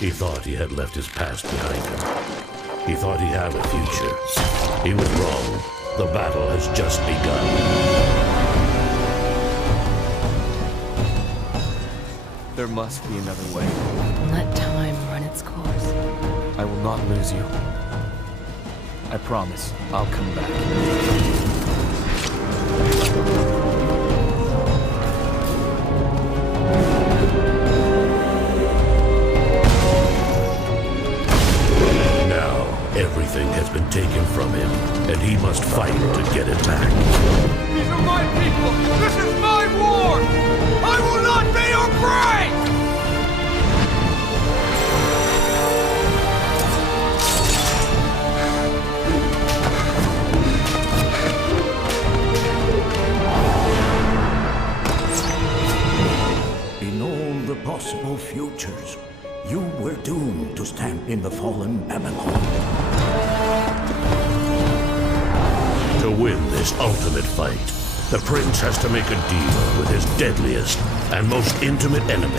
He thought he had left his past behind him. He thought he had a future. He was wrong. The battle has just begun. There must be another way. Let time run its course. I will not lose you. I promise, I'll come back. Everything has been taken from him, and he must fight to get it back. These are my people! This is my war! I will not be your prey! In all the possible futures, you were doomed to stand in the fallen Babylon. To win this ultimate fight, the prince has to make a deal with his deadliest and most intimate enemy,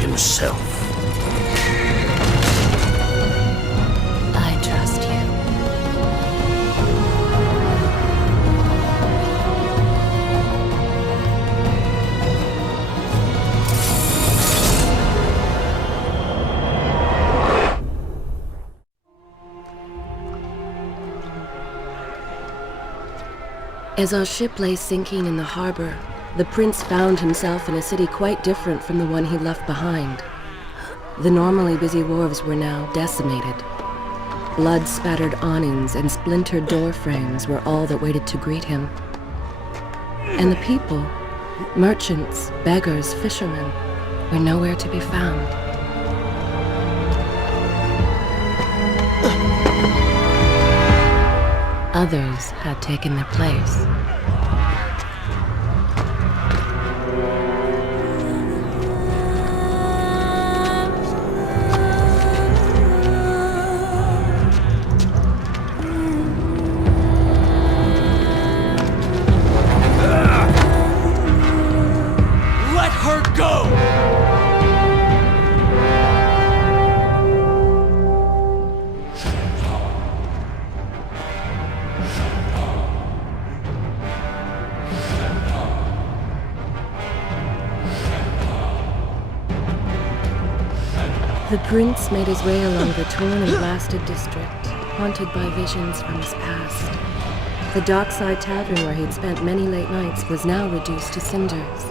himself. I trust you. As our ship lay sinking in the harbor, the prince found himself in a city quite different from the one he left behind. The normally busy wharves were now decimated. Blood-spattered awnings and splintered door frames were all that waited to greet him. And the people, merchants, beggars, fishermen, were nowhere to be found. Others had taken their place. Let her go! The prince made his way along the torn and blasted district, haunted by visions from his past. The dockside tavern where he'd spent many late nights was now reduced to cinders.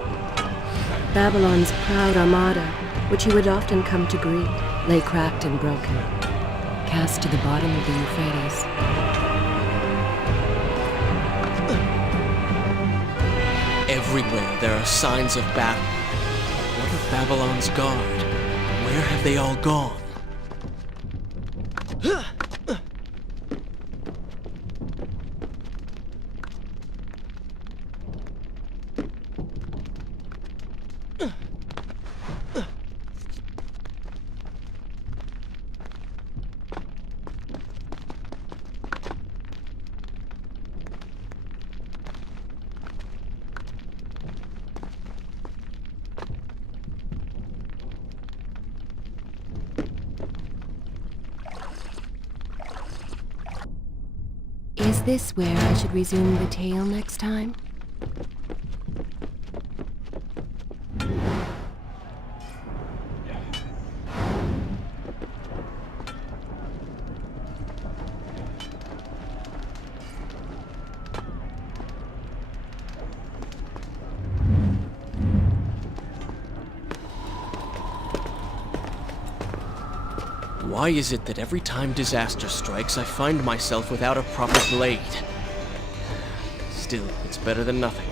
Babylon's proud armada, which he would often come to greet, lay cracked and broken, cast to the bottom of the Euphrates. Everywhere there are signs of battle. What of Babylon's guard? Where have they all gone? Is this where I should resume the tale next time? Why is it that every time disaster strikes, I find myself without a proper blade? Still, it's better than nothing.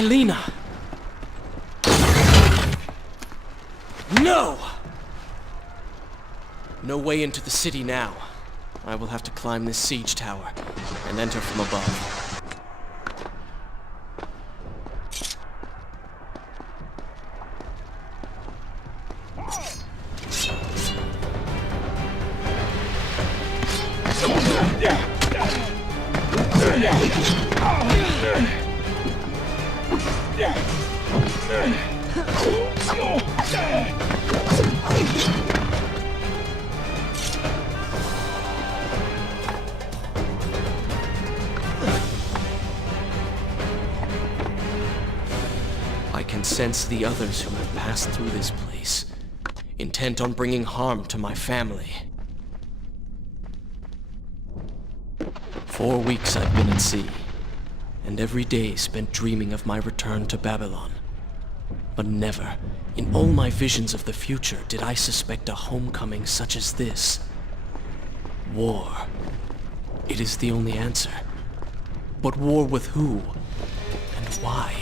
Kylina! No! No way into the city now. I will have to climb this siege tower and enter from above. I can sense the others who have passed through this place, intent on bringing harm to my family. 4 weeks I've been at sea, and every day spent dreaming of my return to Babylon. But never, in all my visions of the future, did I suspect a homecoming such as this. War. It is the only answer. But war with who? And why?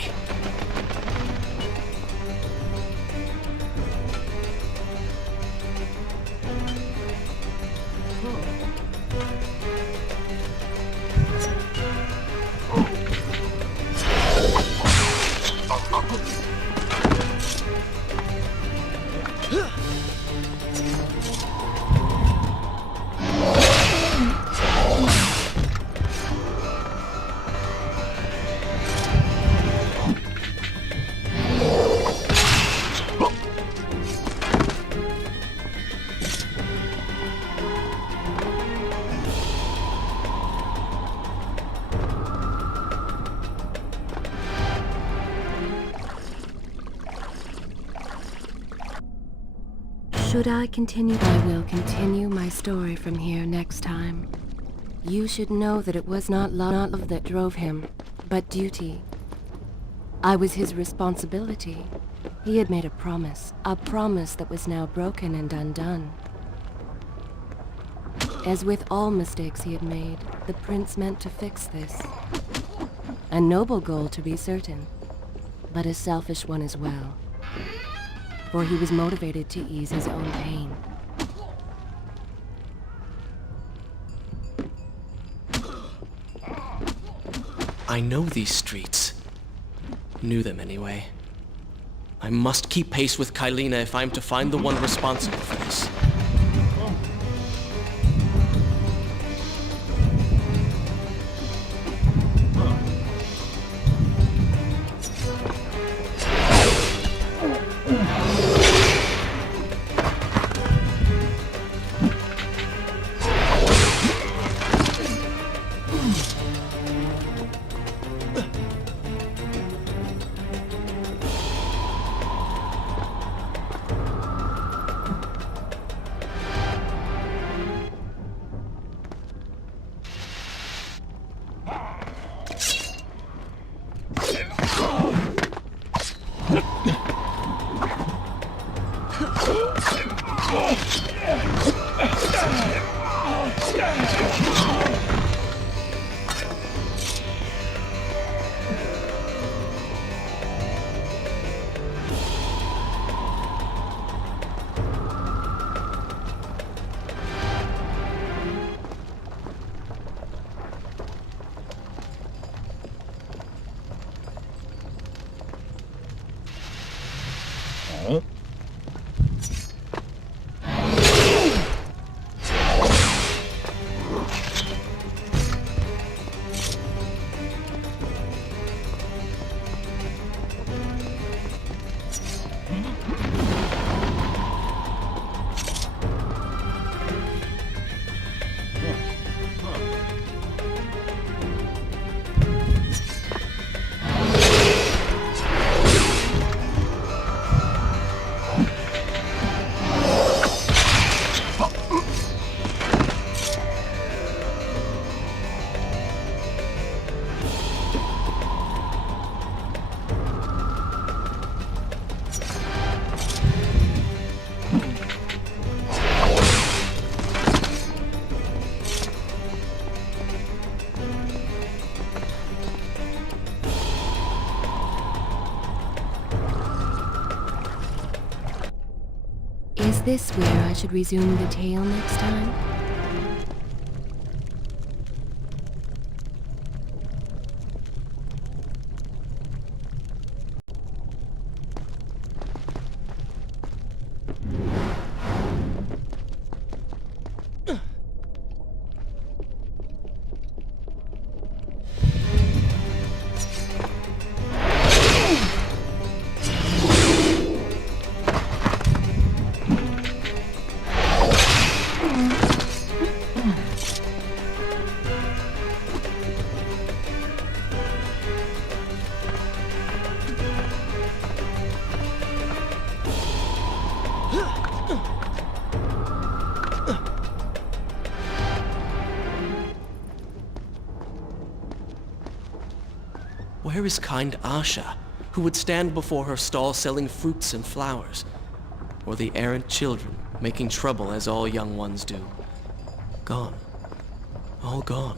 Should I continue? I will continue my story from here next time. You should know that it was not love that drove him, but duty. I was his responsibility. He had made a promise that was now broken and undone. As with all mistakes he had made, the prince meant to fix this. A noble goal, to be certain, but a selfish one as well. For he was motivated to ease his own pain. I know these streets. Knew them anyway. I must keep pace with Kylina if I'm to find the one responsible for this. Is this where I should resume the tale next time? Where is kind Asha, who would stand before her stall selling fruits and flowers? Or the errant children, making trouble as all young ones do? Gone. All gone.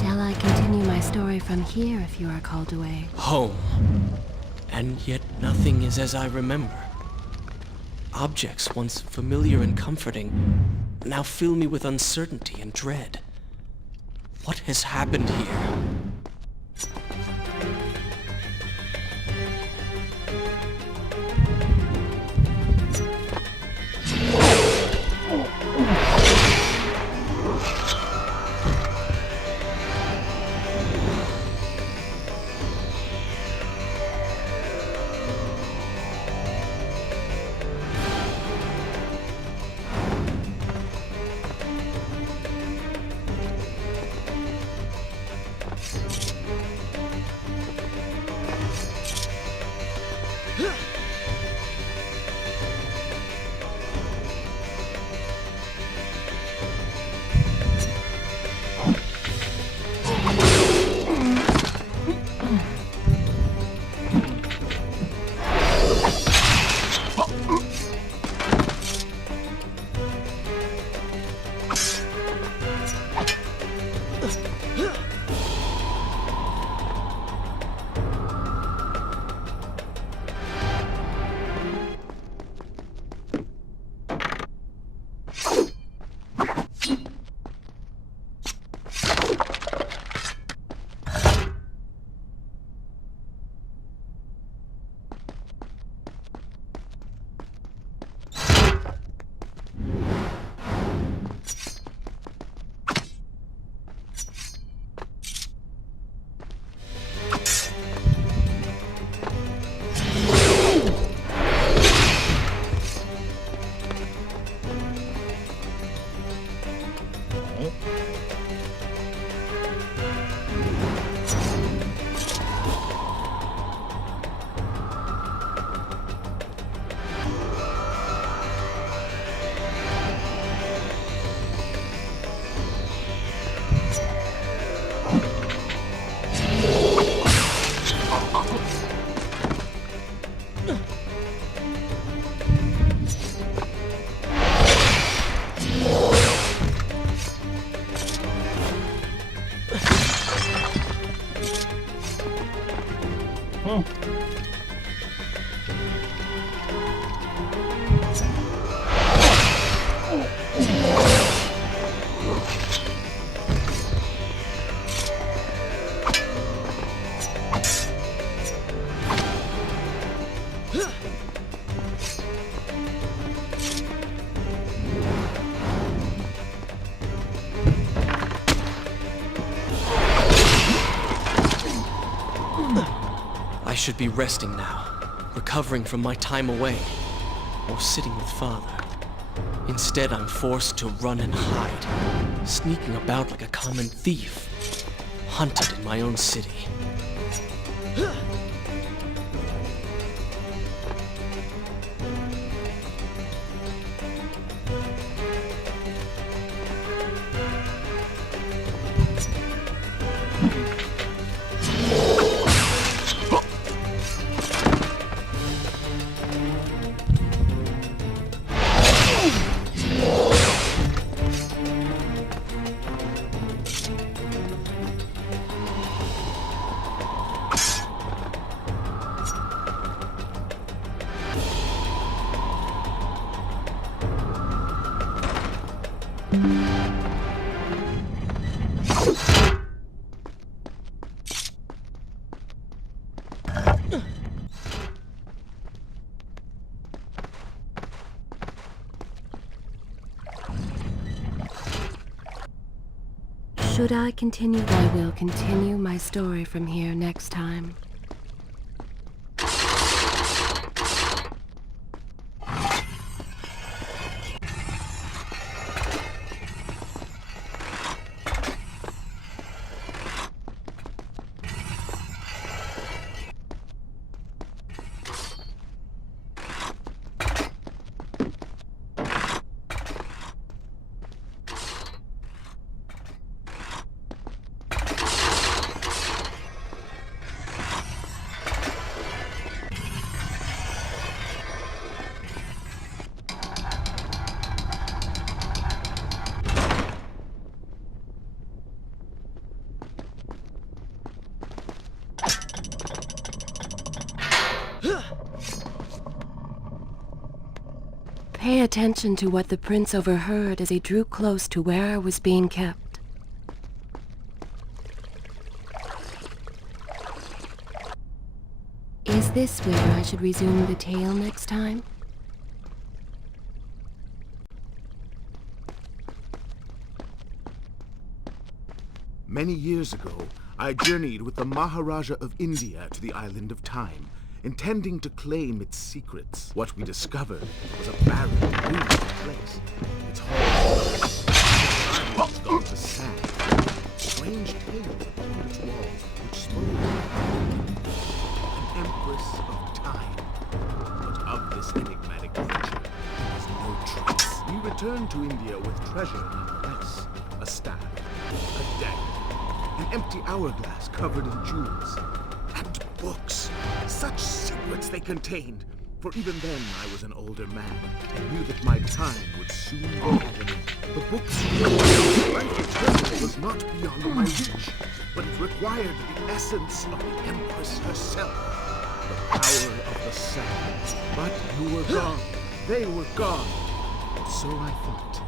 Shall I continue my story from here if you are called away? Home. And yet nothing is as I remember. Objects once familiar and comforting now fill me with uncertainty and dread. What has happened here? should be resting now, recovering from my time away, or sitting with Father. Instead, I'm forced to run and hide, sneaking about like a common thief, hunted in my own city. Should I continue? I will continue my story from here next time. Pay attention to what the prince overheard as he drew close to where I was being kept. Is this where I should resume the tale next time? Many years ago, I journeyed with the Maharaja of India to the island of Time, intending to claim its secrets. What we discovered was a barren, ruined place. Its halls was gone to sand. Strange tales upon its walls, which spoke of an empress of time. But of this enigmatic creature, there was no trace. We returned to India with treasure nonetheless. A staff, a dagger, an empty hourglass covered in jewels, and books. Such secrets they contained. For even then I was an older man and knew that my time would soon be at an end. The books life eternal was not beyond my reach, but it required the essence of the Empress herself, the power of the sand. But you were gone. They were gone. So I thought.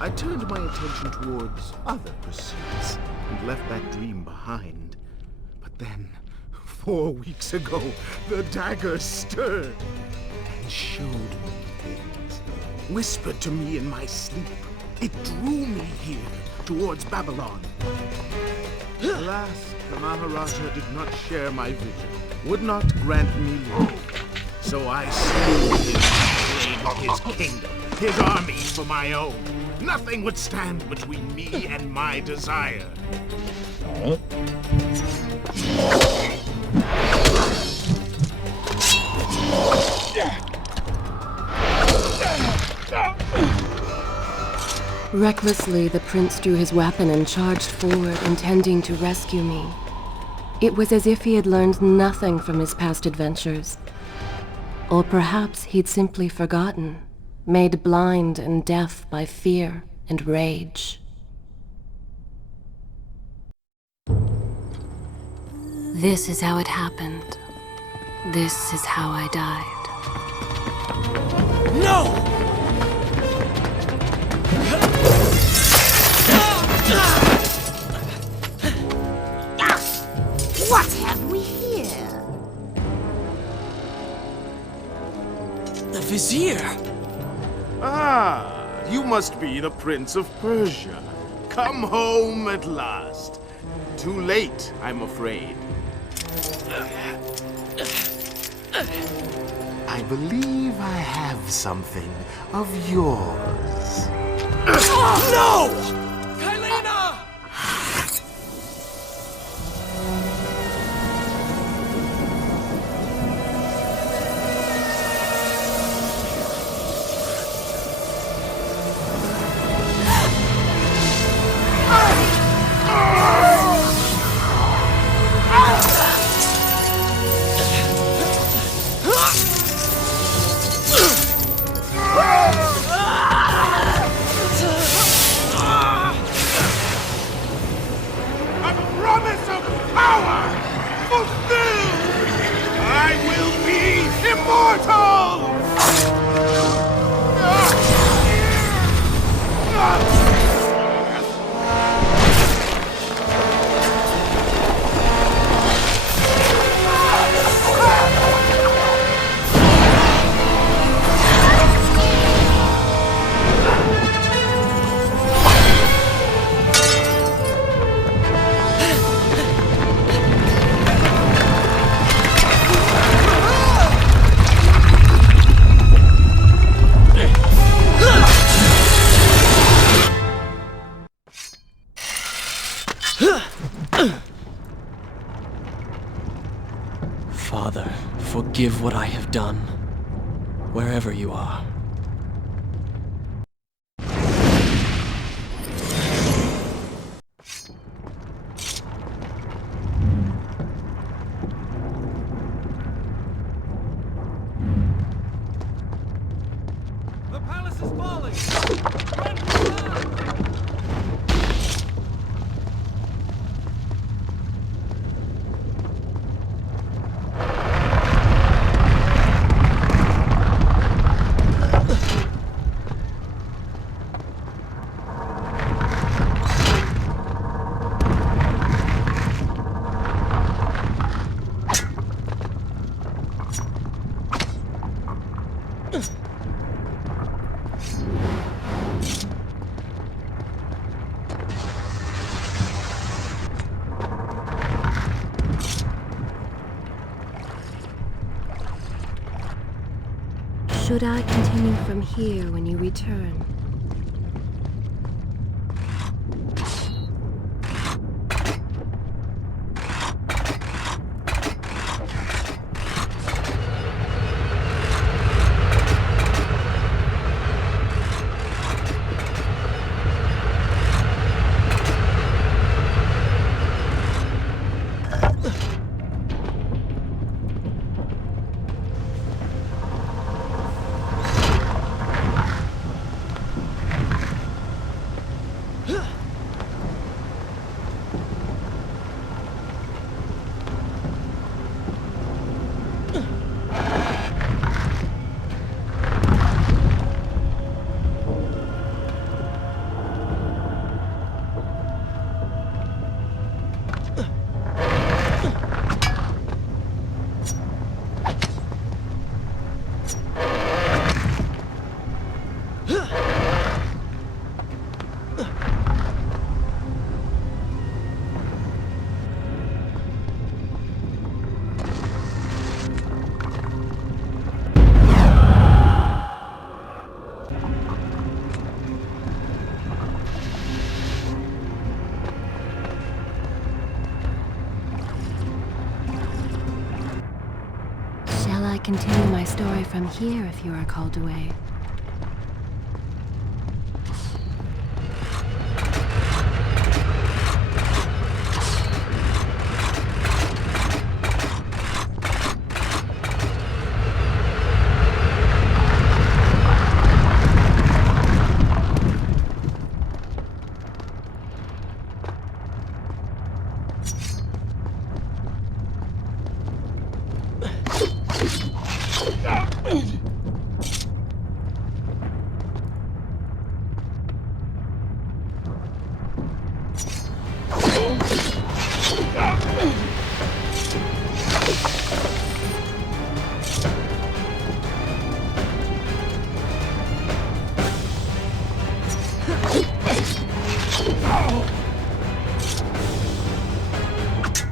I turned my attention towards other pursuits and left that dream behind. But then, 4 weeks ago, the dagger stirred and showed me things. Whispered to me in my sleep. It drew me here, towards Babylon. Alas, the Maharaja did not share my vision, would not grant me leave. So I slew him and claimed his kingdom, his army for my own. Nothing would stand between me and my desire. Recklessly, the prince drew his weapon and charged forward, intending to rescue me. It was as if he had learned nothing from his past adventures. Or perhaps he'd simply forgotten, made blind and deaf by fear and rage. This is how it happened. This is how I died. No! What have we here? The Vizier! Ah, you must be the Prince of Persia. Come home at last. Too late, I'm afraid. I believe I have something of yours. No! Kylena! A promise of power fulfilled! I will be immortal! Father, forgive what I have done, wherever you are. The palace is falling! Run for your lives! Should I continue from here when you return? Shall I continue my story from here if you are called away?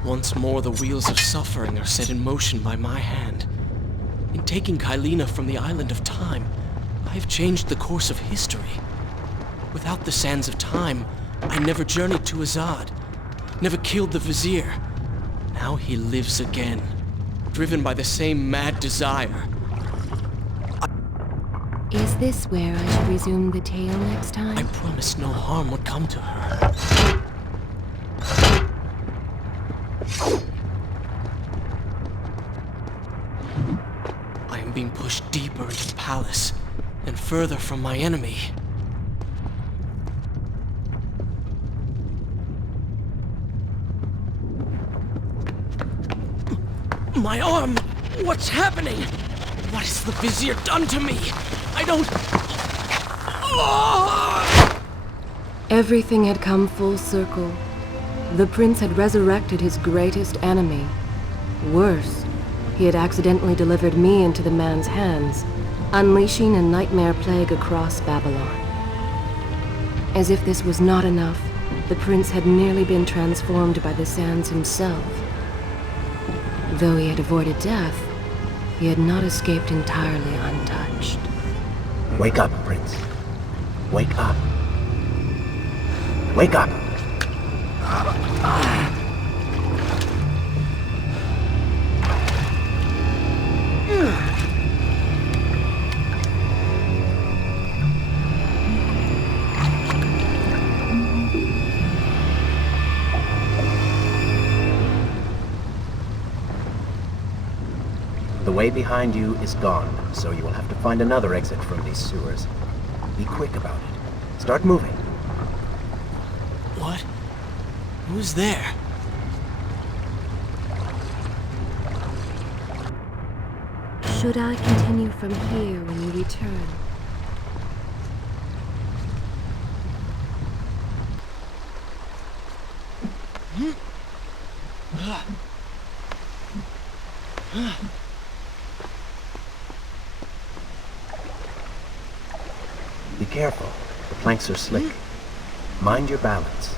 Once more, the wheels of suffering are set in motion by my hand. taking Kylina from the Island of Time, I have changed the course of history. Without the Sands of Time, I never journeyed to Azad, never killed the Vizier. Now he lives again, driven by the same mad desire. Is this where I should resume the tale next time? I promised no harm would come to her. I am being pushed deeper into the palace, and further from my enemy. My arm! What's happening? What has the Vizier done to me? I don't... Everything had come full circle. The prince had resurrected his greatest enemy. Worse, he had accidentally delivered me into the man's hands, unleashing a nightmare plague across Babylon. As if this was not enough, the prince had nearly been transformed by the sands himself. Though he had avoided death, he had not escaped entirely untouched. Wake up, Prince. Wake up. Wake up! The way behind you is gone, so you will have to find another exit from these sewers. Be quick about it. Start moving. What? Who's there? Should I continue from here when you return? Be careful. The planks are slick. Mind your balance.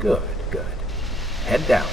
Good, good. Head down.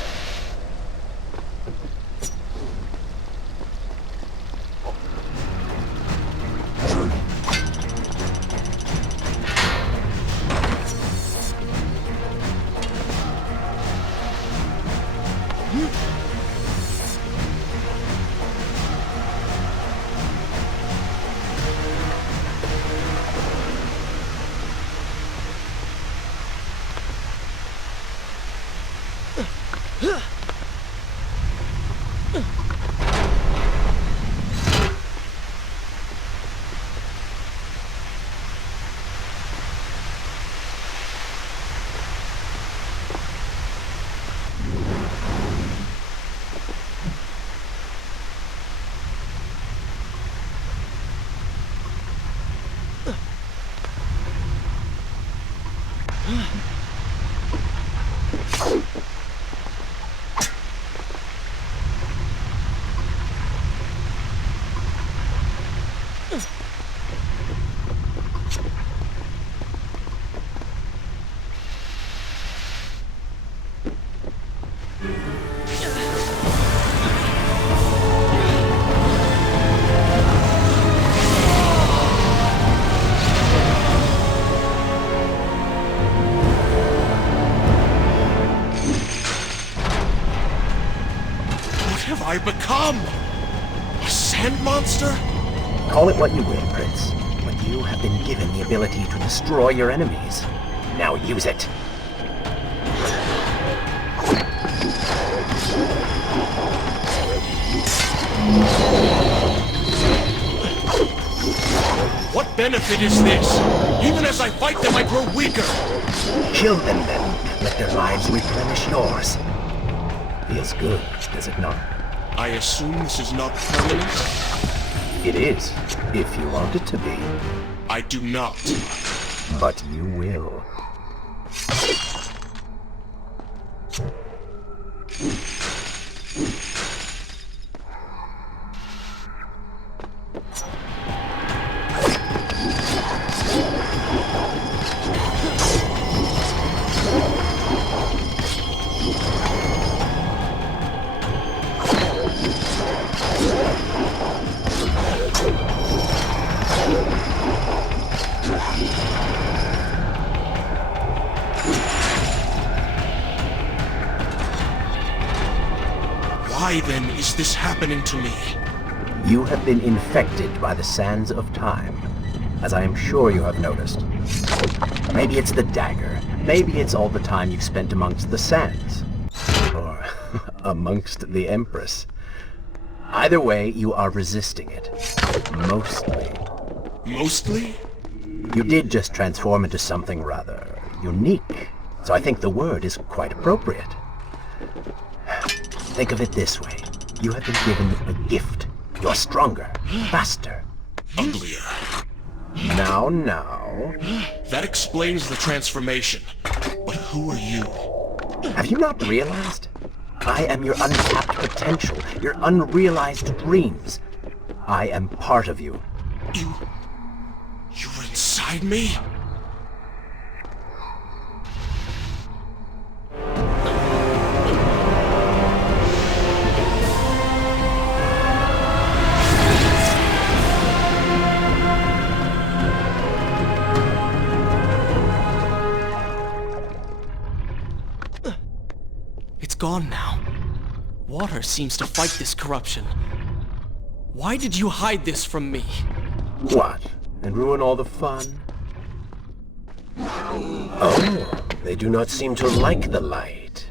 I become? A sand monster? Call it what you will, Prince, but you have been given the ability to destroy your enemies. Now use it. What benefit is this? Even as I fight them, I grow weaker. Kill them then. Let their lives replenish yours. Feels good, does it not? I assume this is not permanent? It is, if you want it to be. I do not. But you will. Why then is this happening to me? You have been infected by the sands of time, as I am sure you have noticed. Maybe it's the dagger. Maybe it's all the time you've spent amongst the sands. Or amongst the Empress. Either way, you are resisting it. Mostly. Mostly? You did just transform into something rather unique, so I think the word is quite appropriate. Think of it this way. You have been given a gift. You're stronger, faster. Uglier. Now. That explains the transformation. But who are you? Have you not realized? I am your untapped potential, your unrealized dreams. I am part of you. You were inside me? It's gone now. Water seems to fight this corruption. Why did you hide this from me? What? And ruin all the fun? Oh, they do not seem to like the light.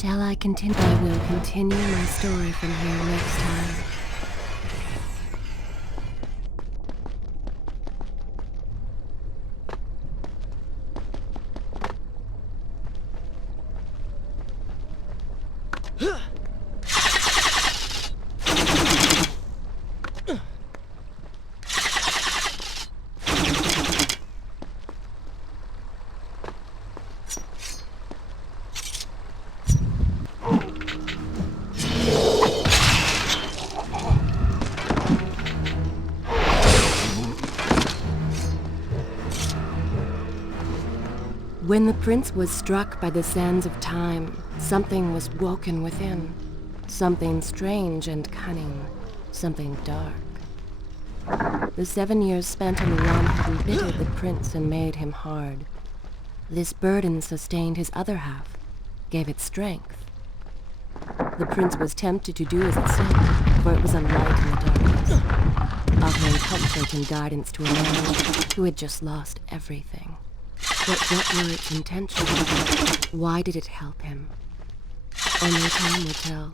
Shall I continue? I will continue my story from here next time. When the prince was struck by the sands of time, something was woken within. Something strange and cunning. Something dark. The 7 years spent on the run had embittered the prince and made him hard. This burden sustained his other half, gave it strength. The prince was tempted to do as it said, for it was a light in the darkness, offering comfort and guidance to a man who had just lost everything. But what were its intentions? Why did it help him? Only time will tell.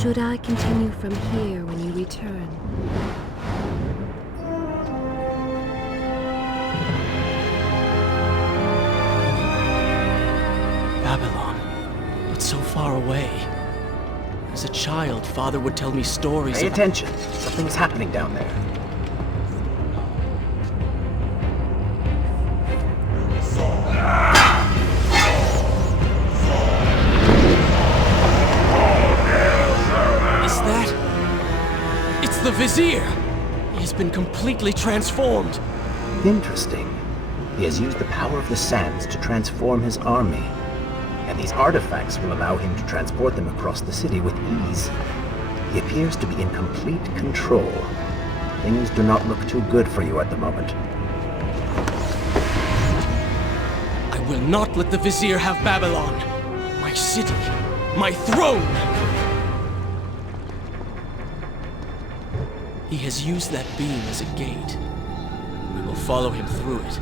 Should I continue from here when you return? Babylon, but so far away. As a child, Father would tell me stories Pay about... attention. Something's happening down there. Is that... It's the Vizier! He has been completely transformed. Interesting. He has used the power of the sands to transform his army. And these artifacts will allow him to transport them across the city with ease. He appears to be in complete control. Things do not look too good for you at the moment. I will not let the Vizier have Babylon. My city. My throne! He has used that beam as a gate. We will follow him through it.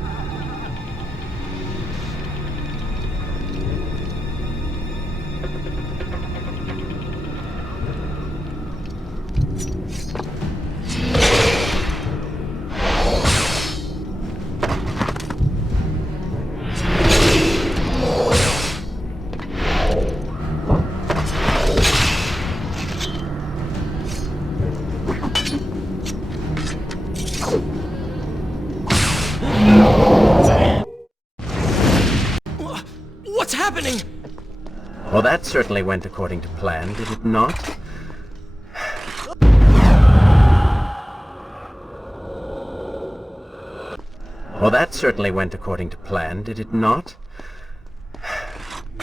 What's happening? Well, that certainly went according to plan, did it not? Well, that certainly went according to plan, did it not?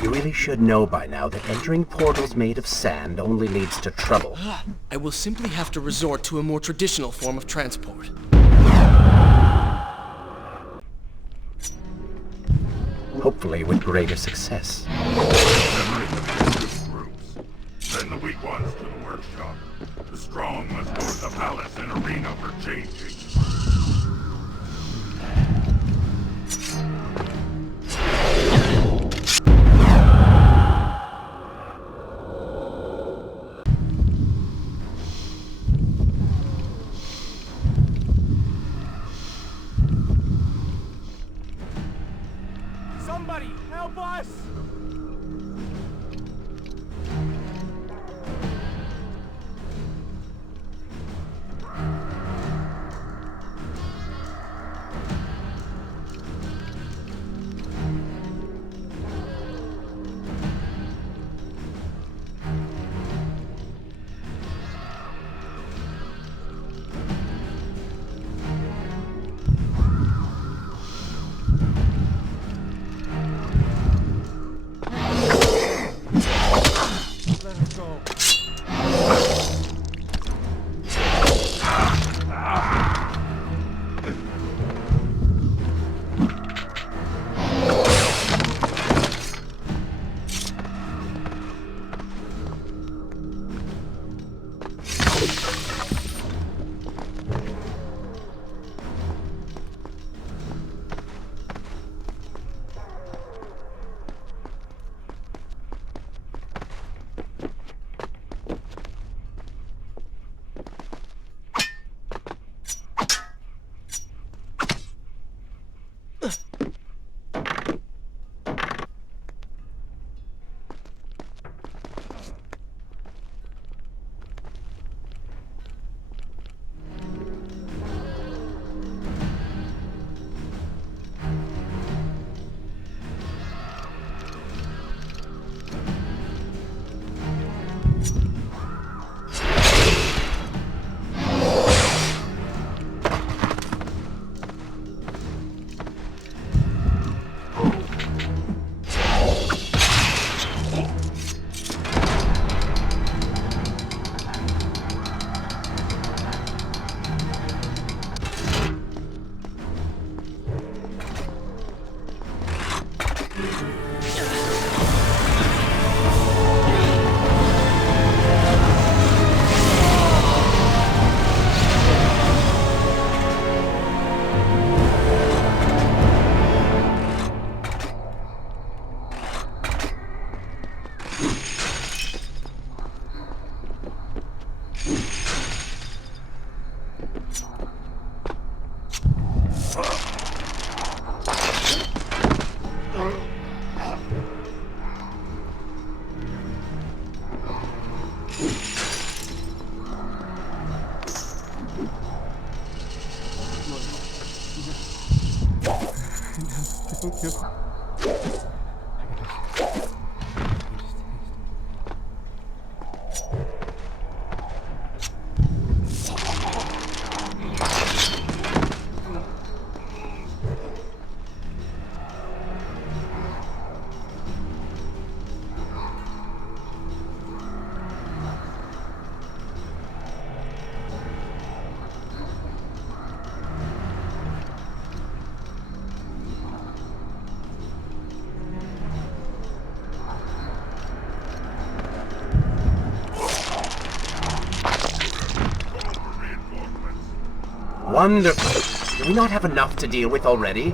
You really should know by now that entering portals made of sand only leads to trouble. I will simply have to resort to a more traditional form of transport. Hopefully with greater success. Send the weak ones to the workshop. The strong must go to the palace and arena for changing. Somebody, help us! Wonderful. Do we not have enough to deal with already?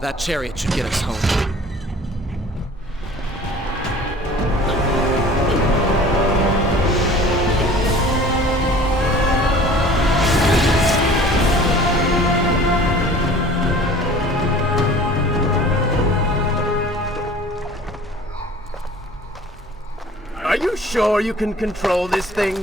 That chariot should get us home. Are you sure you can control this thing?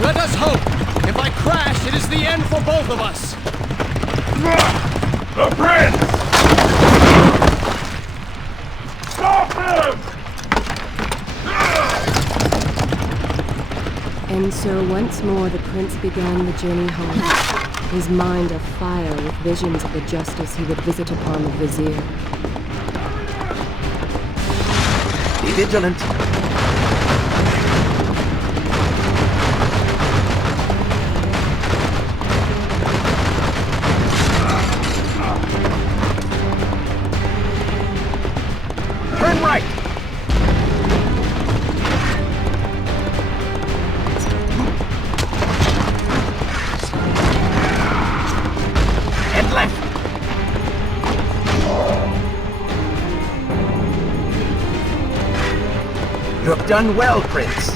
Let us hope! If I crash, it is the end for both of us! The prince! Stop him! And so once more the prince began the journey home, his mind afire with visions of the justice he would visit upon the vizier. Be vigilant. Turn right. And left. You have done well, Prince,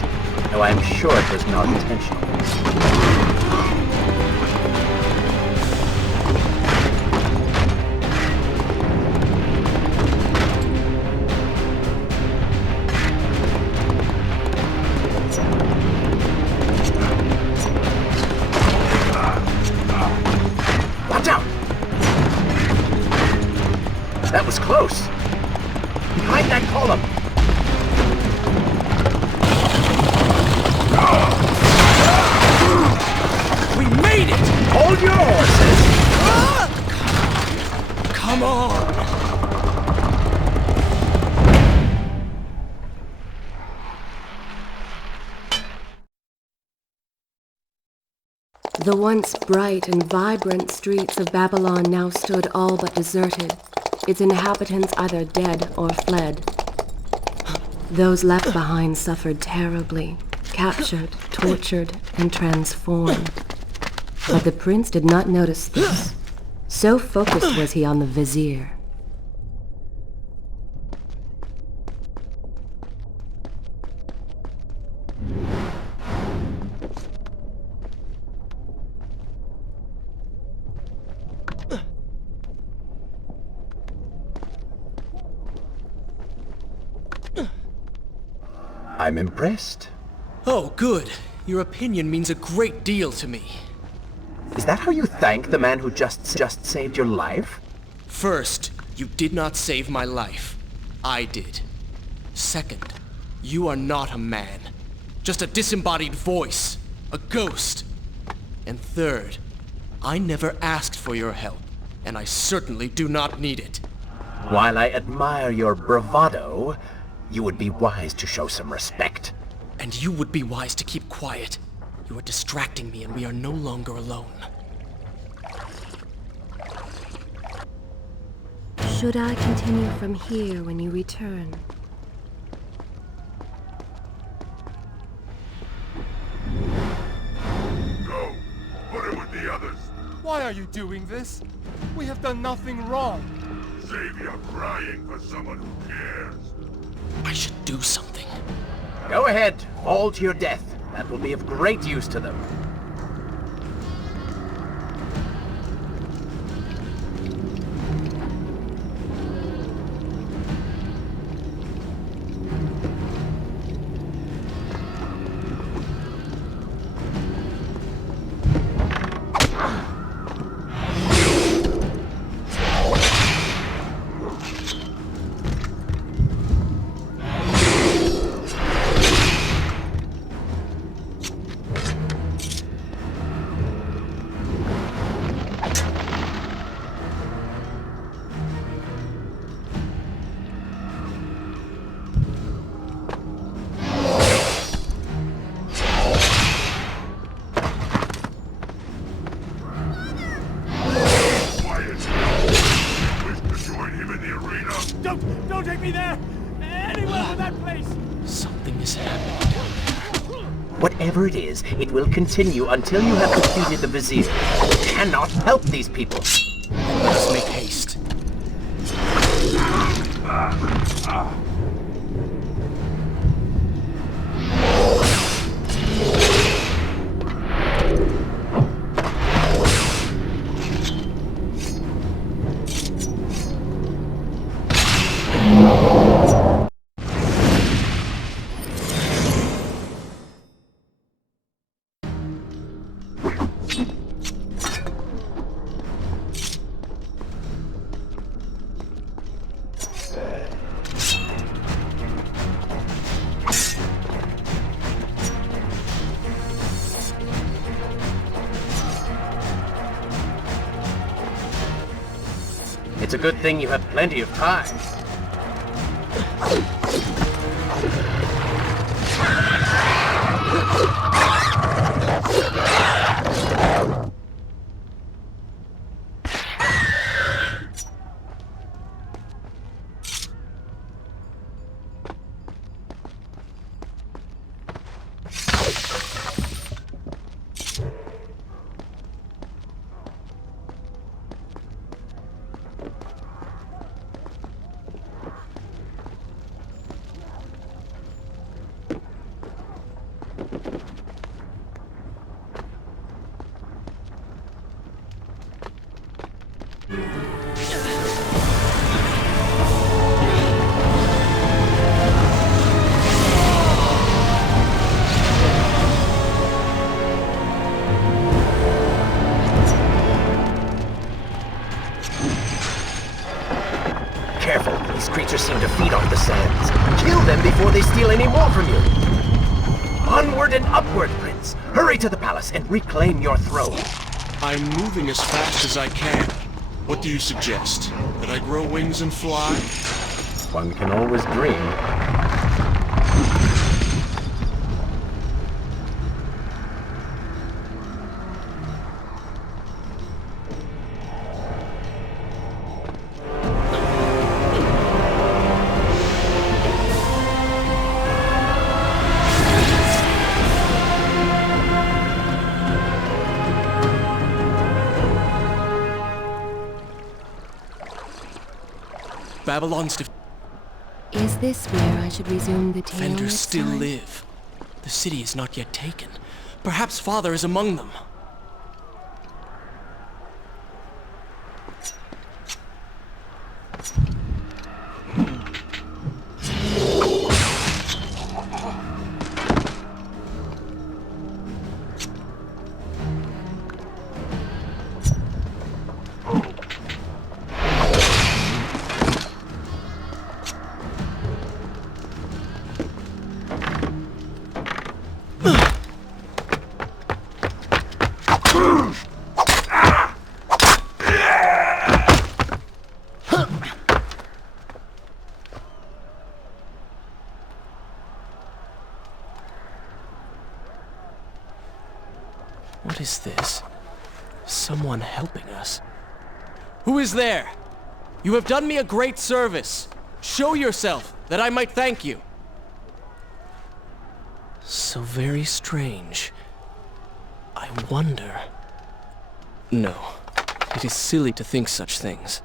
though I am sure it was not intentional. Watch out! That was close. Behind that column. We made it! Hold your horses! Come on! The once bright and vibrant streets of Babylon now stood all but deserted, its inhabitants either dead or fled. Those left behind suffered terribly, captured, tortured, and transformed. But the prince did not notice this. So focused was he on the vizier. I'm impressed. Oh, good. Your opinion means a great deal to me. Is that how you thank the man who just saved your life? First, you did not save my life. I did. Second, you are not a man. Just a disembodied voice. A ghost. And third, I never asked for your help, and I certainly do not need it. While I admire your bravado, you would be wise to show some respect. And you would be wise to keep quiet. You are distracting me and we are no longer alone. Should I continue from here when you return? Go. Put it with the others. Why are you doing this? We have done nothing wrong. Save your crying for someone who cares. I should do something. Go ahead, fall to your death. That will be of great use to them. Don't take me there! Anywhere but that place! Something is happening down there. Whatever it is, it will continue until you have defeated the Vizier. You cannot help these people. Let us make haste. It's a good thing you have plenty of time. Careful, these creatures seem to feed off the sands. Kill them before they steal any more from you. Onward and upward, Prince. Hurry to the palace and reclaim your throne. I'm moving as fast as I can. What do you suggest? That I grow wings and fly? One can always dream. Babylon's Is this where I should resume the tale defenders next still time? live. The city is not yet taken. Perhaps Father is among them. What is this? Someone helping us. Who is there? You have done me a great service. Show yourself, that I might thank you. So very strange. I wonder... No, it is silly to think such things.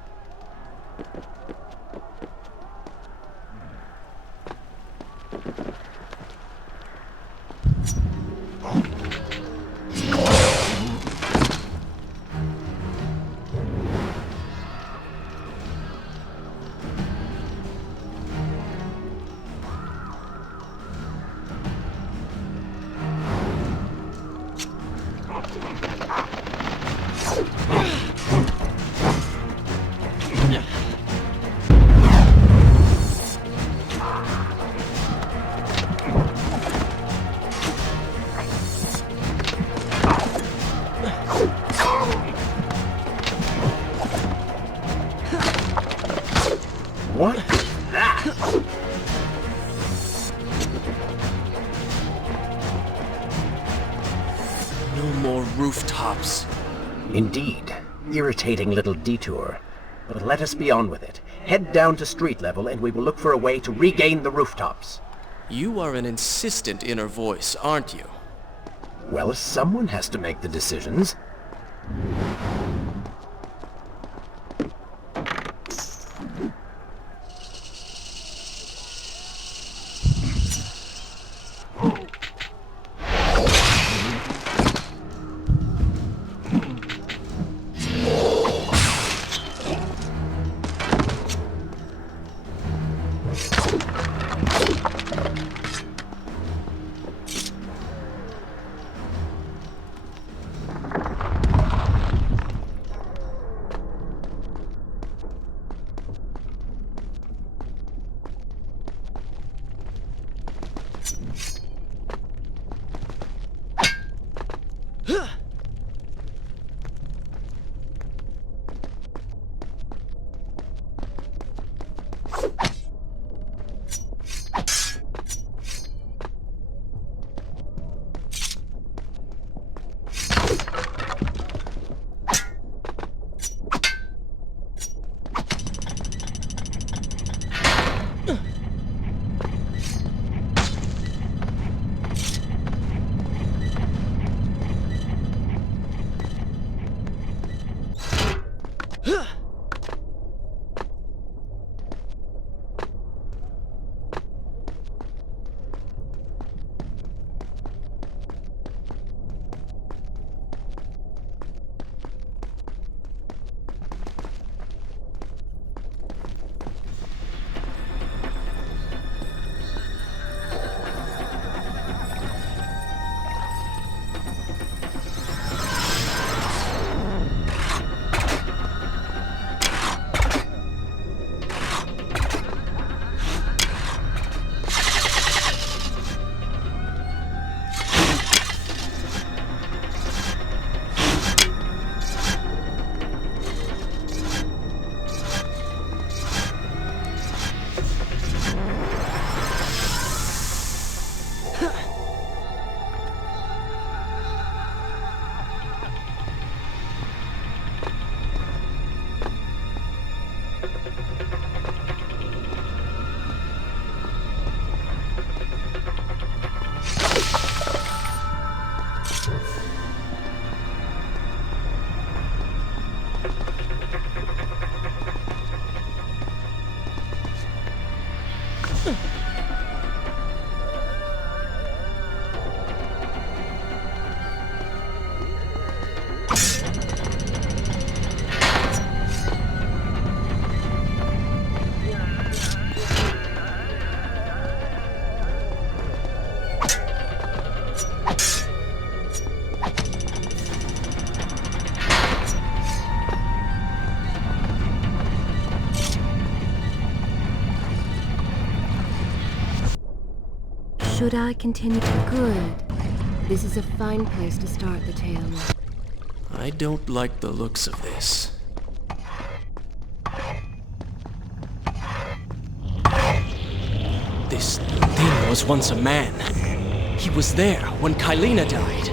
What is that? No more rooftops. Indeed. Irritating little detour. But let us be on with it. Head down to street level and we will look for a way to regain the rooftops. You are an insistent inner voice, aren't you? Well, someone has to make the decisions. Should I continue? Good. This is a fine place to start the tale. I don't like the looks of this. This thing was once a man. He was there when Kylena died.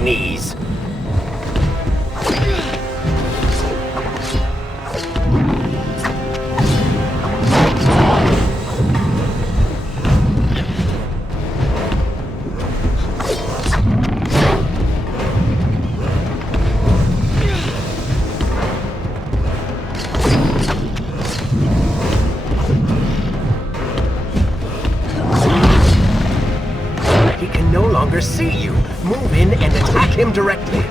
Knees. He can no longer see you. Move in and attack him directly.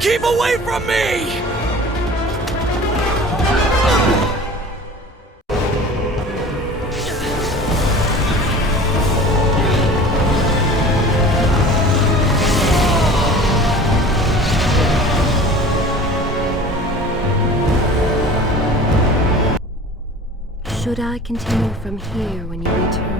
Keep away from me! Should I continue from here when you return?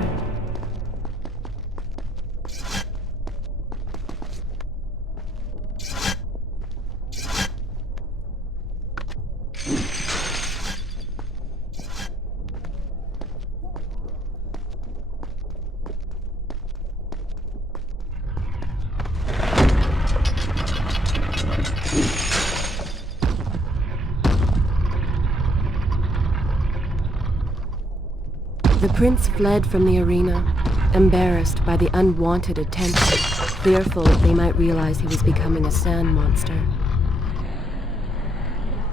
The prince fled from the arena, embarrassed by the unwanted attention, fearful that they might realize he was becoming a sand monster.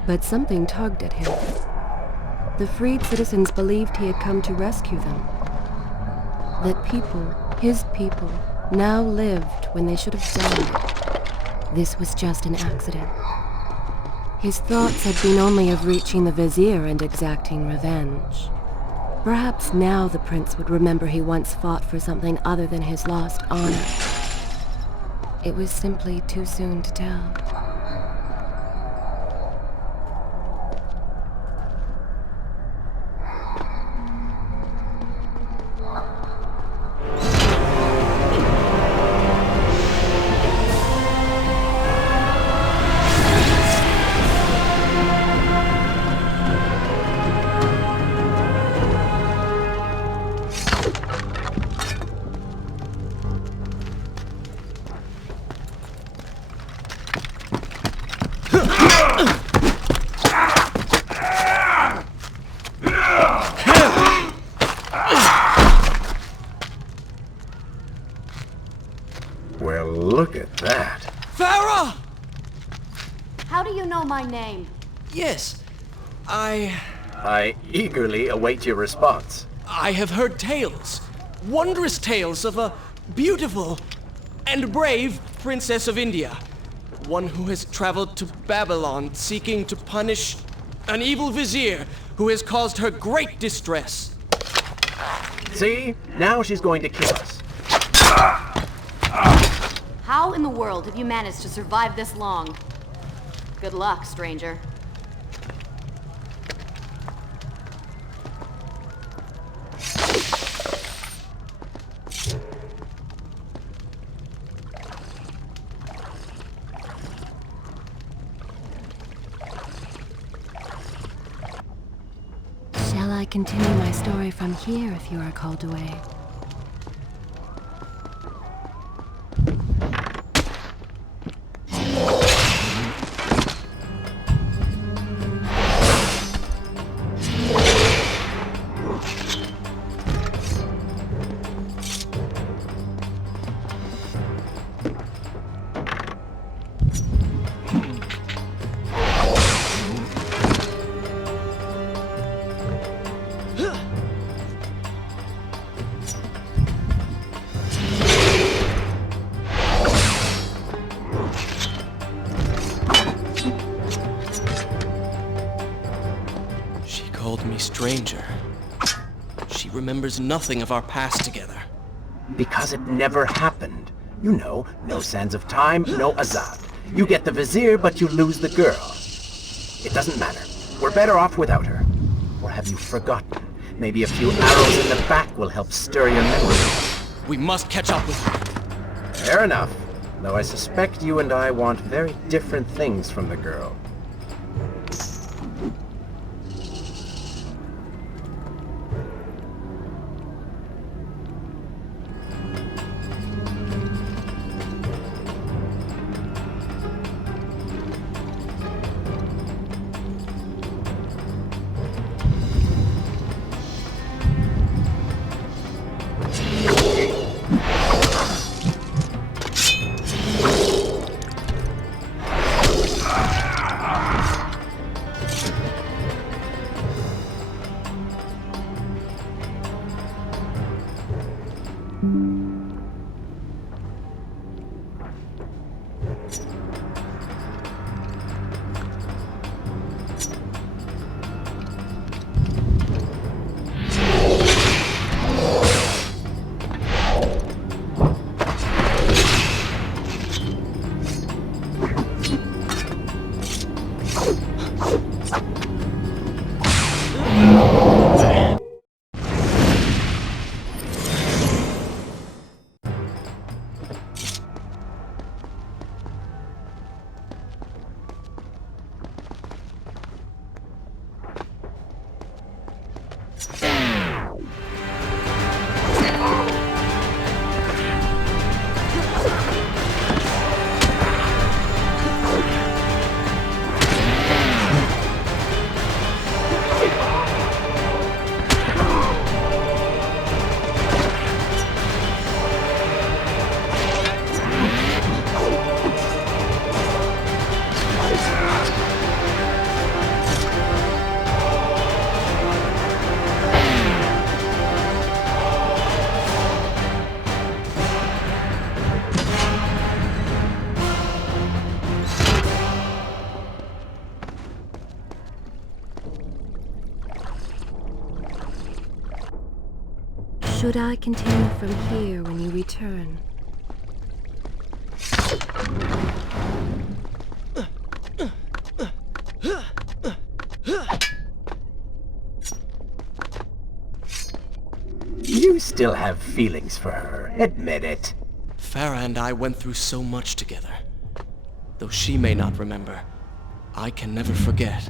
But something tugged at him. The freed citizens believed he had come to rescue them. That people, his people, now lived when they should have died. This was just an accident. His thoughts had been only of reaching the vizier and exacting revenge. Perhaps now the prince would remember he once fought for something other than his lost honor. It was simply too soon to tell. Well, look at that. Farah! How do you know my name? Yes, I eagerly await your response. I have heard tales, wondrous tales of a beautiful and brave princess of India. One who has traveled to Babylon seeking to punish an evil vizier who has caused her great distress. See? Now she's going to kill us. How in the world have you managed to survive this long? Good luck, stranger. Shall I continue my story from here if you are called away? She called me stranger. She remembers nothing of our past together. Because it never happened. You know, no sands of time, no Azad. You get the vizier, but you lose the girl. It doesn't matter. We're better off without her. Or have you forgotten? Maybe a few arrows in the back will help stir your memory. We must catch up with her. Fair enough. Though I suspect you and I want very different things from the girl. Should I continue from here when you return? You still have feelings for her. Admit it. Farah and I went through so much together. Though she may not remember, I can never forget.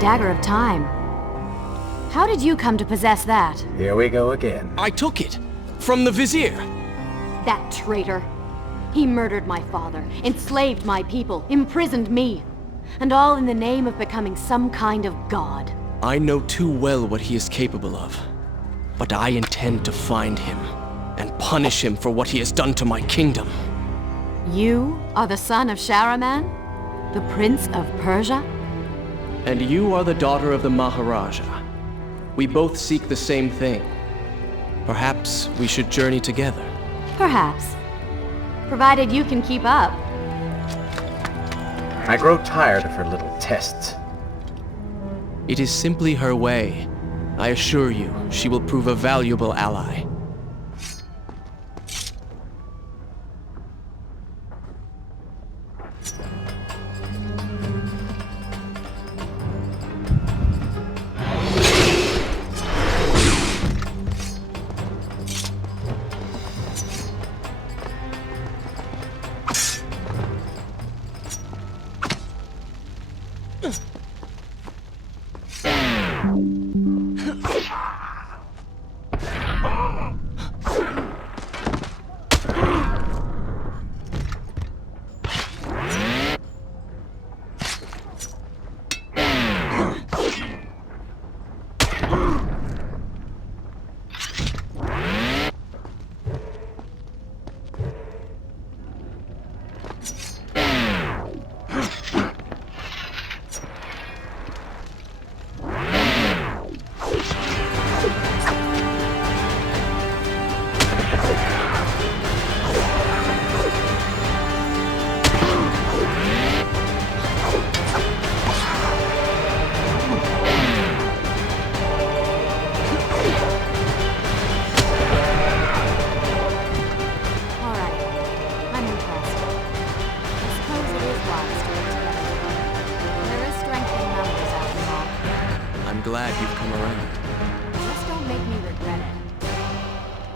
Dagger of Time. How did you come to possess that? Here we go again. I took it from the Vizier. That traitor. He murdered my father, enslaved my people, imprisoned me. And all in the name of becoming some kind of god. I know too well what he is capable of. But I intend to find him and punish him for what he has done to my kingdom. You are the son of Shahraman? The Prince of Persia? And you are the daughter of the Maharaja. We both seek the same thing. Perhaps we should journey together. Perhaps. Provided you can keep up. I grow tired of her little tests. It is simply her way. I assure you, she will prove a valuable ally.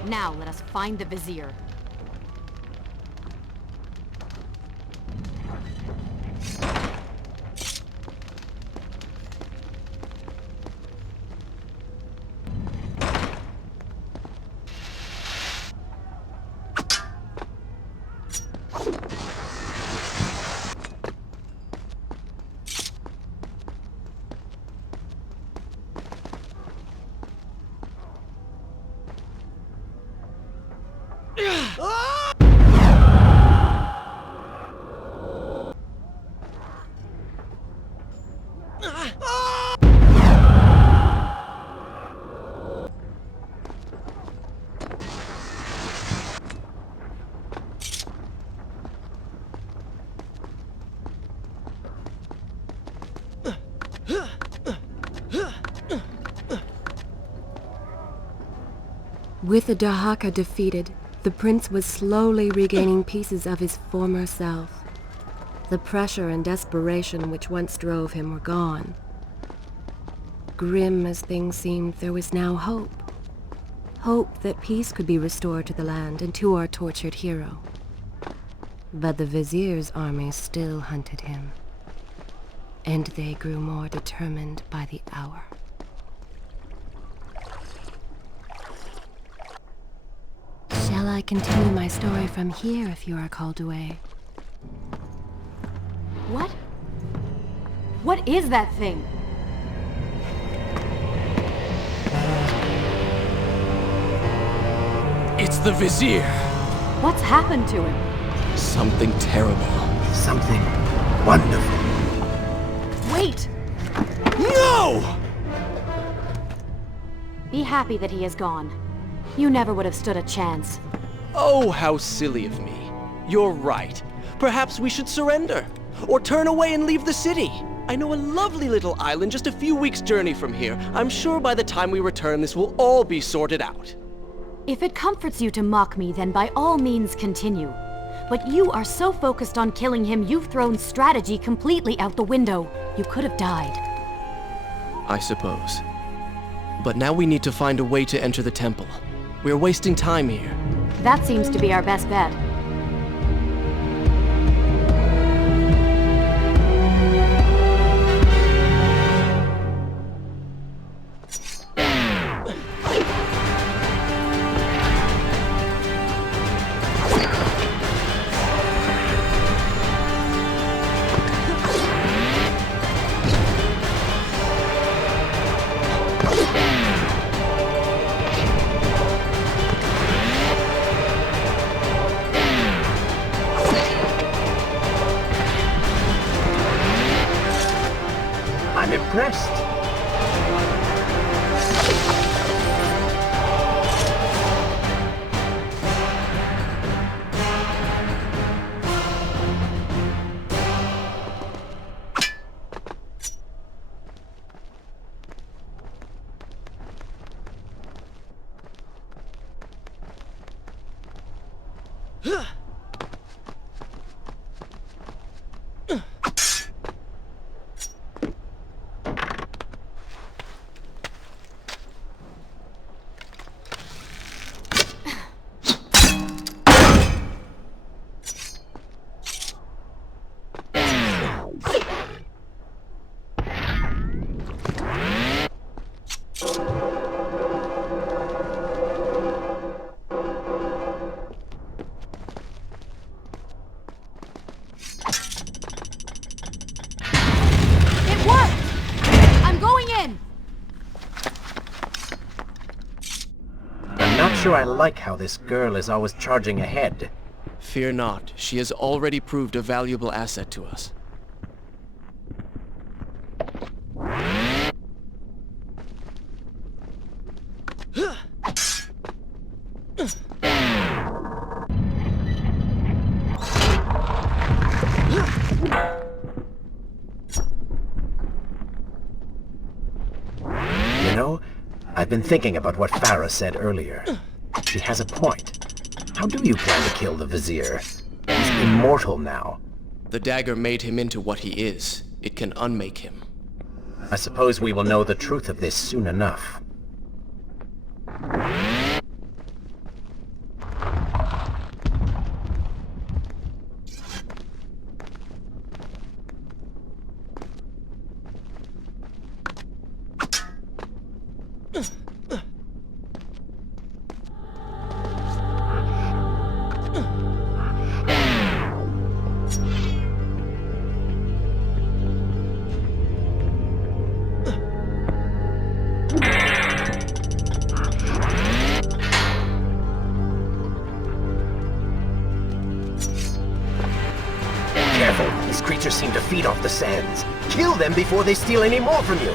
Now let us find the Vizier. With the Dahaka defeated, the prince was slowly regaining pieces of his former self. The pressure and desperation which once drove him were gone. Grim as things seemed, there was now hope. Hope that peace could be restored to the land and to our tortured hero. But the Vizier's army still hunted him, and they grew more determined by the hour. Shall I continue my story from here if you are called away? What? What is that thing? It's the Vizier! What's happened to him? Something terrible. Something wonderful. Wait! No! Be happy that he is gone. You never would have stood a chance. Oh, how silly of me. You're right. Perhaps we should surrender. Or turn away and leave the city. I know a lovely little island just a few weeks' journey from here. I'm sure by the time we return, this will all be sorted out. If it comforts you to mock me, then by all means continue. But you are so focused on killing him, you've thrown strategy completely out the window. You could have died. I suppose. But now we need to find a way to enter the temple. We're wasting time here. That seems to be our best bet. I'm impressed. Sure, I like how this girl is always charging ahead. Fear not, she has already proved a valuable asset to us. You know, I've been thinking about what Farah said earlier. She has a point. How do you plan to kill the Vizier? He's immortal now. The dagger made him into what he is. It can unmake him. I suppose we will know the truth of this soon enough. Careful, these creatures seem to feed off the sands. Kill them before they steal any more from you.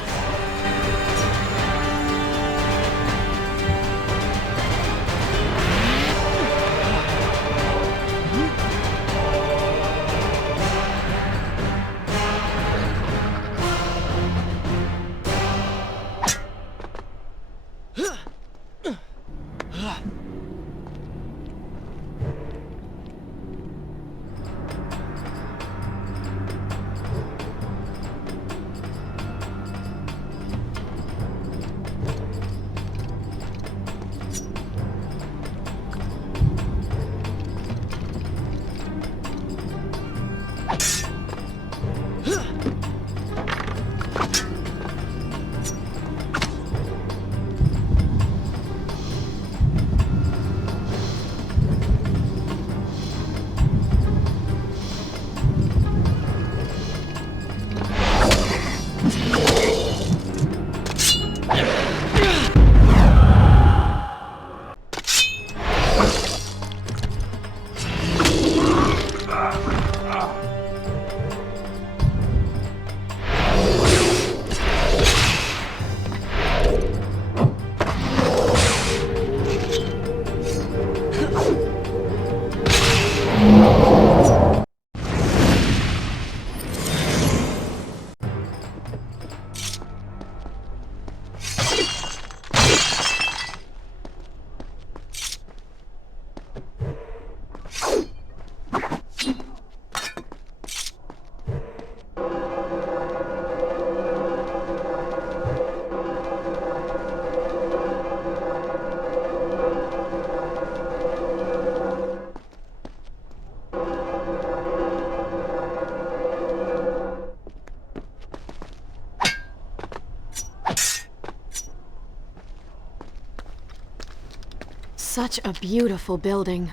Such a beautiful building.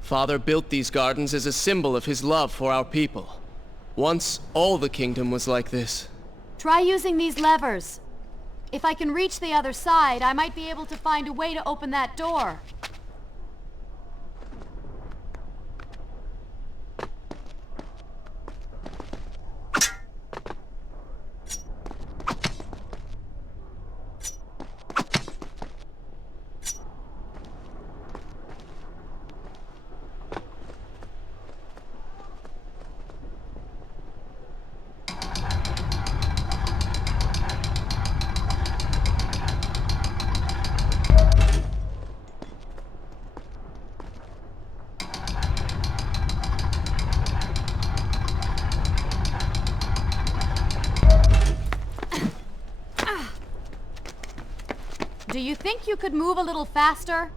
Father built these gardens as a symbol of his love for our people. Once, all the kingdom was like this. Try using these levers. If I can reach the other side, I might be able to find a way to open that door. do you think you could move a little faster?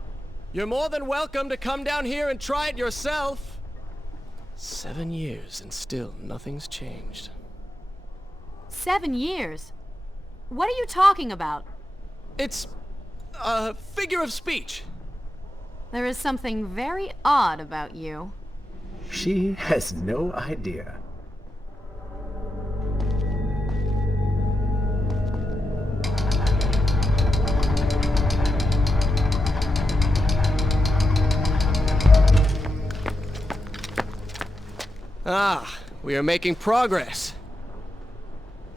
You're more than welcome to come down here and try it yourself. 7 years and still nothing's changed. 7 years? What are you talking about? It's a figure of speech. There is something very odd about you. She has no idea. Ah, we are making progress.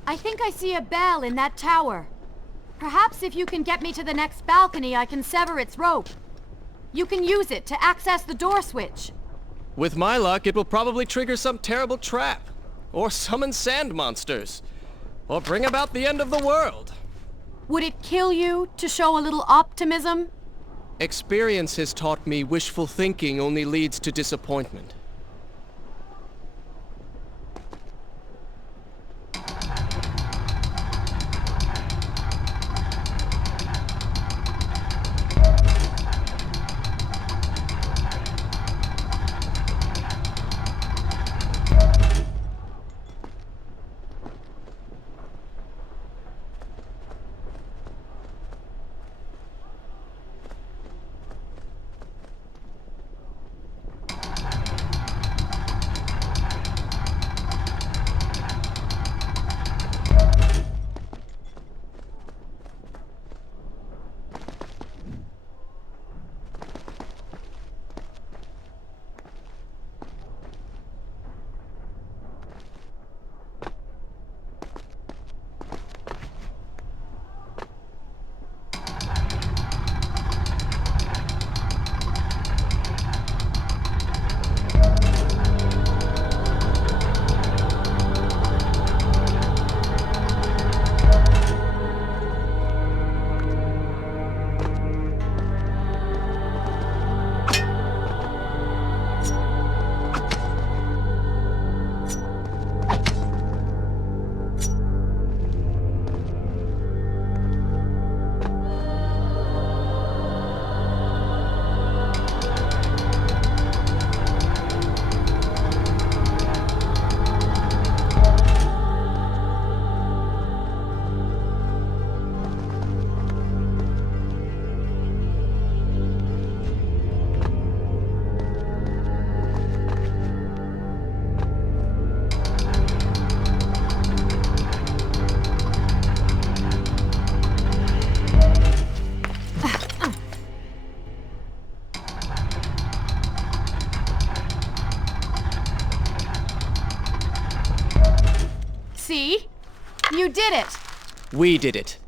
I think I see a bell in that tower. Perhaps if you can get me to the next balcony, I can sever its rope. You can use it to access the door switch. With my luck, it will probably trigger some terrible trap, or summon sand monsters, or bring about the end of the world. Would it kill you to show a little optimism? Experience has taught me wishful thinking only leads to disappointment. See? You did it! We did it.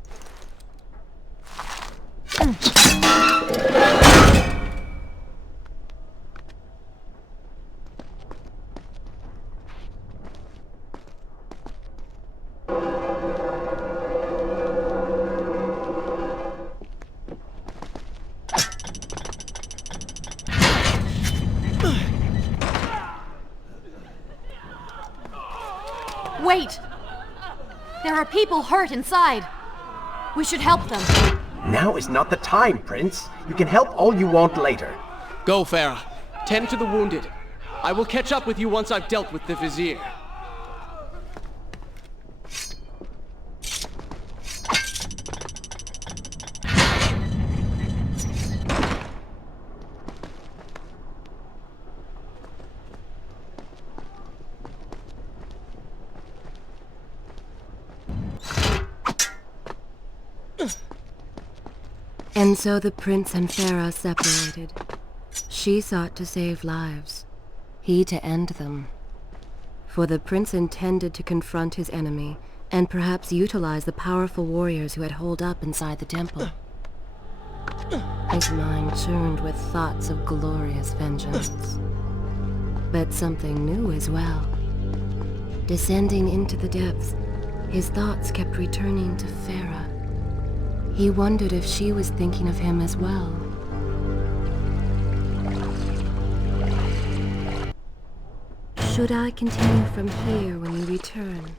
Wait! There are people hurt inside. We should help them. Now is not the time, Prince. You can help all you want later. Go, Farah. Tend to the wounded. I will catch up with you once I've dealt with the Vizier. And so the prince and Farah separated. She sought to save lives, he to end them. For the prince intended to confront his enemy, and perhaps utilize the powerful warriors who had holed up inside the temple. His mind churned with thoughts of glorious vengeance. But something new as well. Descending into the depths, his thoughts kept returning to Farah. He wondered if she was thinking of him as well. Should I continue from here when you return? Wait!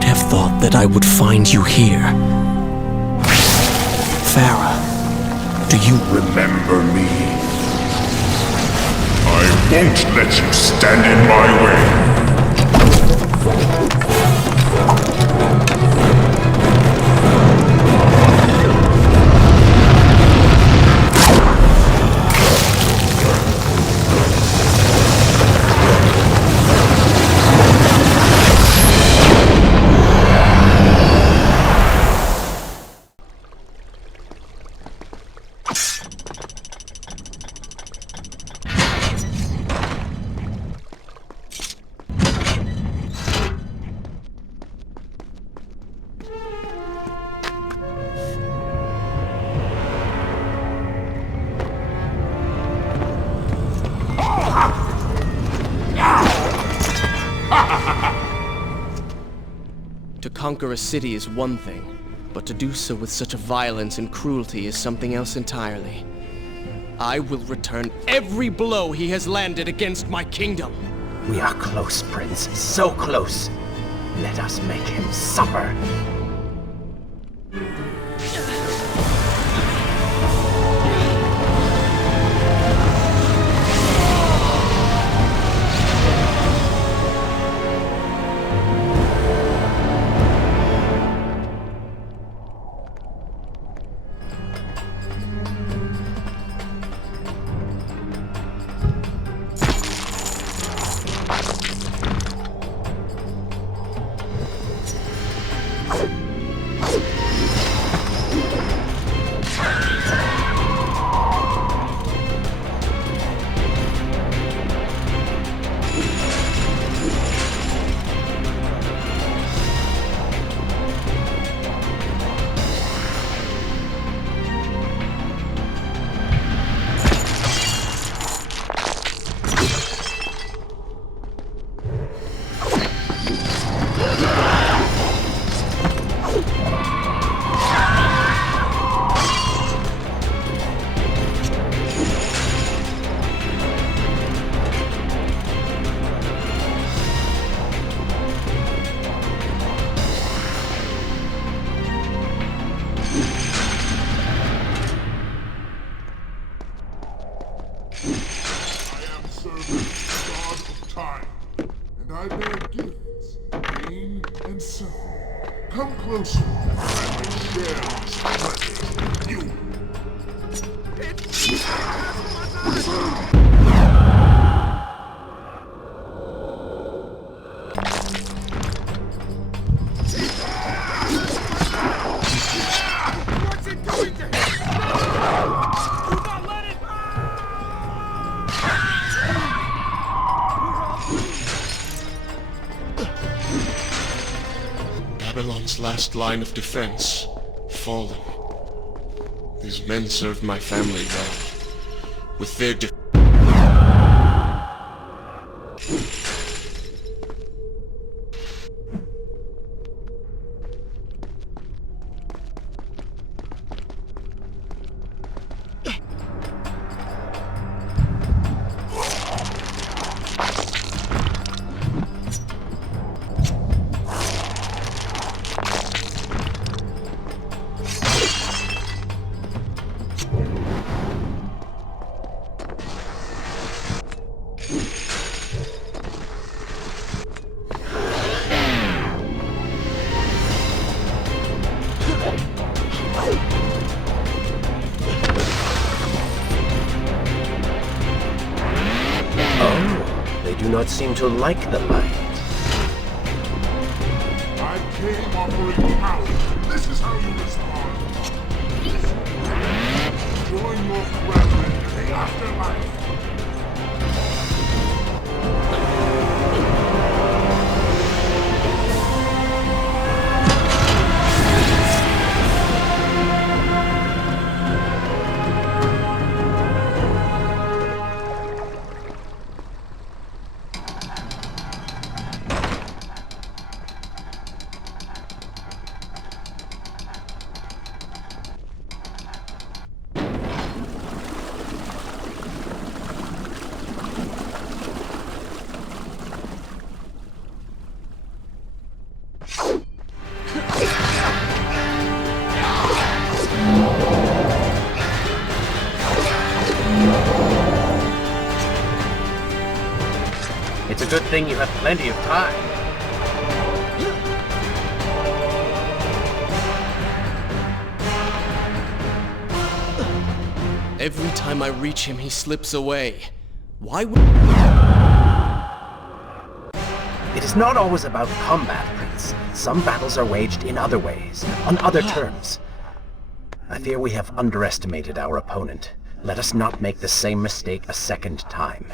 would have thought that I would find you here. Farah, do you Remember me. I won't let you stand in my way. To conquer a city is one thing, but to do so with such a violence and cruelty is something else entirely. I will return every blow he has landed against my kingdom. We are close, Prince. So close. Let us make him suffer. I bear gifts, pain and suffering. Come closer, and I may share these pleasures with you. What's it doing to him? No! Do not let it! Babylon's last line of defense, fallen. These men served my family well. With their Do not seem to like the light. I came offering power. This is how you respond. Join your brethren in the afterlife. good thing you have plenty of time. Every time I reach him, he slips away. Why would... It is not always about combat, Prince. Some battles are waged in other ways, on other terms. I fear we have underestimated our opponent. Let us not make the same mistake a second time.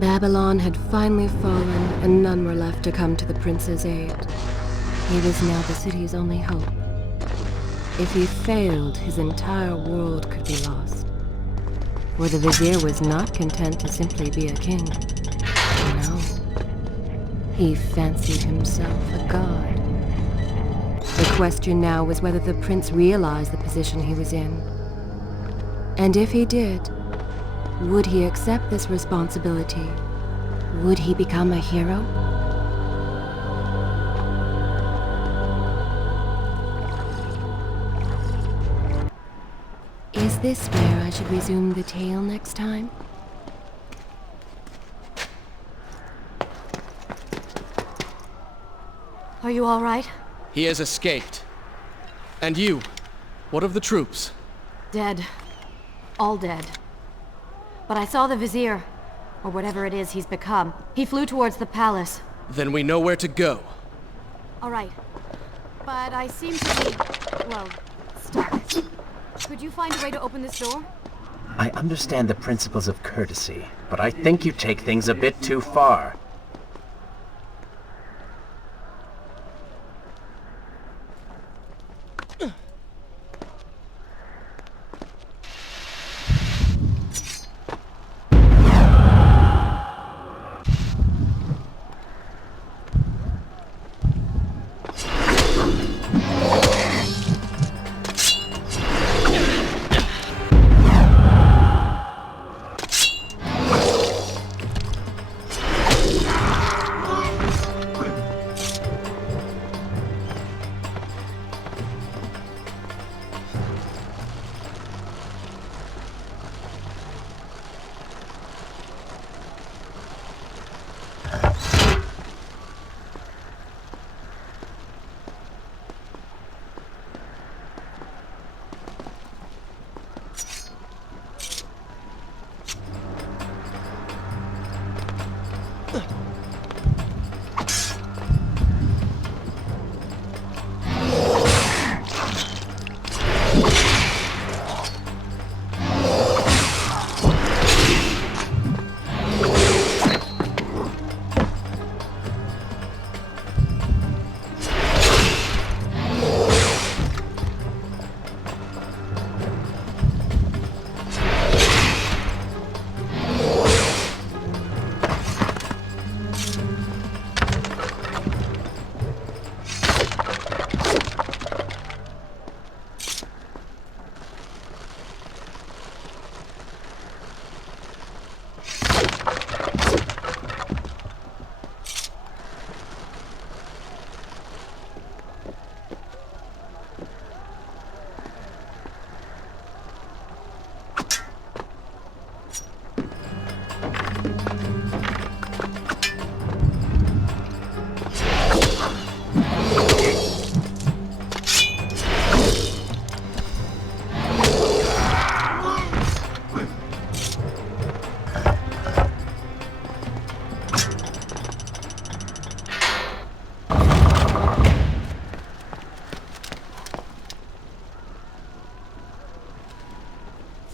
Babylon had finally fallen, and none were left to come to the prince's aid. He was now the city's only hope. If he failed, his entire world could be lost. For the vizier was not content to simply be a king. No. He fancied himself a god. The question now was whether the prince realized the position he was in. And if he did, would he accept this responsibility? Would he become a hero? Is this where I should resume the tale next time? Are you all right? He has escaped. And you? What of the troops? Dead. All dead. But I saw the vizier, or whatever it is he's become. He flew towards the palace. Then we know where to go. All right. But I seem to be, well, stuck. Could you find a way to open this door? I understand the principles of courtesy, but I think you take things a bit too far.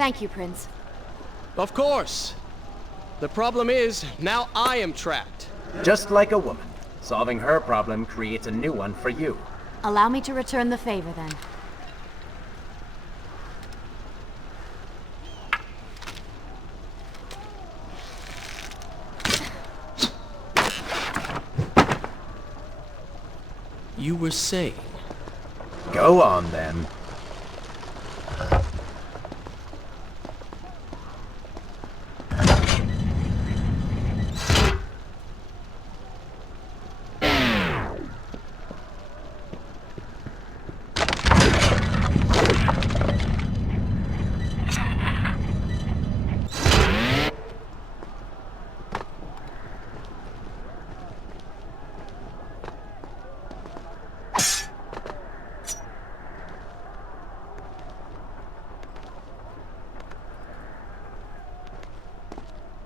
Thank you, Prince. Of course. The problem is, now I am trapped. Just like a woman. Solving her problem creates a new one for you. Allow me to return the favor, then. You were saying? Go on, then.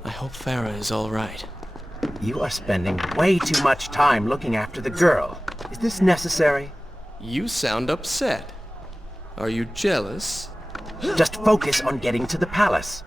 I hope Farah is all right. You are spending way too much time looking after the girl. Is this necessary? You sound upset. Are you jealous? Just focus on getting to the palace.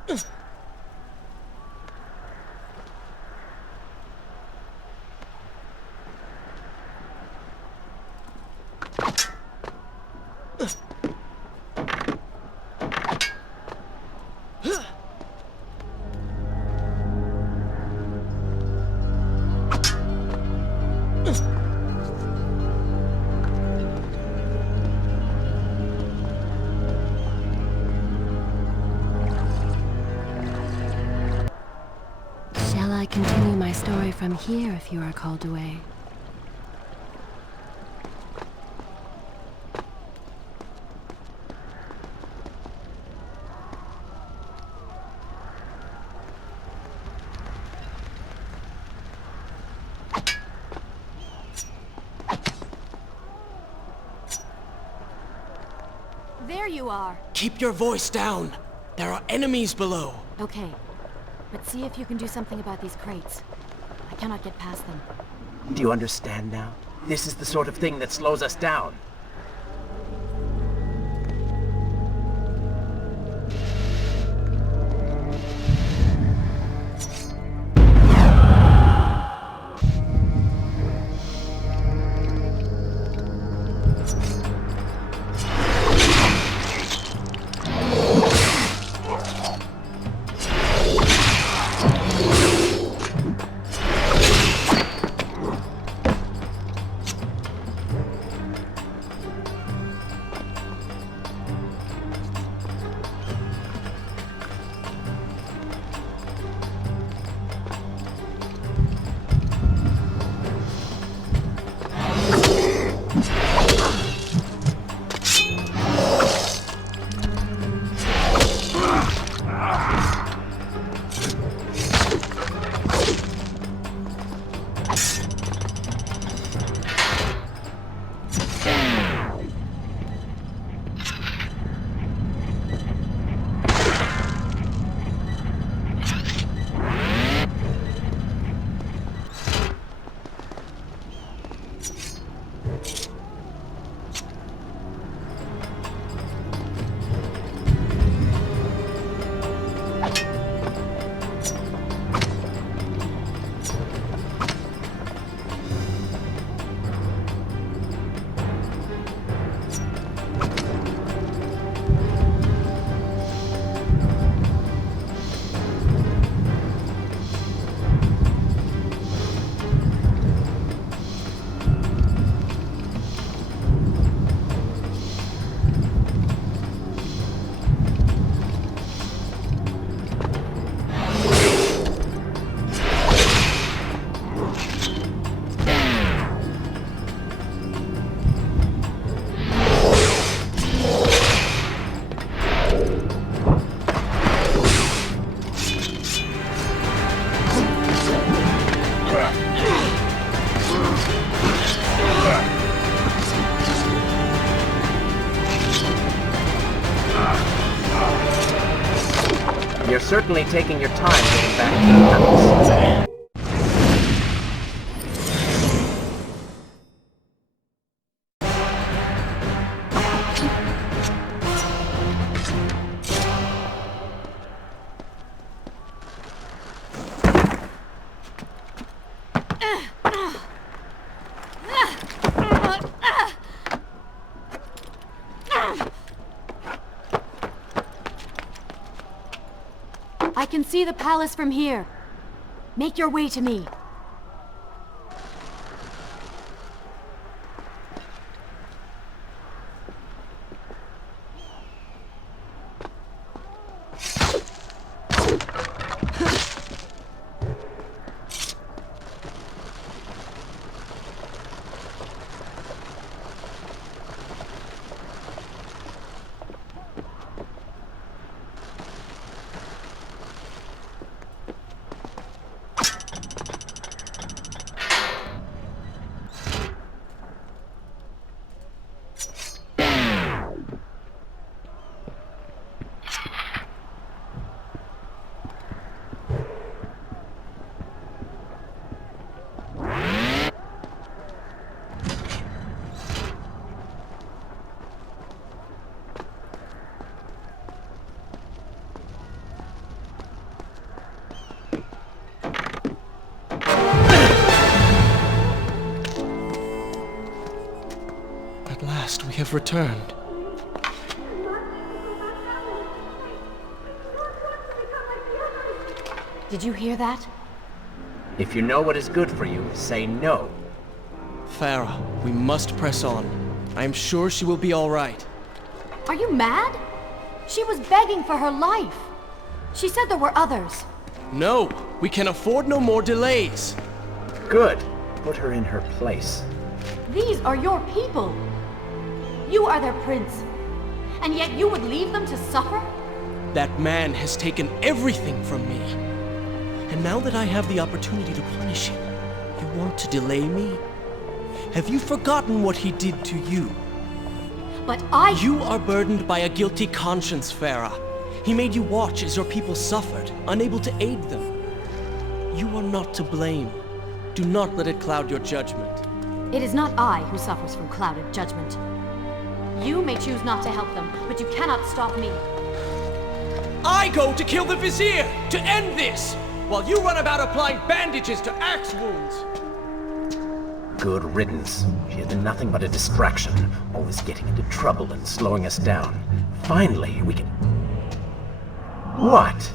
Shall I continue my story from here if you are called away? There you are. Keep your voice down. There are enemies below. Okay. But see if you can do something about these crates. I cannot get past them. Do you understand now? This is the sort of thing that slows us down. You're certainly taking your time getting back to the palace. I can see the palace from here. Make your way to me. At last, we have returned. Did you hear that? If you know what is good for you, say no. Farah, we must press on. I am sure she will be all right. Are you mad? She was begging for her life. She said there were others. No, we can afford no more delays. Good. Put her in her place. These are your people. You are their prince. And yet you would leave them to suffer? That man has taken everything from me. And now that I have the opportunity to punish him, you want to delay me? Have you forgotten what he did to you? But You are burdened by a guilty conscience, Farah. He made you watch as your people suffered, unable to aid them. You are not to blame. Do not let it cloud your judgment. It is not I who suffers from clouded judgment. You may choose not to help them, but you cannot stop me. I go to kill the Vizier, to end this, while you run about applying bandages to axe wounds. Good riddance. She has been nothing but a distraction, always getting into trouble and slowing us down. Finally, we can... What?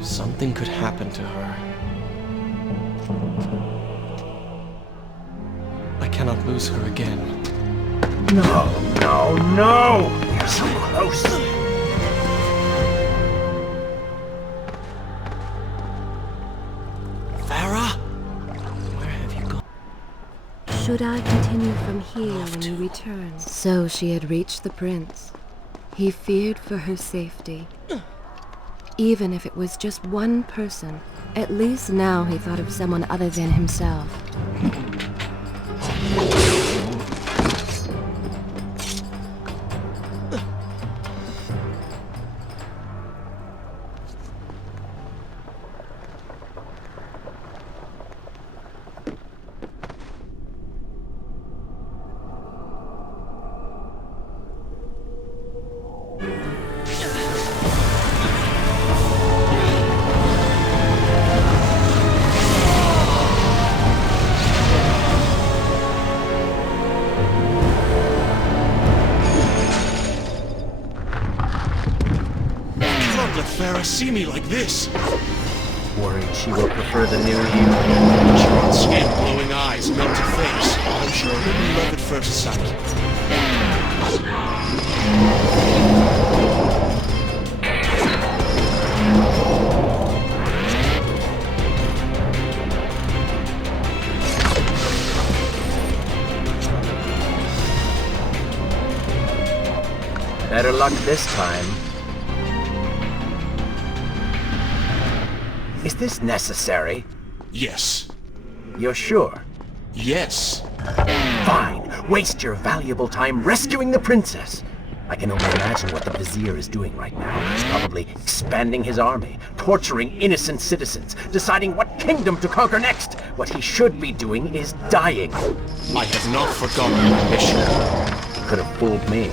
Something could happen to her. I cannot lose her again. No, no, no! You're so close! Farah? Where have you gone? Should I continue from here when you return? So she had reached the prince. He feared for her safety. Even if it was just one person, at least now he thought of someone other than himself. Farah see me like this? Worried she will prefer the new you? Charred skin, glowing eyes, melted face. I'm sure he'll be love at first sight. Better luck this time. Is this necessary? Yes. You're sure? Yes. Fine. Waste your valuable time rescuing the princess. I can only imagine what the Vizier is doing right now. He's probably expanding his army, torturing innocent citizens, deciding what kingdom to conquer next. What he should be doing is dying. I have not forgotten my mission. Could have fooled me.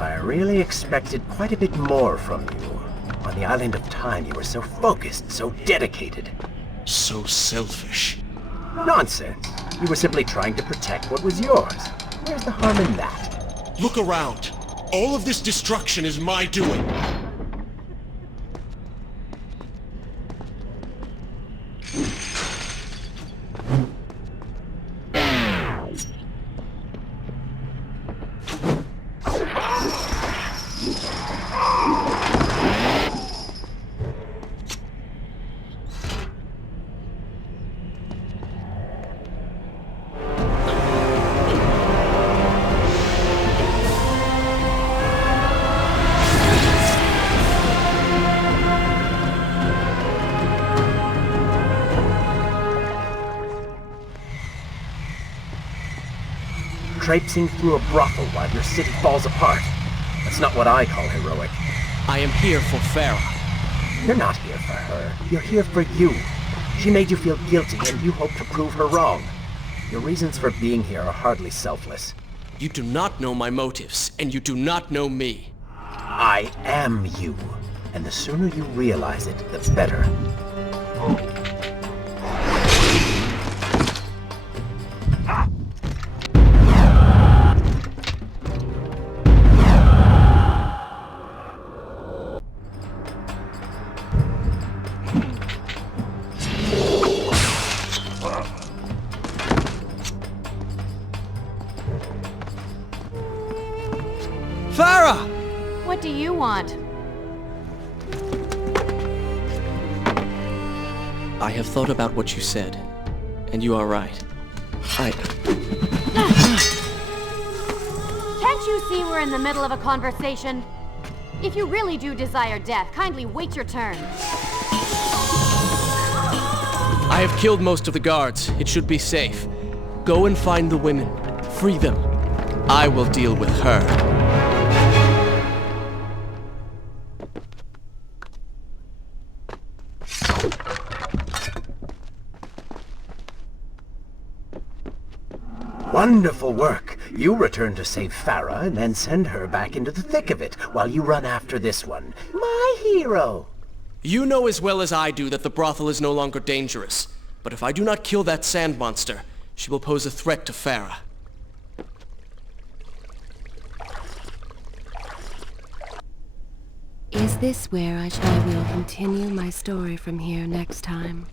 I really expected quite a bit more from you. On the island of Time, you were so focused, so dedicated. So selfish. Nonsense. You were simply trying to protect what was yours. Where's the harm in that? Look around. All of this destruction is my doing. Traipsing through a brothel while your city falls apart. That's not what I call heroic. I am here for Farah. You're not here for her. You're here for you. She made you feel guilty, and you hope to prove her wrong. Your reasons for being here are hardly selfless. You do not know my motives, and you do not know me. I am you. And the sooner you realize it, the better. Farah! What do you want? I have thought about what you said, and you are right. Can't you see we're in the middle of a conversation? If you really do desire death, kindly wait your turn. I have killed most of the guards. It should be safe. Go and find the women. Free them. I will deal with her. Wonderful work. You return to save Farah and then send her back into the thick of it while you run after this one. My hero! You know as well as I do that the brothel is no longer dangerous. But if I do not kill that sand monster, she will pose a threat to Farah. Is this where I will continue my story from here next time?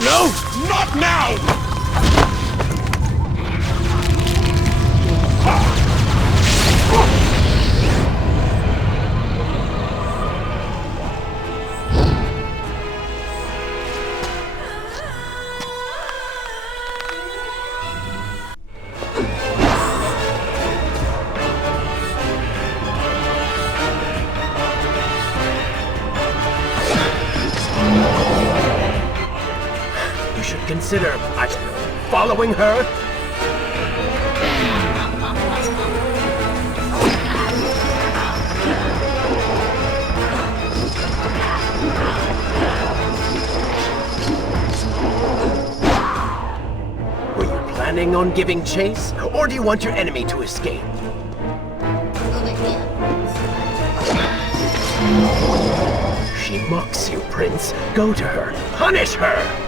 No! Not now! Consider following her? on giving chase, or do you want your enemy to escape? She mocks you, Prince. Go to her. Punish her!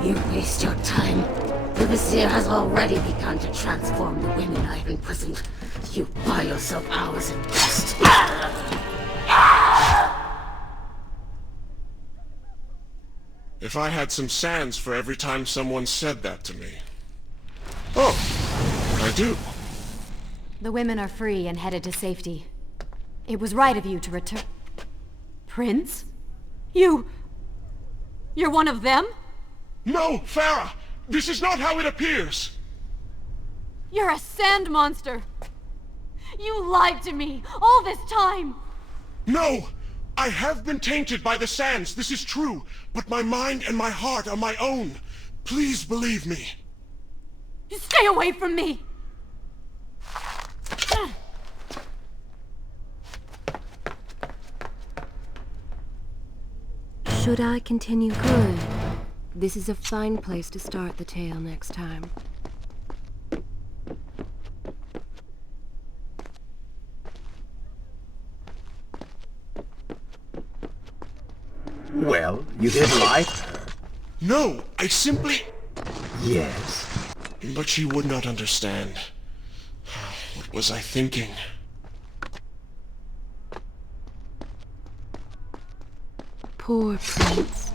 You waste your time. The Vizier has already begun to transform the women I've imprisoned. You buy yourself hours at best. If I had some sands for every time someone said that to me. Oh, I do. The women are free and headed to safety. It was right of you to return... Prince? You're one of them? No, Farah! This is not how it appears! You're a sand monster! You lied to me all this time! No! I have been tainted by the sands, this is true, but my mind and my heart are my own. Please believe me. Stay away from me! Should I continue? Good. This is a fine place to start the tale next time. Well, you did lie to her. No, I simply... Yes. But she would not understand. What was I thinking? Poor Prince.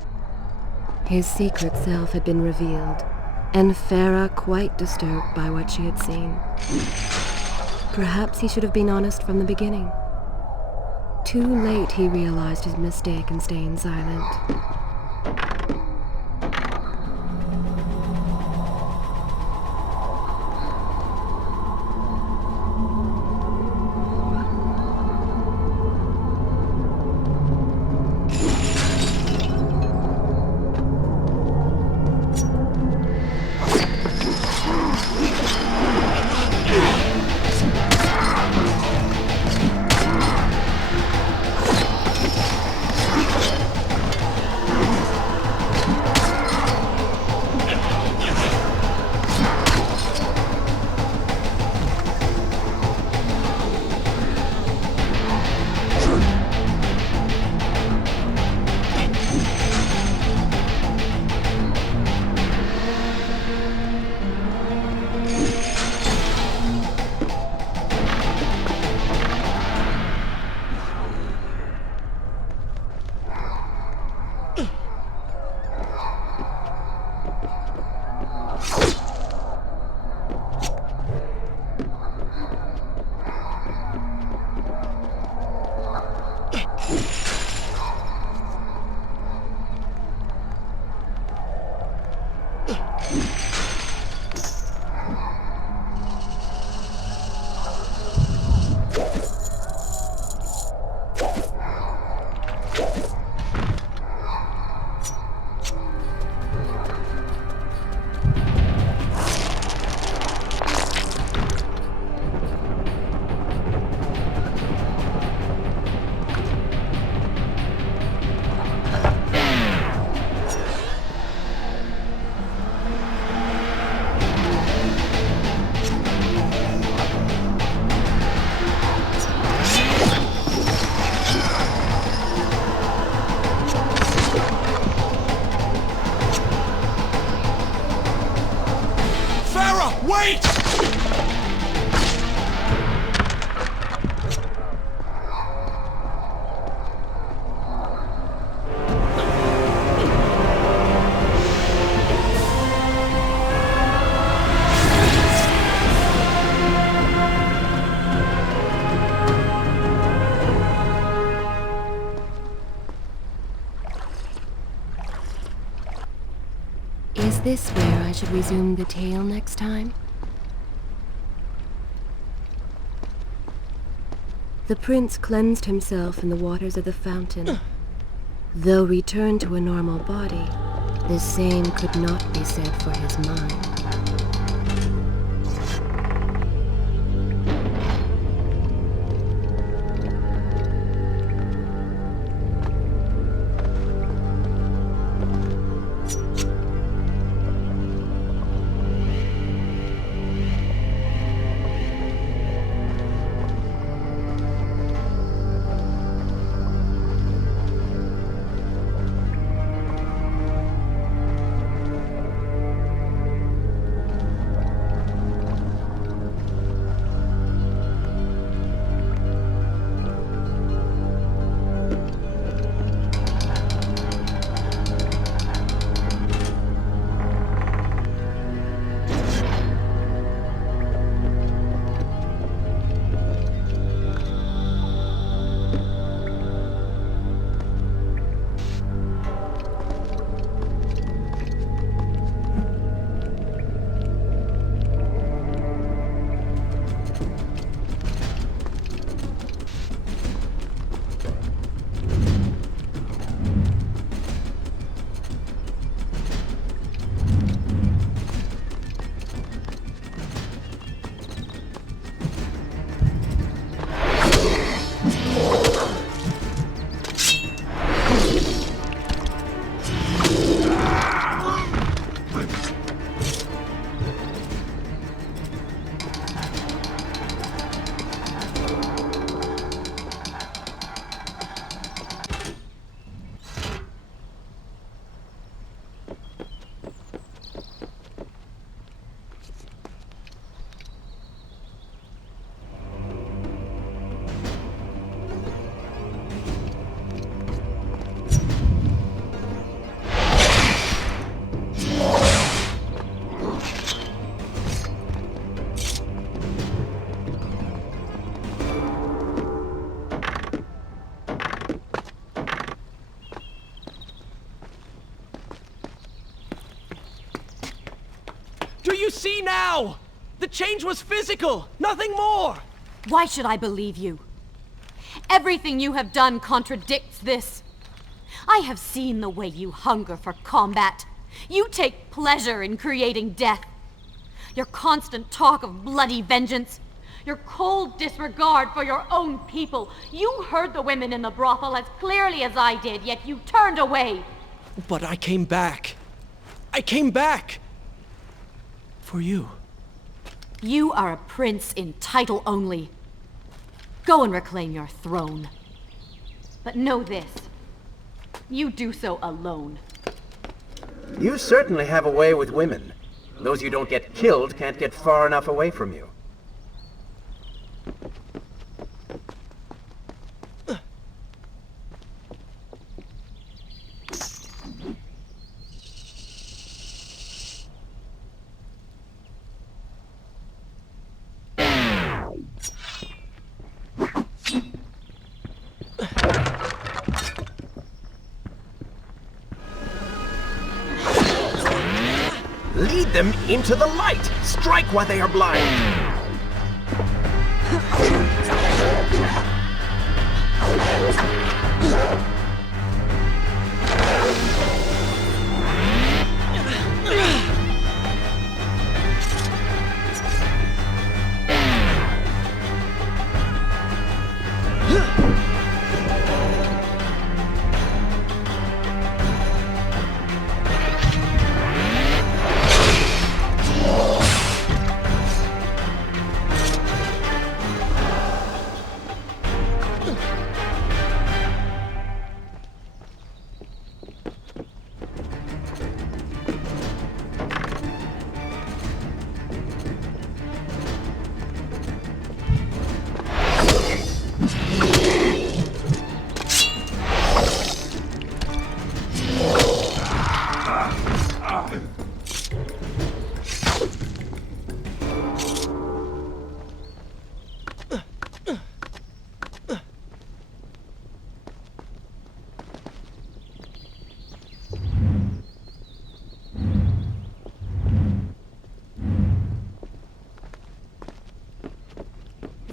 His secret self had been revealed, and Farah quite disturbed by what she had seen. Perhaps he should have been honest from the beginning. Too late he realized his mistake in staying silent. Is this where I should resume the tale next time? The prince cleansed himself in the waters of the fountain. Though returned to a normal body, the same could not be said for his mind. Do you see now? The change was physical, nothing more! Why should I believe you? Everything you have done contradicts this. I have seen the way you hunger for combat. You take pleasure in creating death. Your constant talk of bloody vengeance. Your cold disregard for your own people. You heard the women in the brothel as clearly as I did, yet you turned away. But I came back. I came back! For you. You are a prince in title only. Go and reclaim your throne. But know this. You do so alone. You certainly have a way with women. Those you don't get killed can't get far enough away from you. Lead them into the light! Strike while they are blind!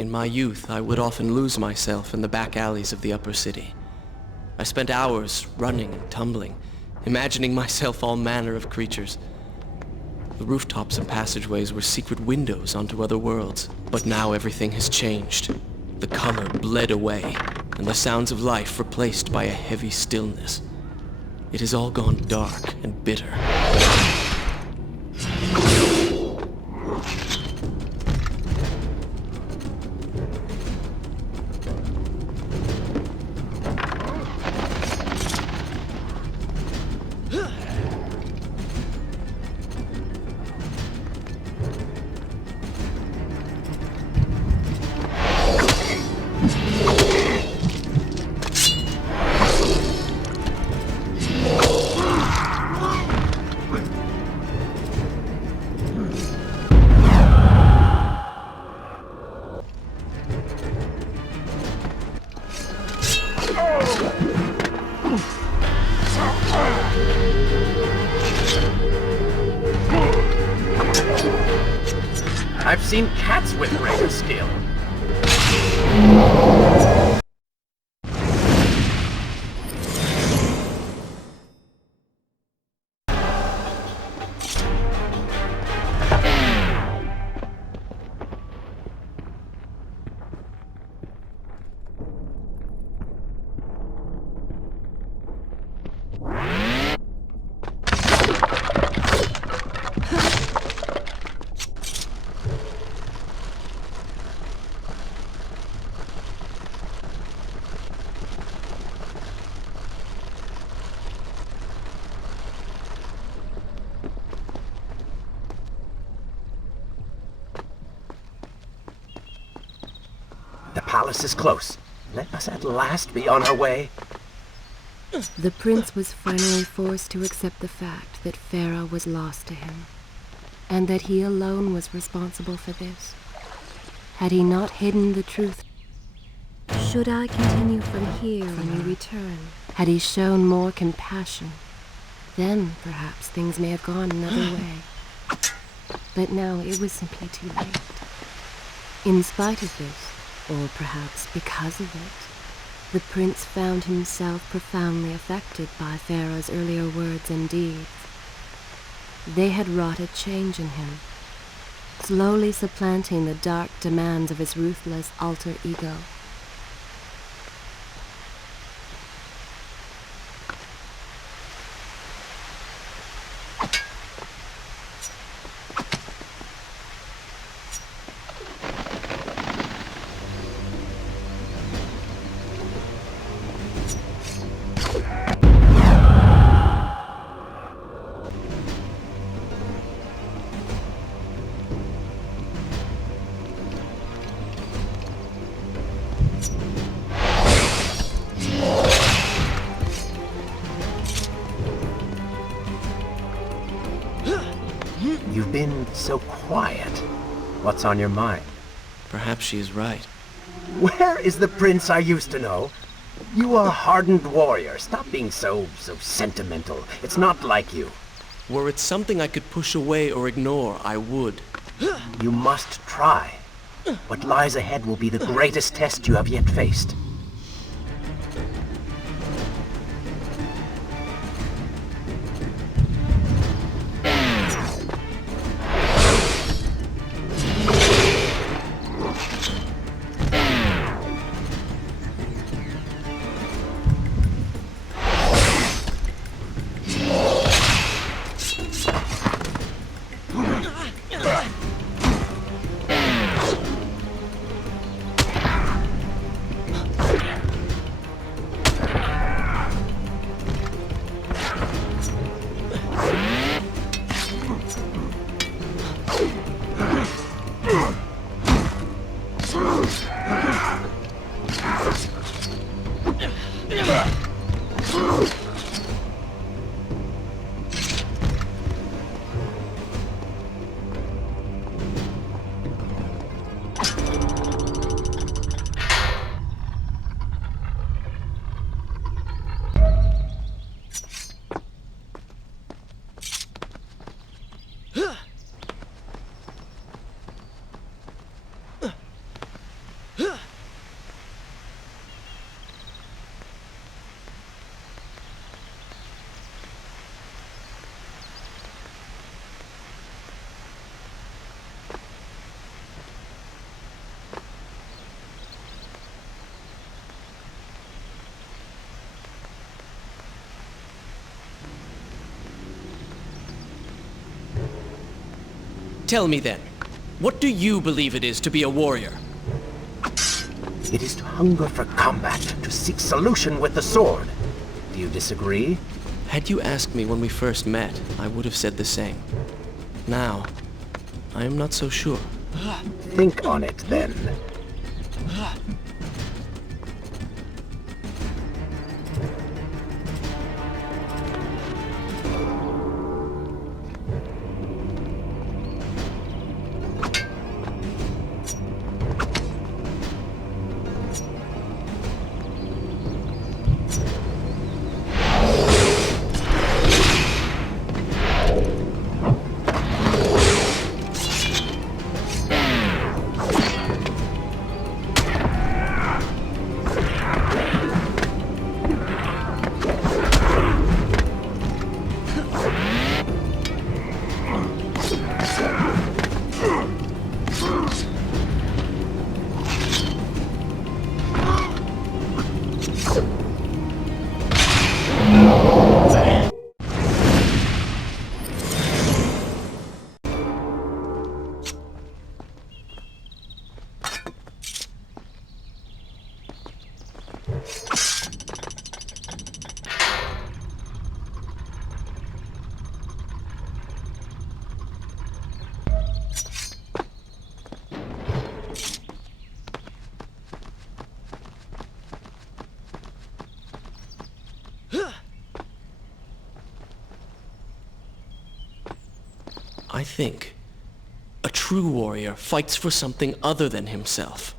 In my youth, I would often lose myself in the back alleys of the upper city. I spent hours running and tumbling, imagining myself all manner of creatures. The rooftops and passageways were secret windows onto other worlds. But now everything has changed. The color bled away, and the sounds of life replaced by a heavy stillness. It has all gone dark and bitter. I've seen cats with greater skill. The palace is close. Let us at last be on our way. The prince was finally forced to accept the fact that Pharaoh was lost to him, and that he alone was responsible for this. Had he not hidden the truth? Should I continue from here when you return? Had he shown more compassion? Then, perhaps, things may have gone another way. But now it was simply too late. In spite of this, or perhaps because of it, the prince found himself profoundly affected by Pharaoh's earlier words and deeds. They had wrought a change in him, slowly supplanting the dark demands of his ruthless alter ego. You've been so quiet. What's on your mind? Perhaps she is right. Where is the prince I used to know? You are a hardened warrior. Stop being so sentimental. It's not like you. Were it something I could push away or ignore, I would. You must try. What lies ahead will be the greatest test you have yet faced. Tell me then, what do you believe it is to be a warrior? It is to hunger for combat, to seek solution with the sword. Do you disagree? Had you asked me when we first met, I would have said the same. Now, I am not so sure. Think on it, then. I think a true warrior fights for something other than himself.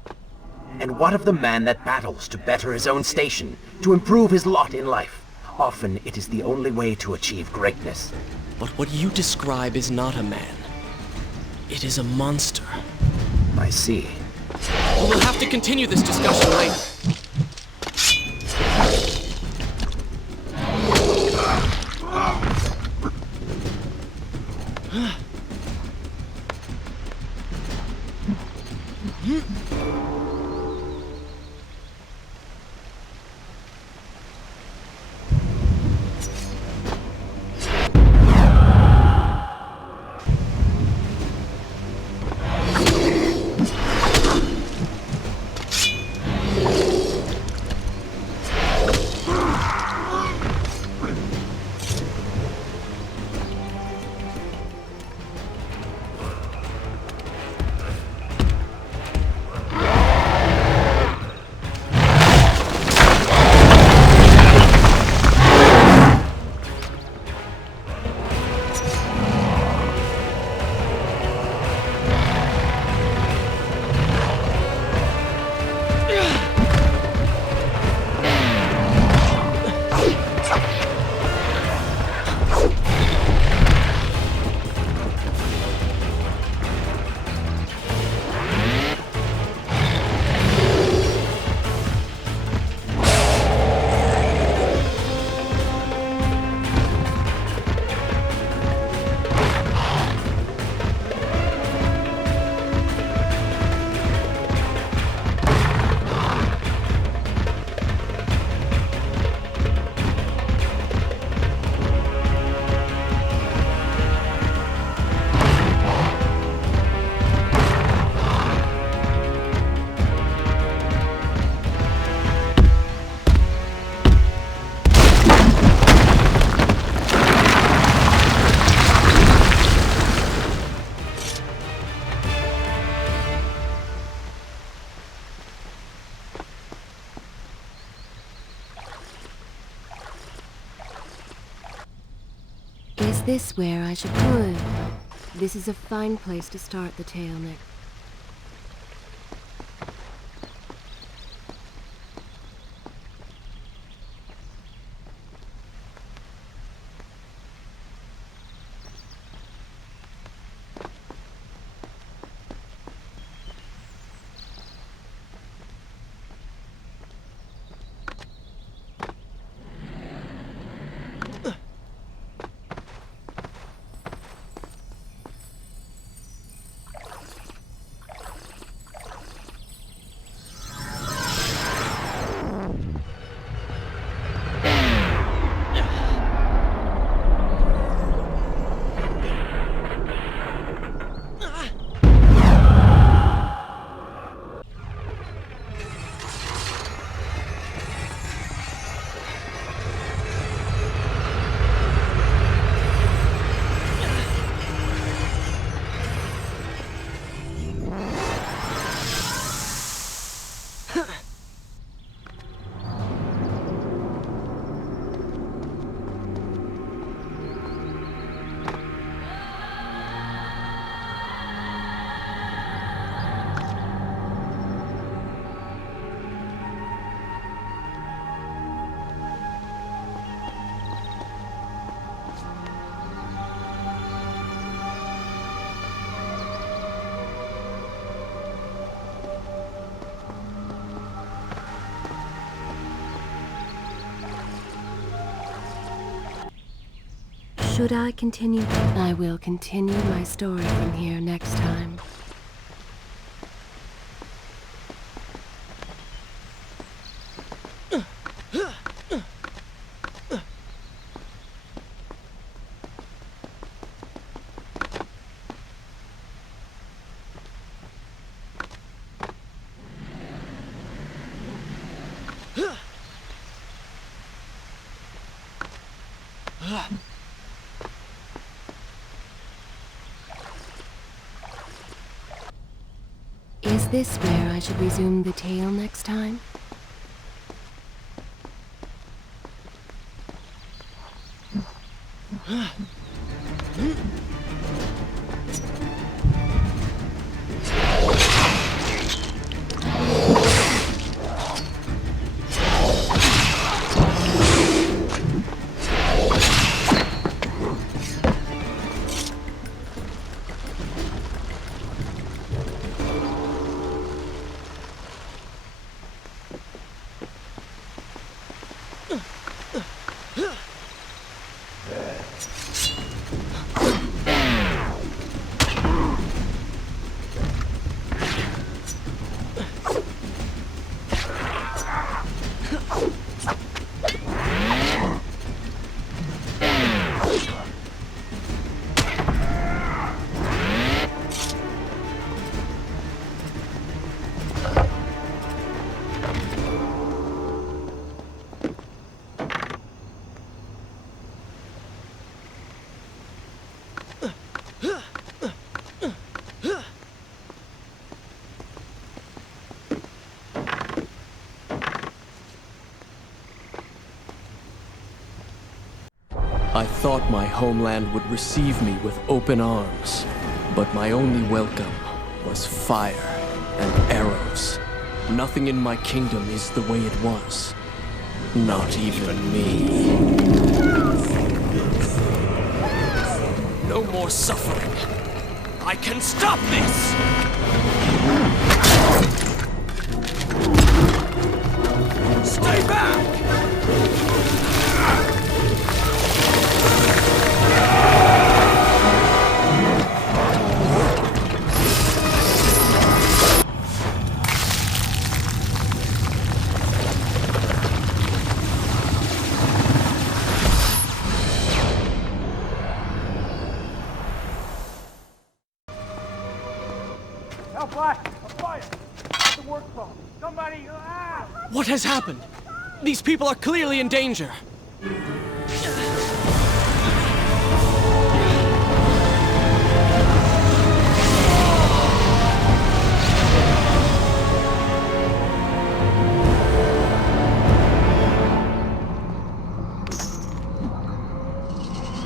And what of the man that battles to better his own station, to improve his lot in life? Often it is the only way to achieve greatness. But what you describe is not a man. It is a monster. I see. We will have to continue this discussion later. Is this where I should put? This is a fine place to start the tale, Nick. Should I continue? I will continue my story from here next time. Is this where I should resume the tale next time? I thought my homeland would receive me with open arms, but my only welcome was fire and arrows. Nothing in my kingdom is the way it was. Not even me. No more suffering. I can stop this! Stay back! What has happened? These people are clearly in danger.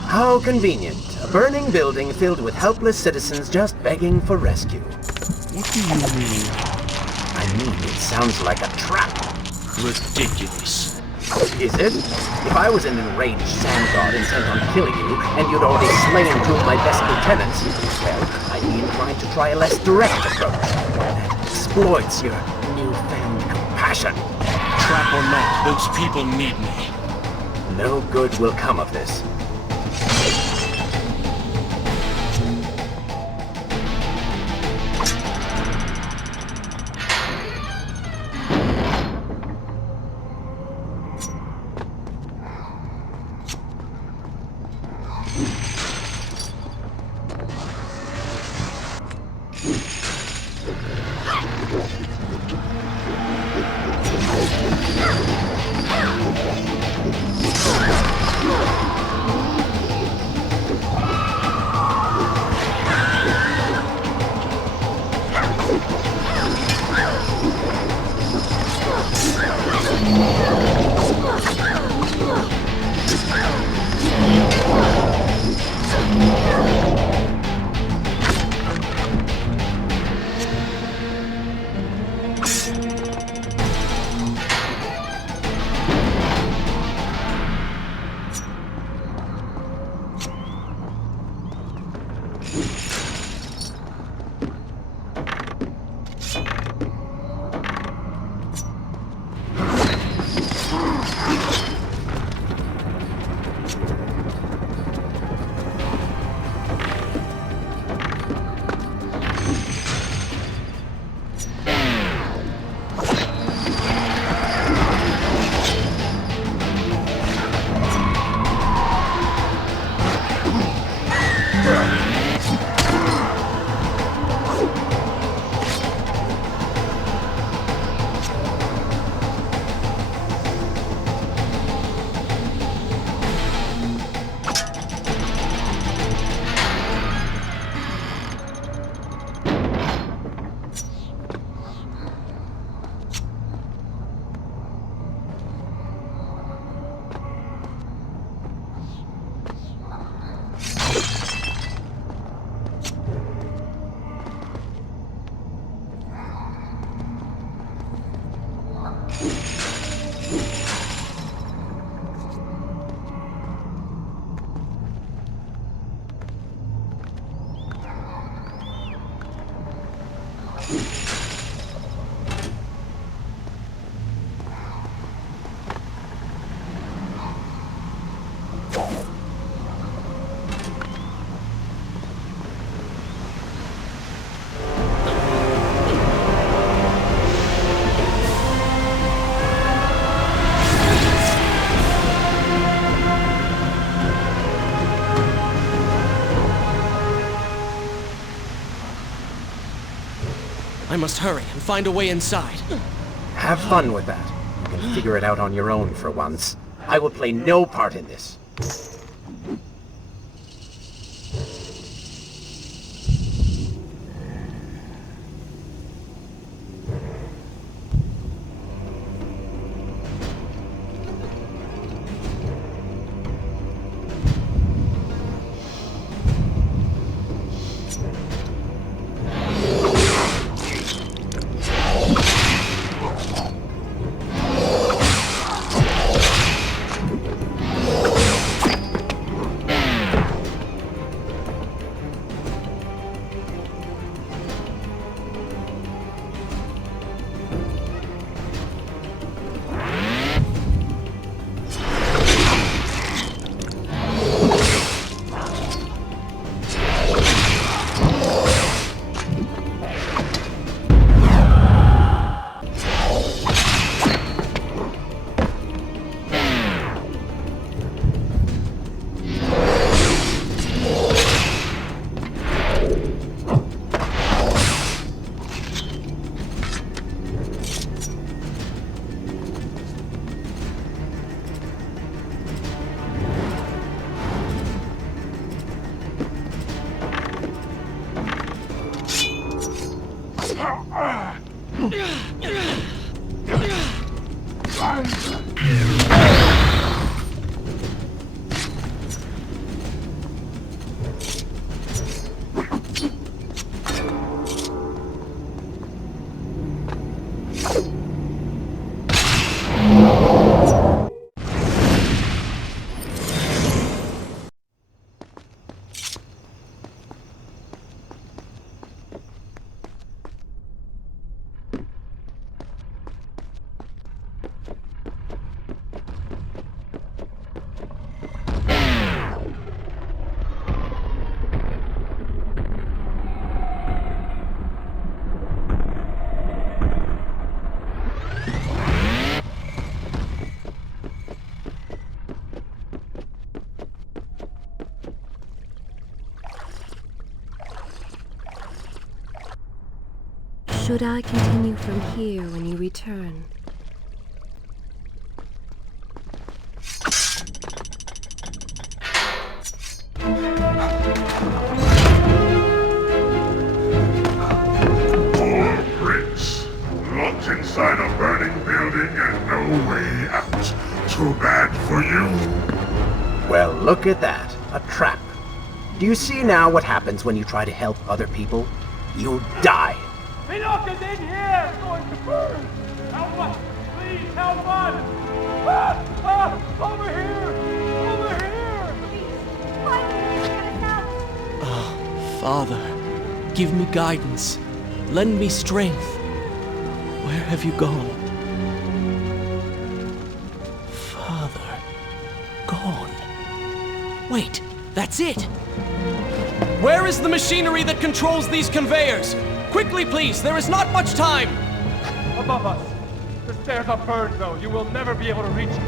How convenient. A burning building filled with helpless citizens just begging for rescue. What do you mean? I mean, it sounds like a trap. Ridiculous. Is it? If I was an enraged sand god intent on killing you, and you'd already slain two of my best lieutenants, well, I'd be inclined to try a less direct approach. That exploits your newfound compassion. Trap or not, those people need me. No good will come of this. I must hurry and find a way inside. Have fun with that. You can figure it out on your own for once. I will play no part in this. Should I continue from here when you return? Poor Prince. Locked inside a burning building and no way out. Too bad for you. Well, look at that. A trap. Do you see now what happens when you try to help other people? You die. Enoch is in here! It's going to burn! Help us! Please, help us! Over here! Over here! Please, finally, get us out! Oh, Father, give me guidance. Lend me strength. Where have you gone? Father, gone. Wait, that's it! Where is the machinery that controls these conveyors? Quickly, please! There is not much time! Above us! The stairs are burned, though. You will never be able to reach it.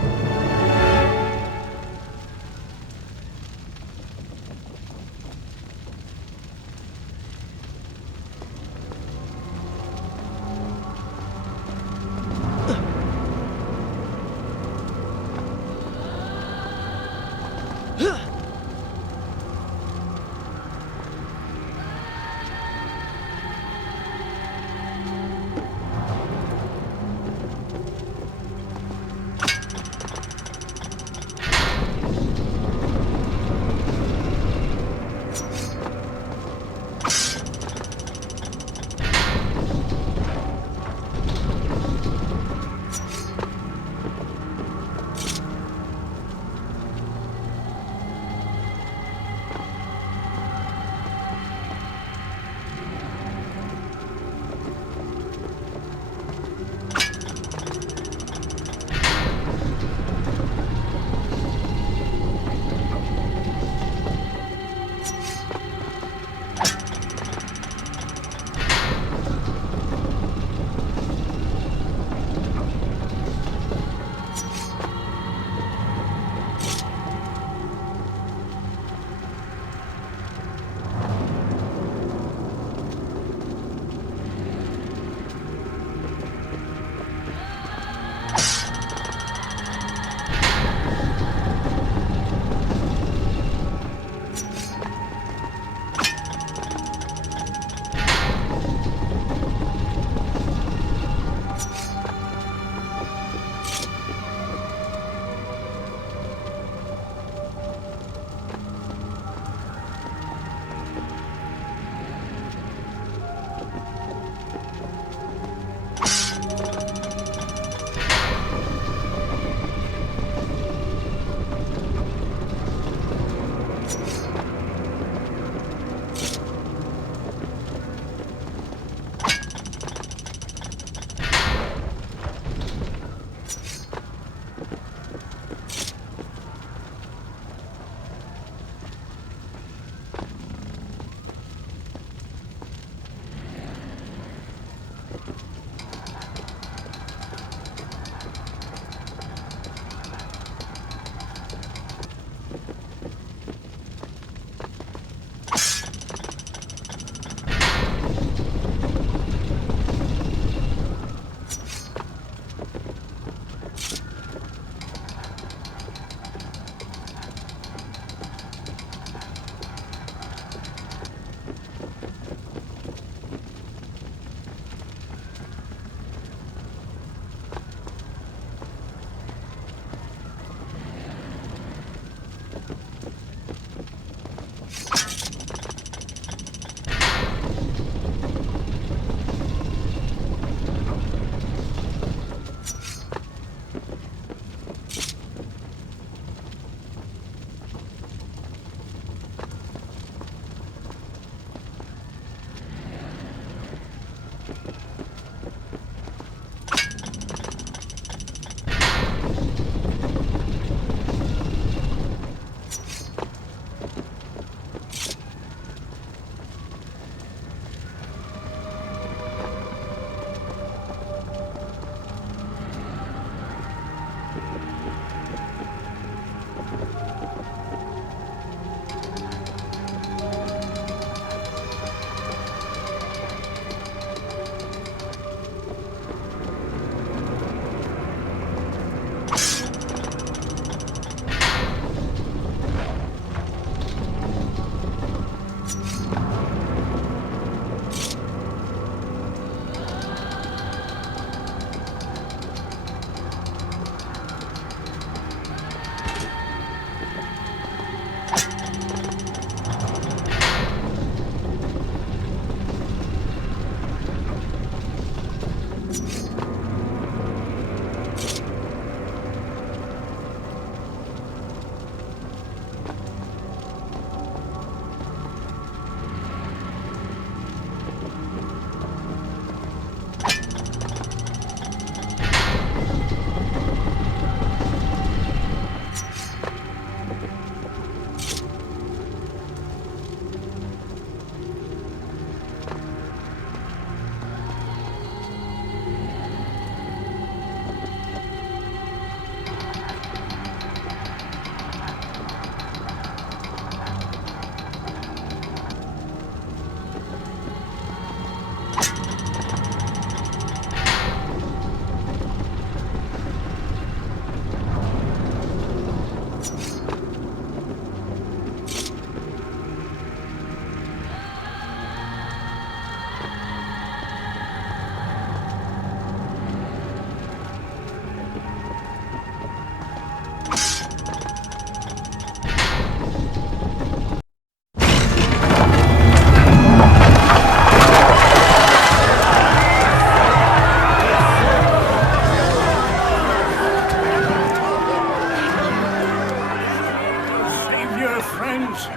friends,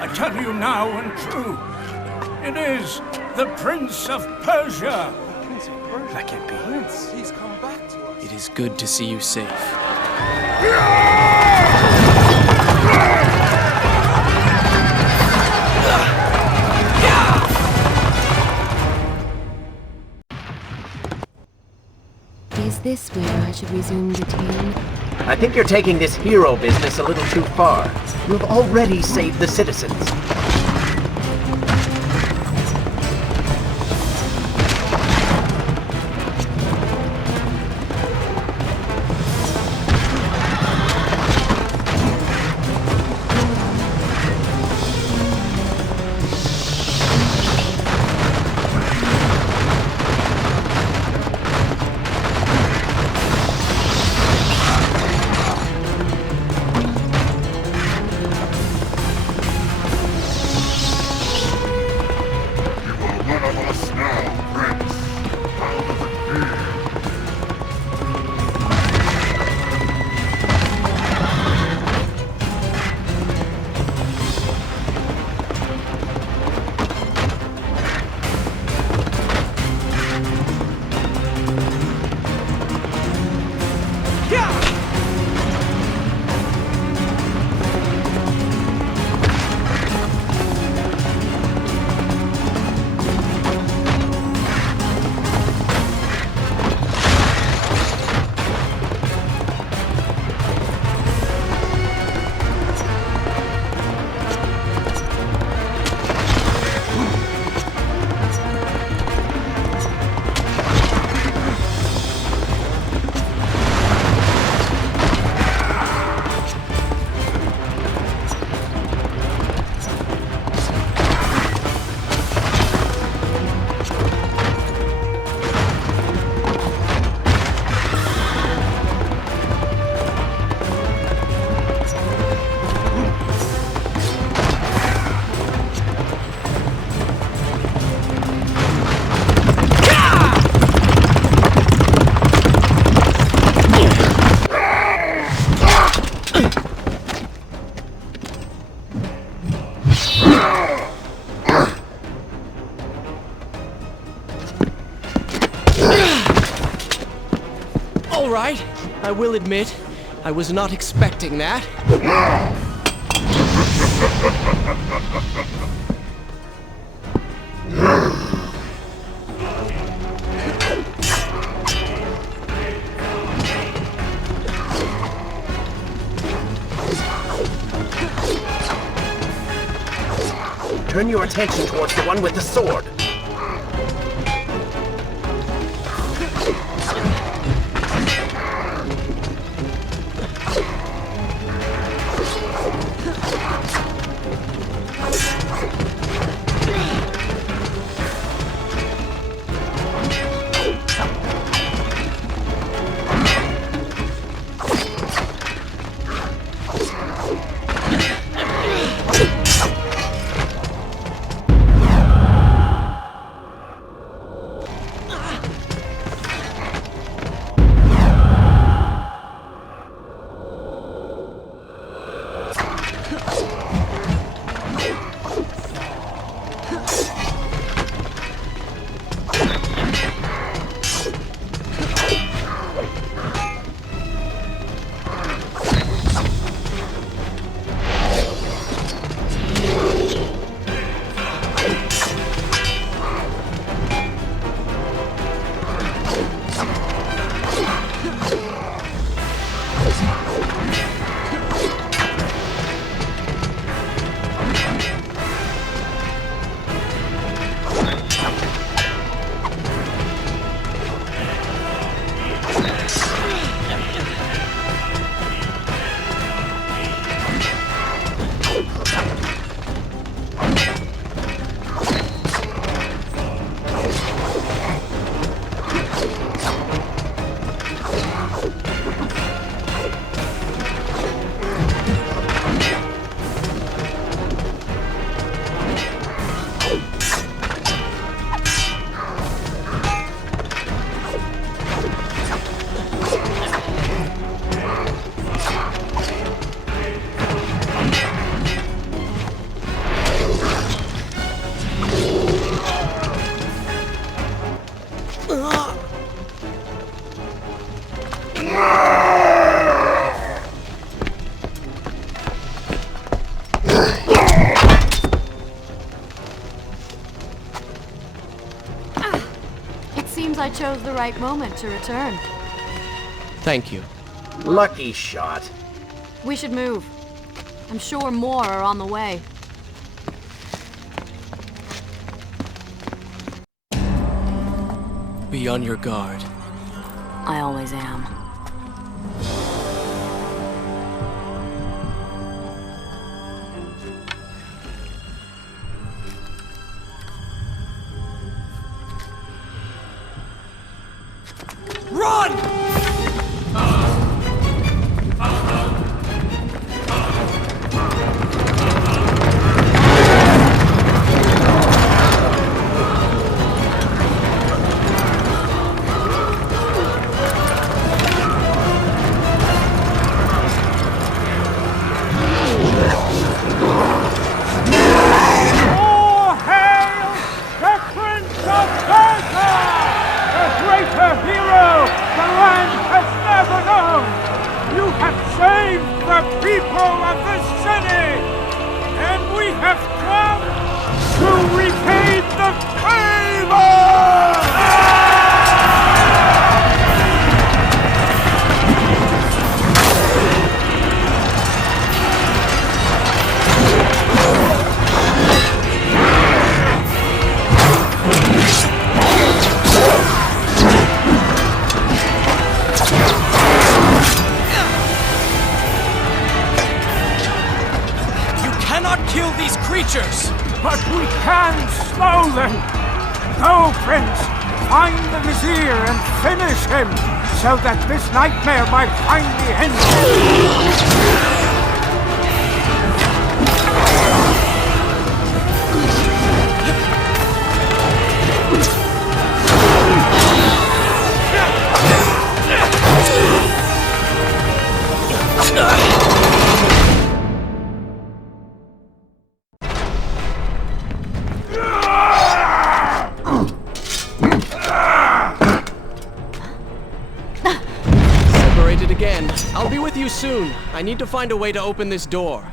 I tell you now and true, it is the Prince of Persia. That can't be. He's come back to us. It is good to see you safe. Is this where I should resume the tale? I think you're taking this hero business a little too far. You have already saved the citizens. All right, I will admit, I was not expecting that. Turn your attention towards the one with the sword. seems I chose the right moment to return. Thank you. Lucky shot. We should move. I'm sure more are on the way. Be on your guard. I always am. Run! All hail the Prince of Persia! A greater hero the land has never known! You have saved the people of the city! And we have come to repay the favor! Kill these creatures! But we can slow them! Go, Prince! Find the Vizier and finish him, so that this nightmare might finally end! Again. I'll be with you soon. I need to find a way to open this door.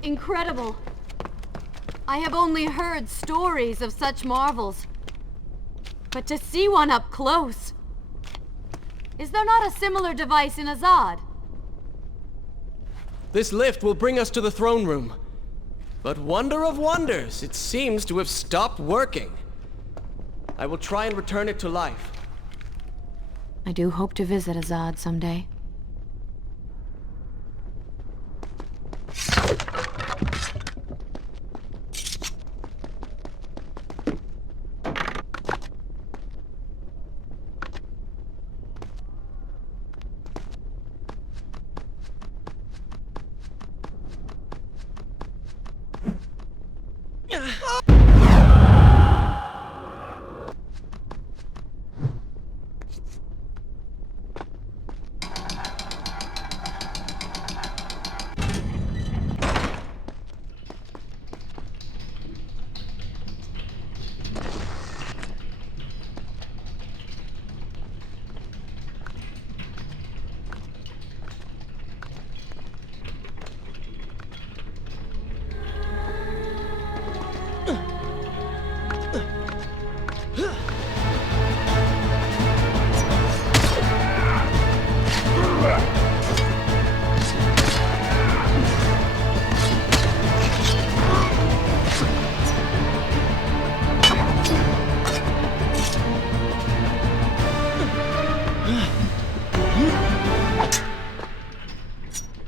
Incredible! I have only heard stories of such marvels. But to see one up close... Is there not a similar device in Azad? This lift will bring us to the throne room. But wonder of wonders, it seems to have stopped working. I will try and return it to life. I do hope to visit Azad someday.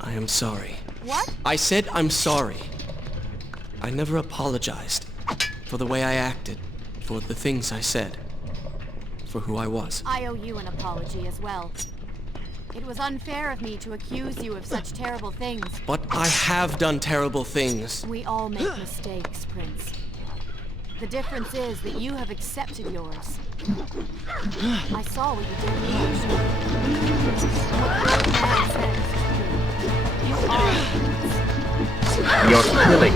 I am sorry. What? I said I'm sorry. I never apologized for the way I acted, for the things I said, for who I was. I owe you an apology as well. It was unfair of me to accuse you of such terrible things. But I have done terrible things. We all make mistakes, Prince. The difference is that you have accepted yours. I saw what you did in the ocean. What the old man said is true. You are a prince. You're killing me.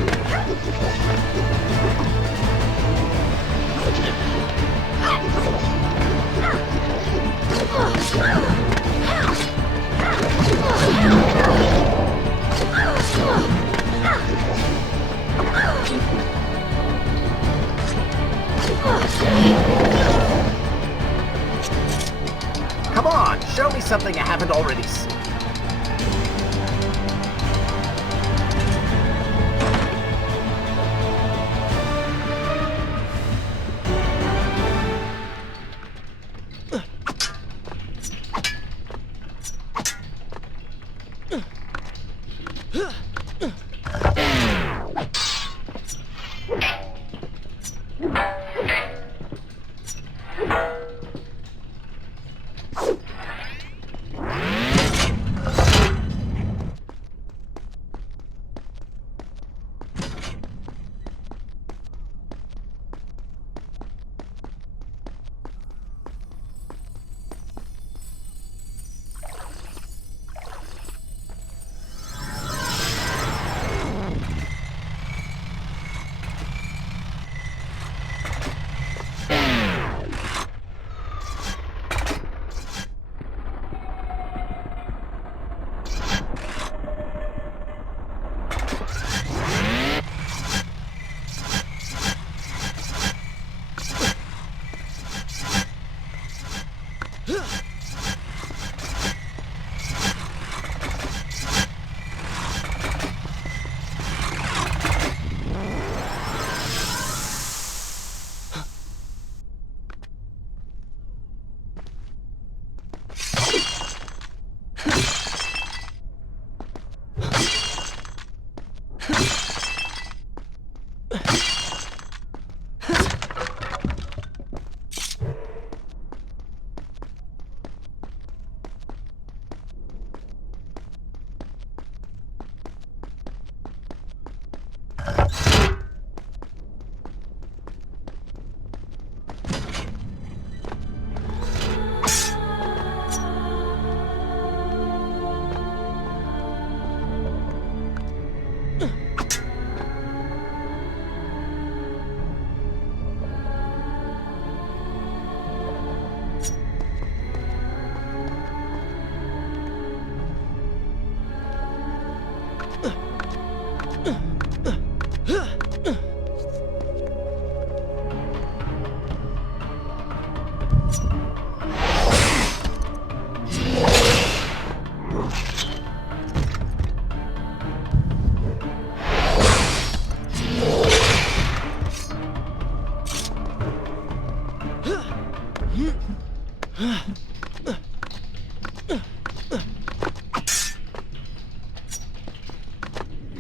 Come on, show me something I haven't already seen.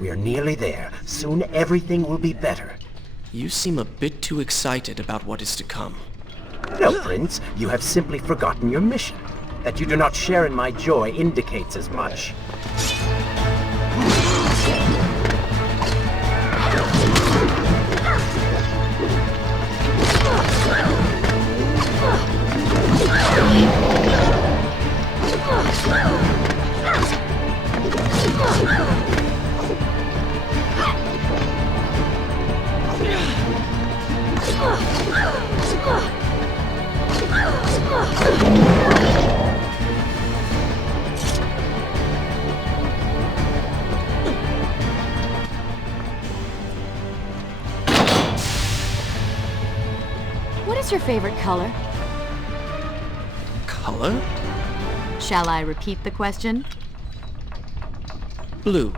We're nearly there. Soon everything will be better. You seem a bit too excited about what is to come. No, Prince. You have simply forgotten your mission. That you do not share in my joy indicates as much. What is your favorite color? Color? Shall I repeat the question? Blue.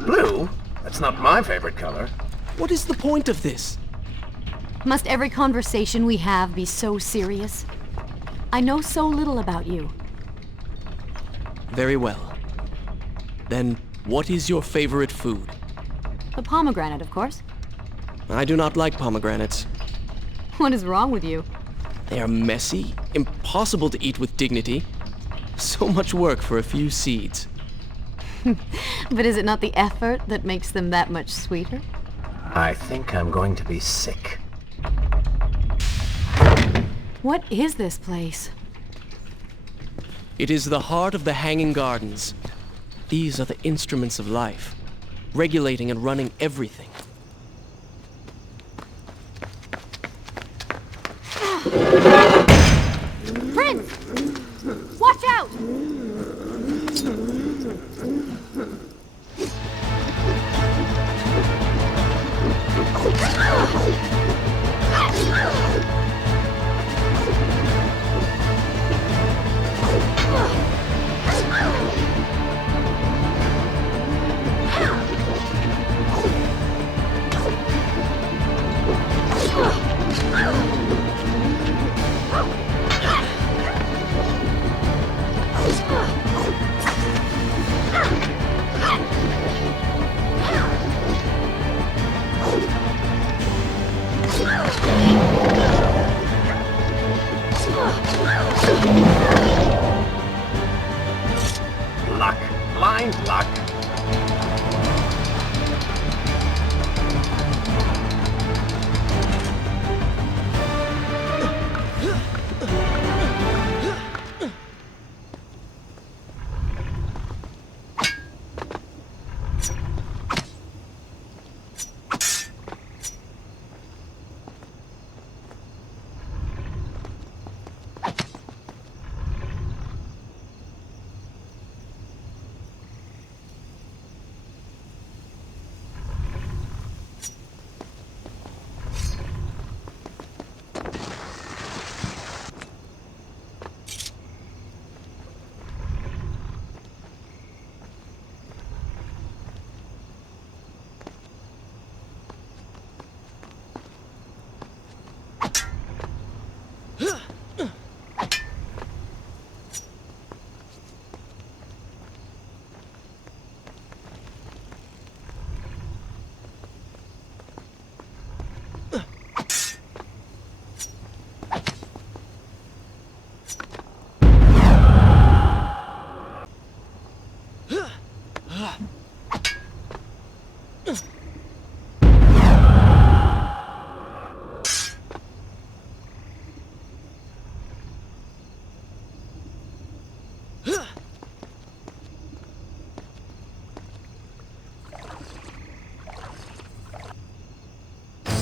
Blue? That's not my favorite color. What is the point of this? Must every conversation we have be so serious? I know so little about you. Very well. Then what is your favorite food? The pomegranate, of course. I do not like pomegranates. What is wrong with you? They are messy, impossible to eat with dignity. So much work for a few seeds. But is it not the effort that makes them that much sweeter? I think I'm going to be sick. What is this place? It is the heart of the Hanging Gardens. These are the instruments of life, regulating and running everything. Prince! Watch out! Luck. Blind luck.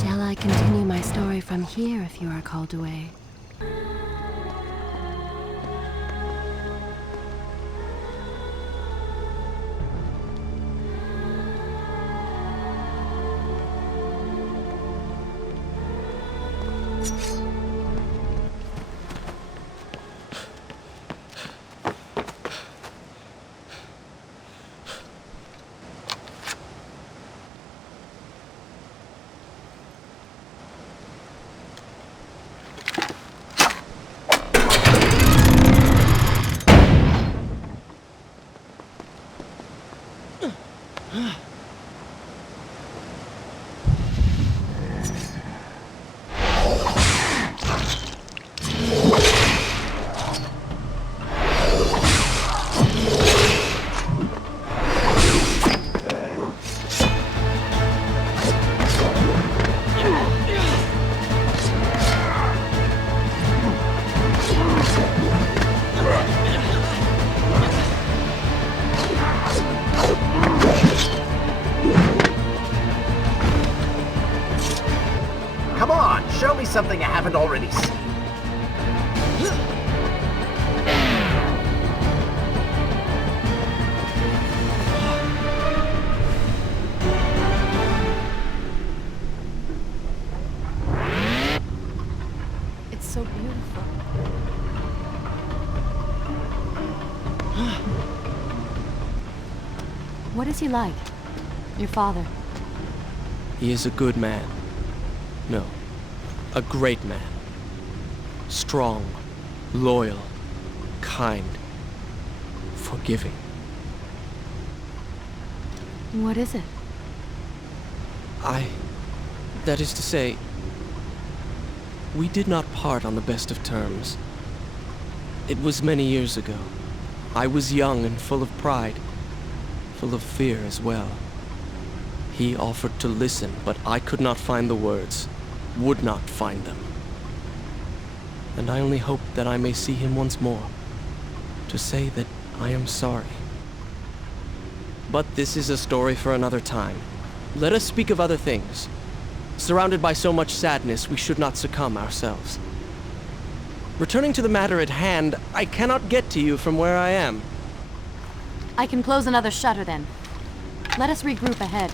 Shall I continue my story from here if you are called away? Come on, show me something I haven't already seen. It's so beautiful. What is he like? Your father? He is a good man. No, a great man. Strong, loyal, kind, forgiving. What is it? That is to say, we did not part on the best of terms. It was many years ago. I was young and full of pride, full of fear as well. He offered to listen, but I could not find the words, would not find them. And I only hope that I may see him once more, to say that I am sorry. But this is a story for another time. Let us speak of other things. Surrounded by so much sadness, we should not succumb ourselves. Returning to the matter at hand, I cannot get to you from where I am. I can close another shutter then. Let us regroup ahead.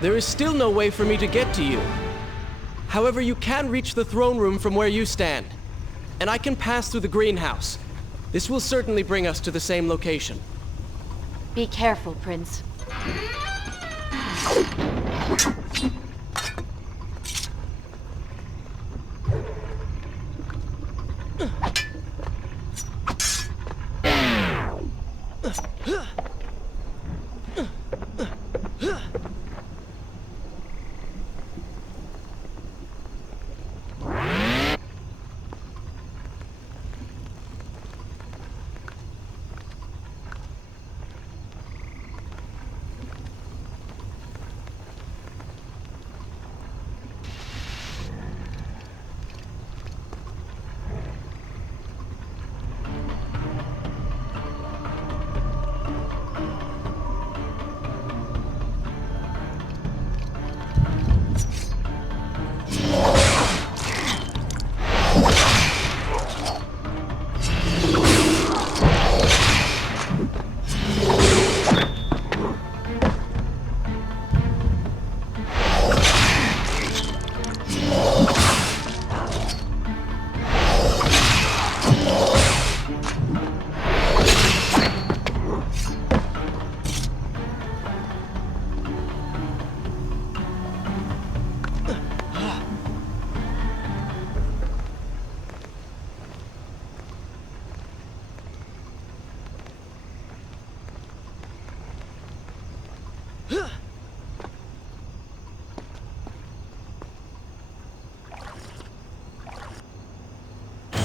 There is still no way for me to get to you. However, you can reach the throne room from where you stand. And I can pass through the greenhouse. This will certainly bring us to the same location. Be careful, Prince.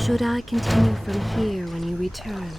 Should I continue from here when you return?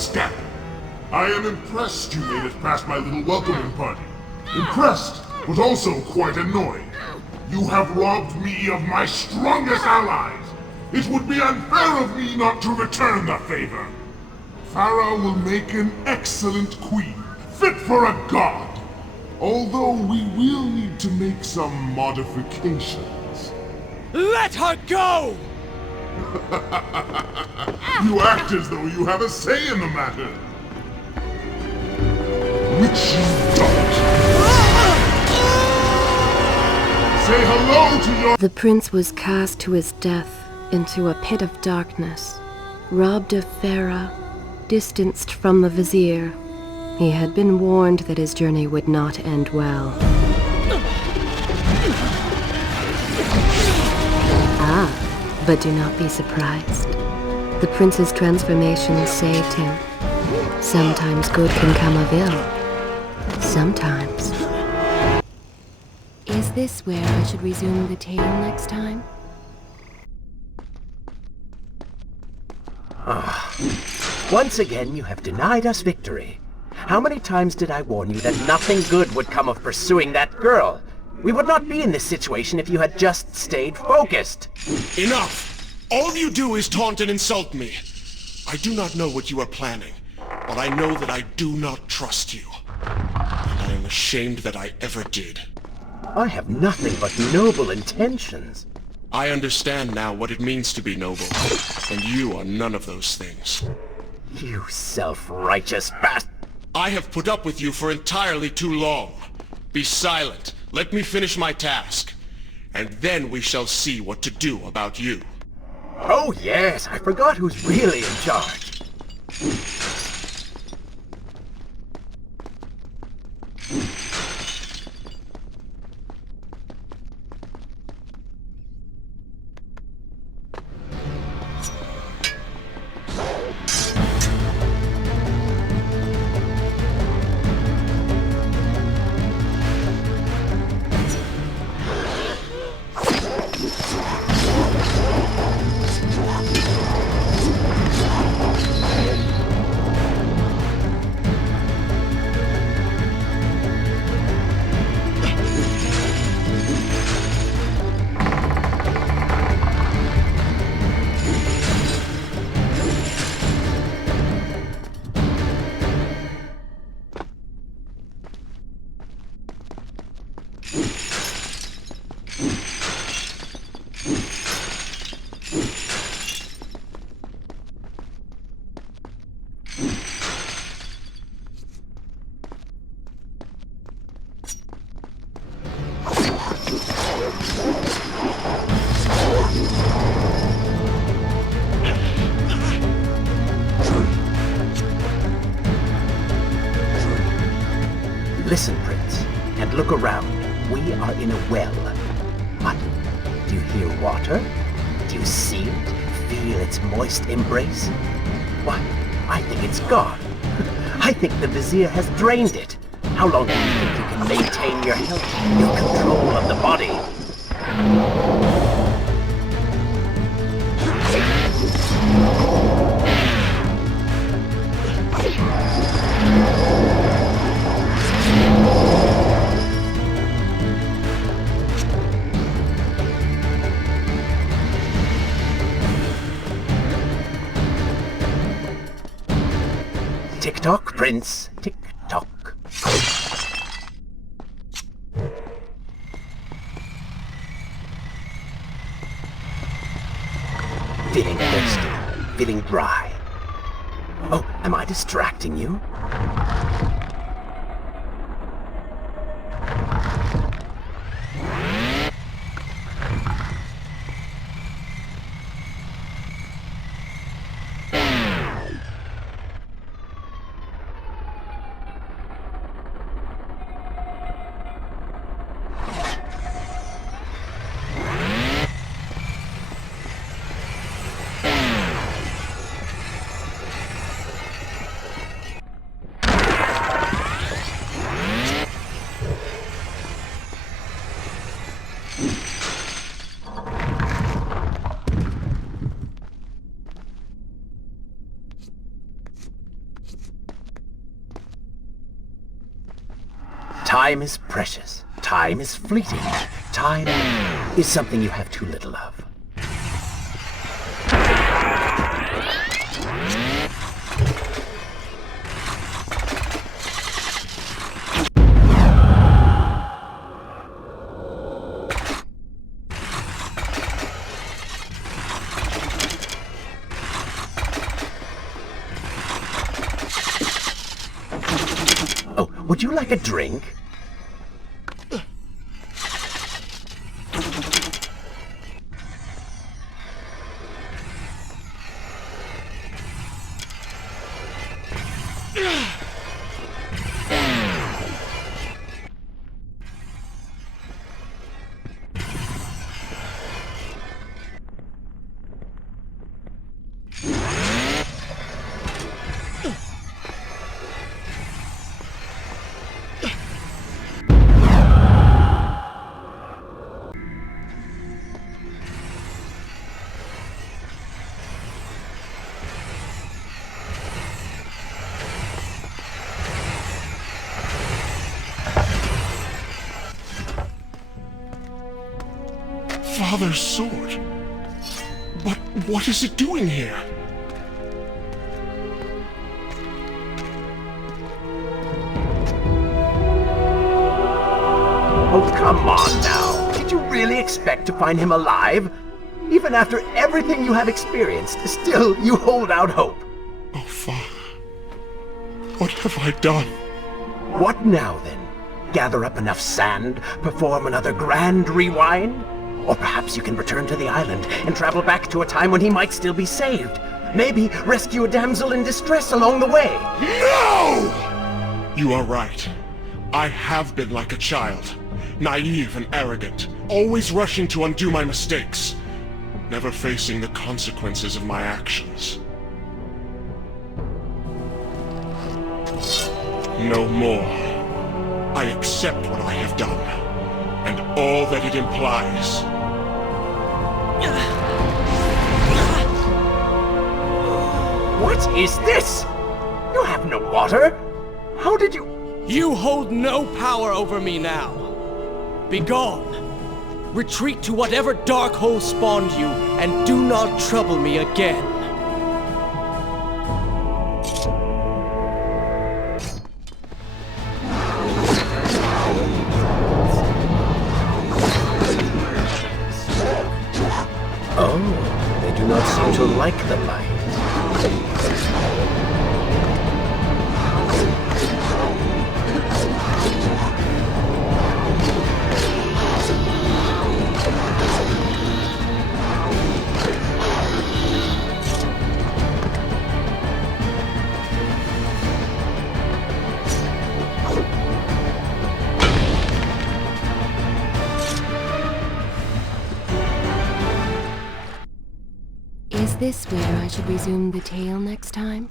step. I am impressed you made it past my little welcoming party. Impressed, but also quite annoyed. You have robbed me of my strongest allies. It would be unfair of me not to return the favor. Farah will make an excellent queen, fit for a god. Although we will need to make some modifications. Let her go! You act as though you have a say in the matter. Which you don't. Say hello to your— The prince was cast to his death into a pit of darkness, robbed of Farah, distanced from the vizier. He had been warned that his journey would not end well. Ah, but do not be surprised. The prince's transformation saved him. Sometimes good can come of ill. Sometimes. Is this where I should resume the tale next time? Once again, you have denied us victory. How many times did I warn you that nothing good would come of pursuing that girl? We would not be in this situation if you had just stayed focused. Enough! All you do is taunt and insult me. I do not know what you are planning, but I know that I do not trust you. And I am ashamed that I ever did. I have nothing but noble intentions. I understand now what it means to be noble, and you are none of those things. You self-righteous bastard! I have put up with you for entirely too long. Be silent. Let me finish my task. And then we shall see what to do about you. Oh yes, I forgot who's really in charge. Listen, Prince, and look around. We are in a well. What? Do you hear water? Do you see it? Feel its moist embrace? What? I think it's gone. I think the Vizier has drained it. How long do you think you can maintain your health, your control of the body? Tick-tock, Prince. Tick-tock. Feeling thirsty. Feeling dry. Oh, am I distracting you? Time is precious. Time is fleeting. Time is something you have too little of. Oh, would you like a drink? Father's sword. What is it doing here? Oh, come on now. Did you really expect to find him alive? Even after everything you have experienced, still you hold out hope. Oh, Father. What have I done? What now, then? Gather up enough sand, perform another grand rewind? Or perhaps you can return to the island and travel back to a time when he might still be saved. Maybe rescue a damsel in distress along the way. No! You are right. I have been like a child. Naive and arrogant. Always rushing to undo my mistakes. Never facing the consequences of my actions. No more. I accept what I have done, and all that it implies. What is this? You have no water? How did you... You hold no power over me now. Begone. Retreat to whatever dark hole spawned you, and do not trouble me again. Oh, they do not seem to like the light. Is this where I should resume the tale next time?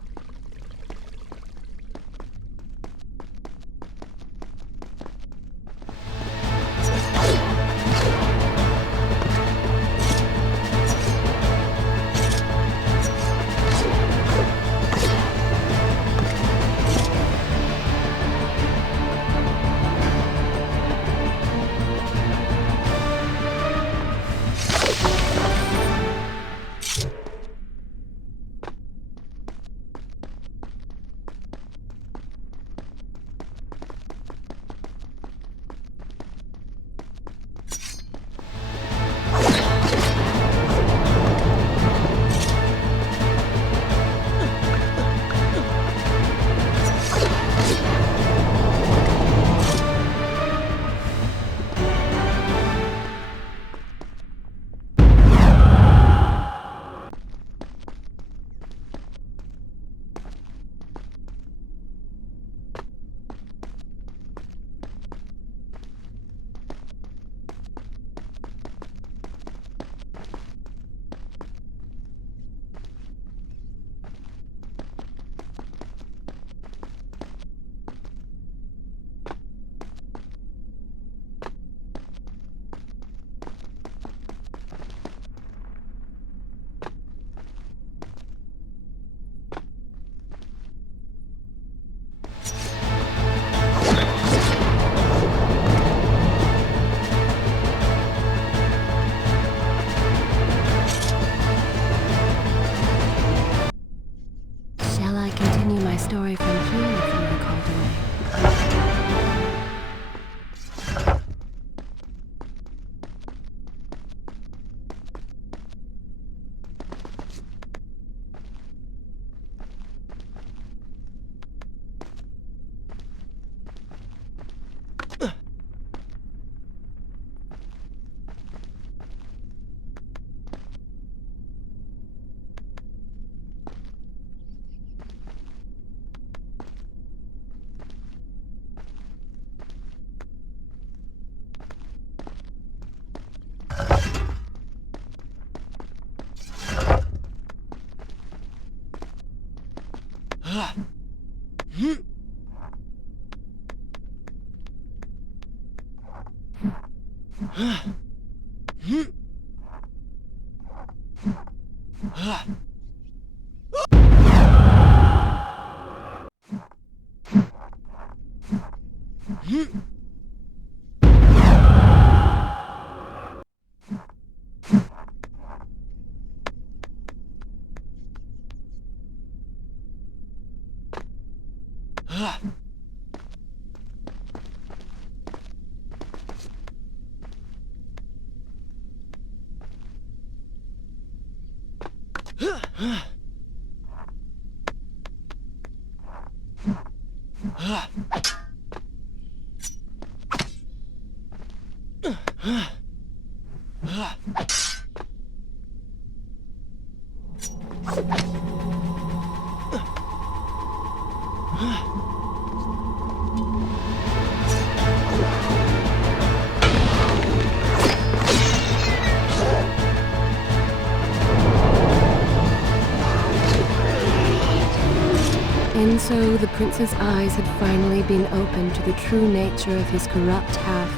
And so the prince's eyes had finally been opened to the true nature of his corrupt half,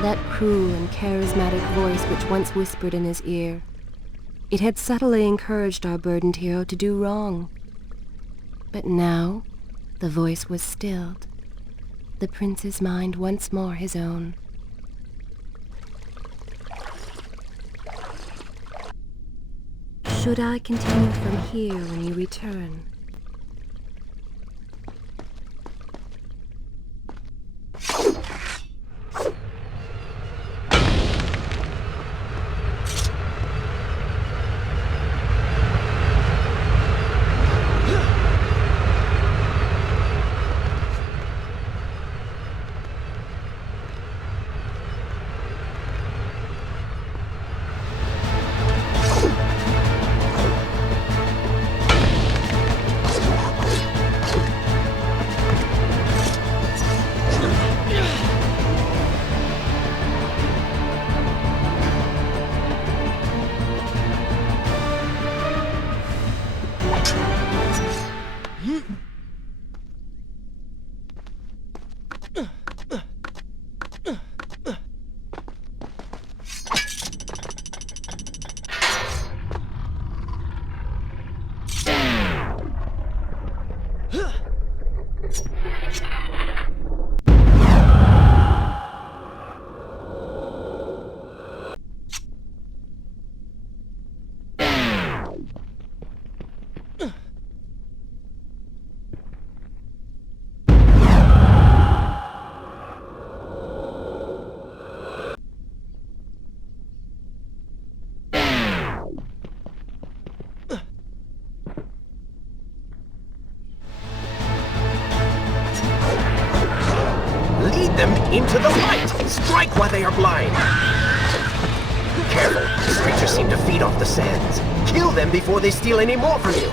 that cruel and charismatic voice which once whispered in his ear. It had subtly encouraged our burdened hero to do wrong. But now, the voice was stilled, the prince's mind once more his own. Should I continue from here when you return? Into the light! Strike while they are blind! Careful, these creatures seem to feed off the sands. Kill them before they steal any more from you!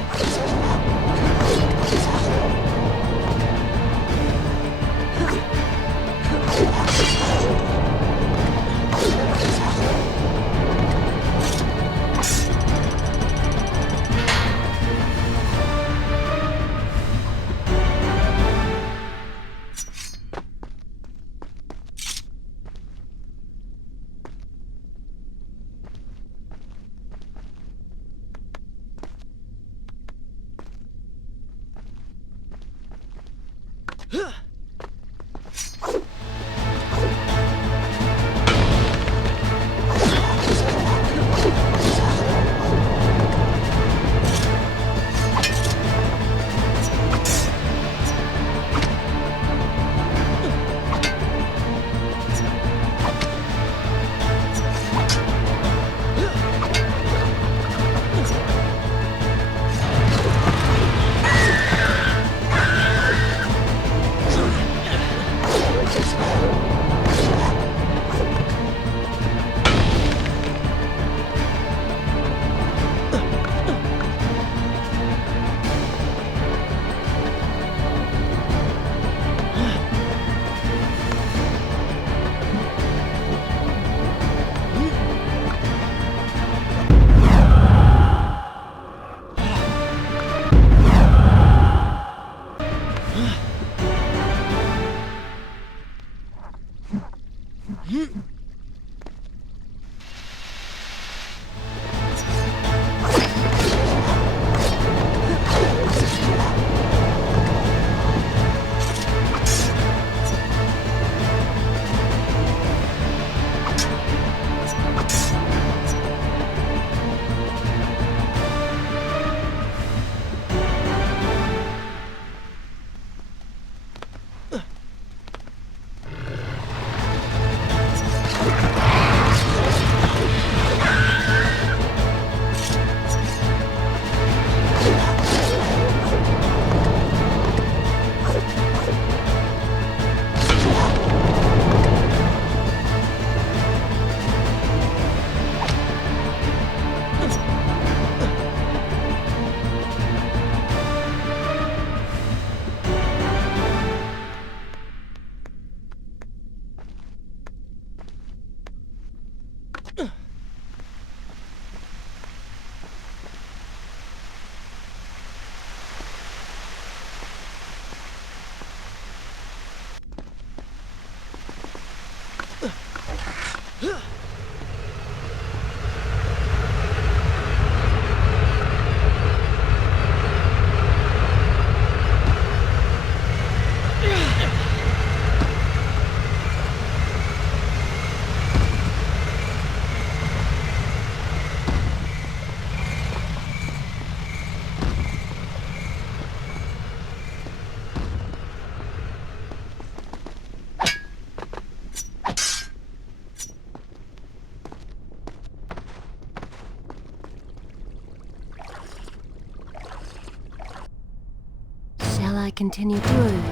Shall I continue? Good.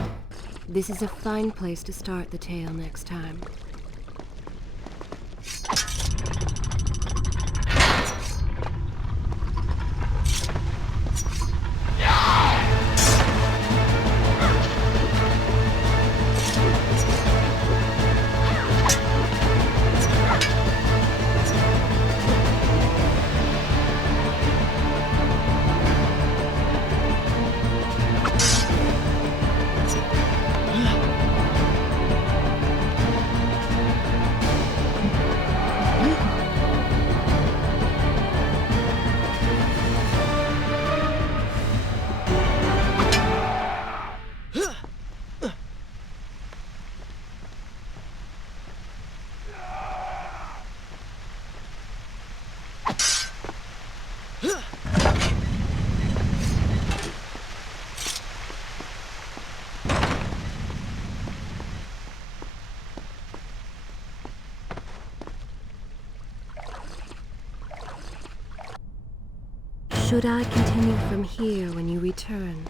This is a fine place to start the tale next time. Should I continue from here when you return?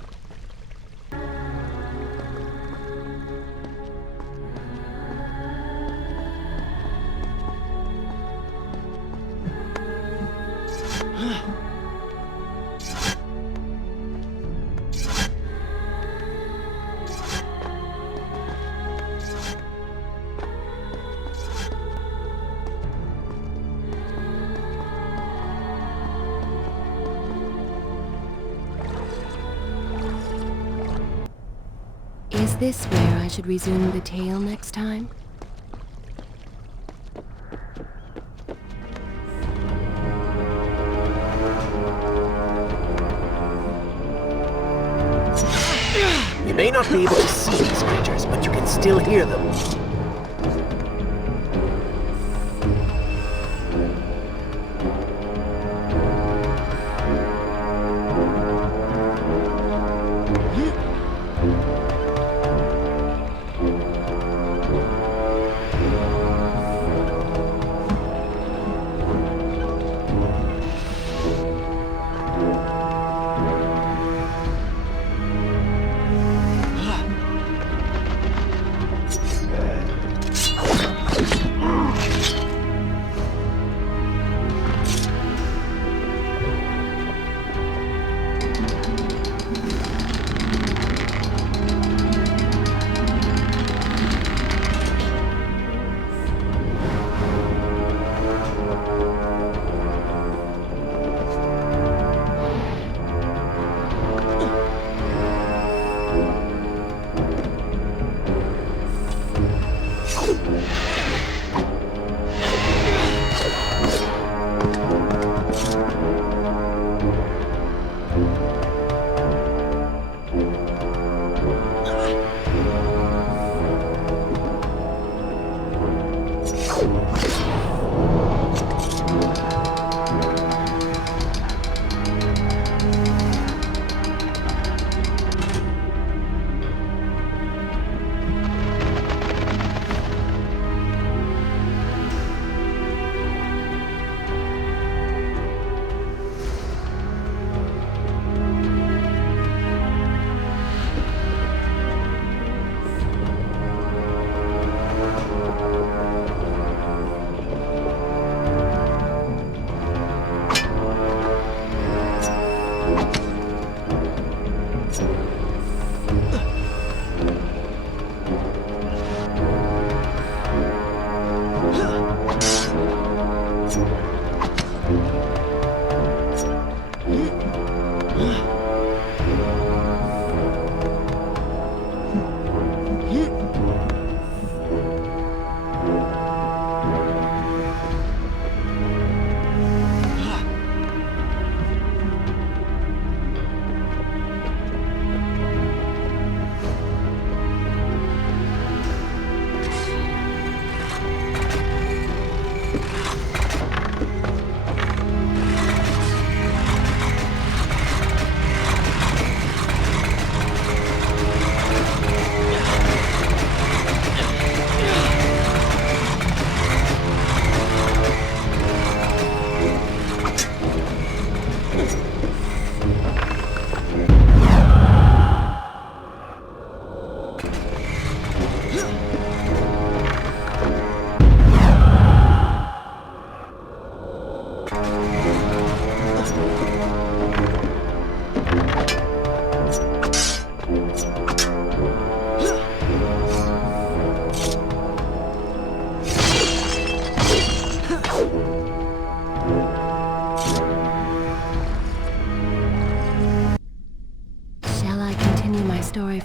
Is this where I should resume the tale next time? You may not be able to see these creatures, but you can still hear them.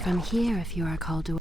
from here if you are called to.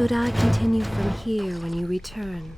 Should I continue from here when you return?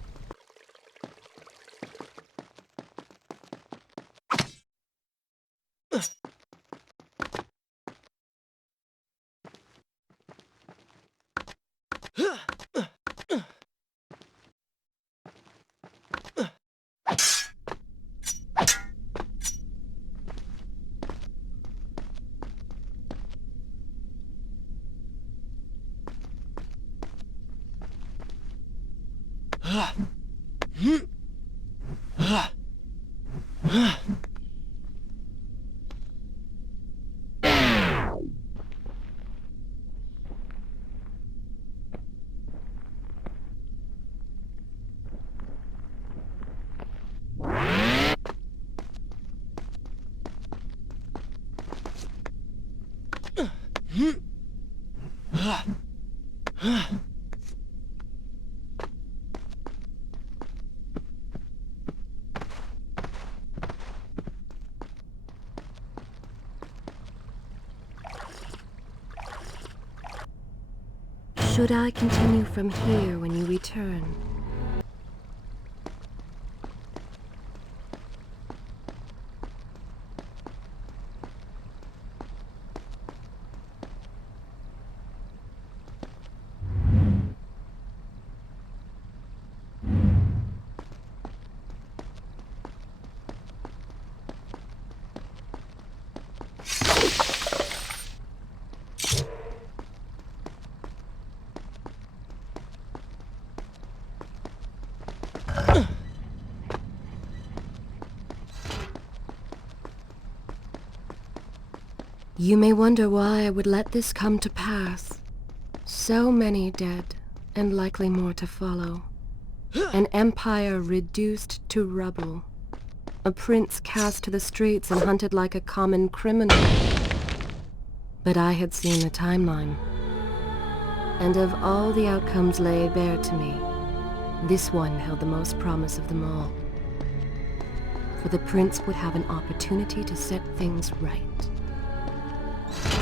Should I continue from here when you return? You may wonder why I would let this come to pass. So many dead, and likely more to follow. An empire reduced to rubble. A prince cast to the streets and hunted like a common criminal. But I had seen the timeline. And of all the outcomes laid bare to me, this one held the most promise of them all. For the prince would have an opportunity to set things right.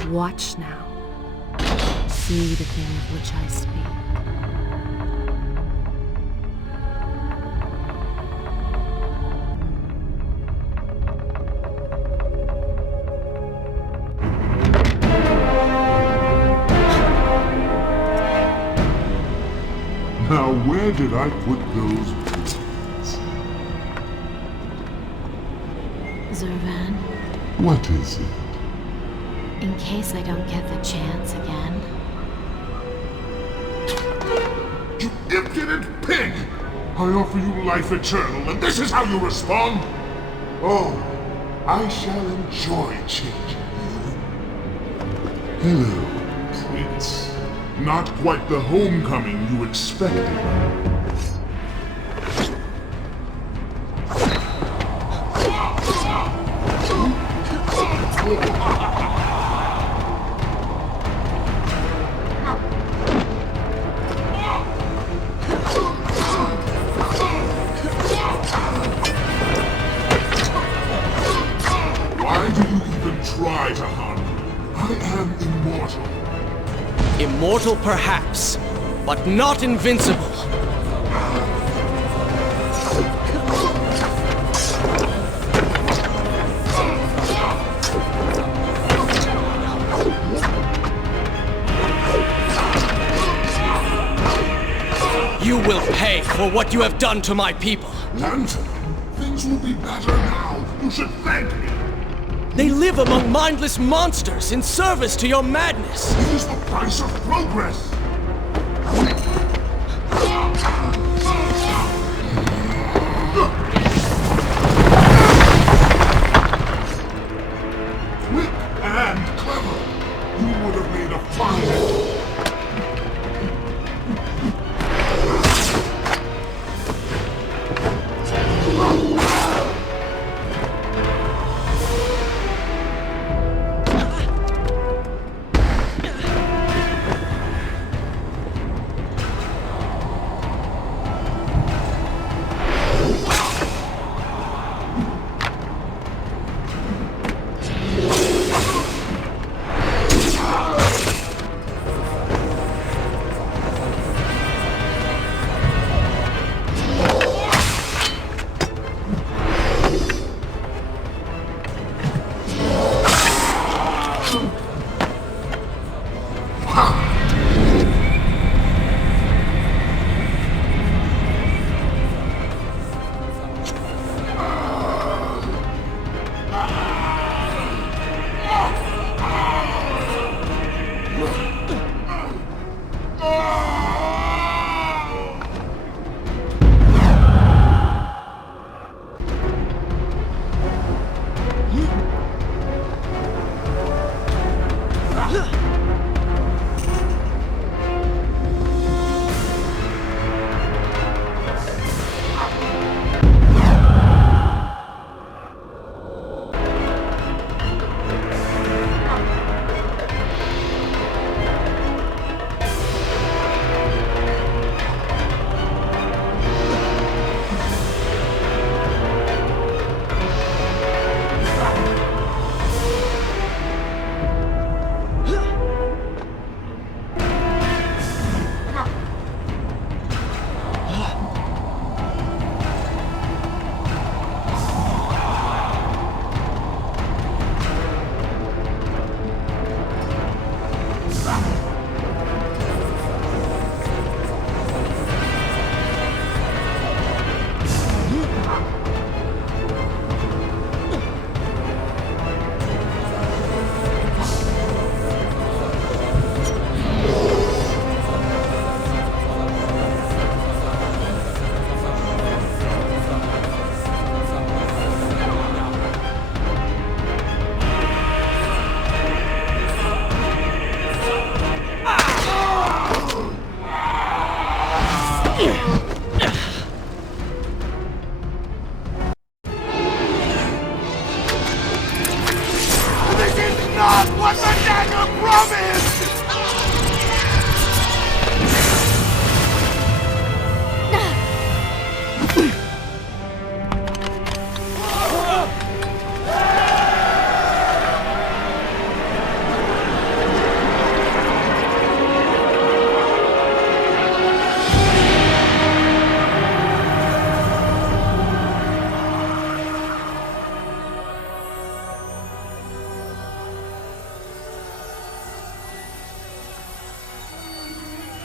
Watch now. See the thing of which I speak. Now, where did I put those bullets? Zurvan, What is it? in case I don't get the chance again. You impudent pig! I offer you life eternal, and this is how you respond? Oh, I shall enjoy changing you. Hello, Prince. Not quite the homecoming you expected. Why do you even try to harm me? I am immortal. Immortal perhaps, but not invincible. You will pay for what you have done to my people. Lantern, things will be better now. You should thank me. They live among mindless monsters in service to your madness. It is the price of progress. Quick and clever. You would have made a fine. not what the dagger promised!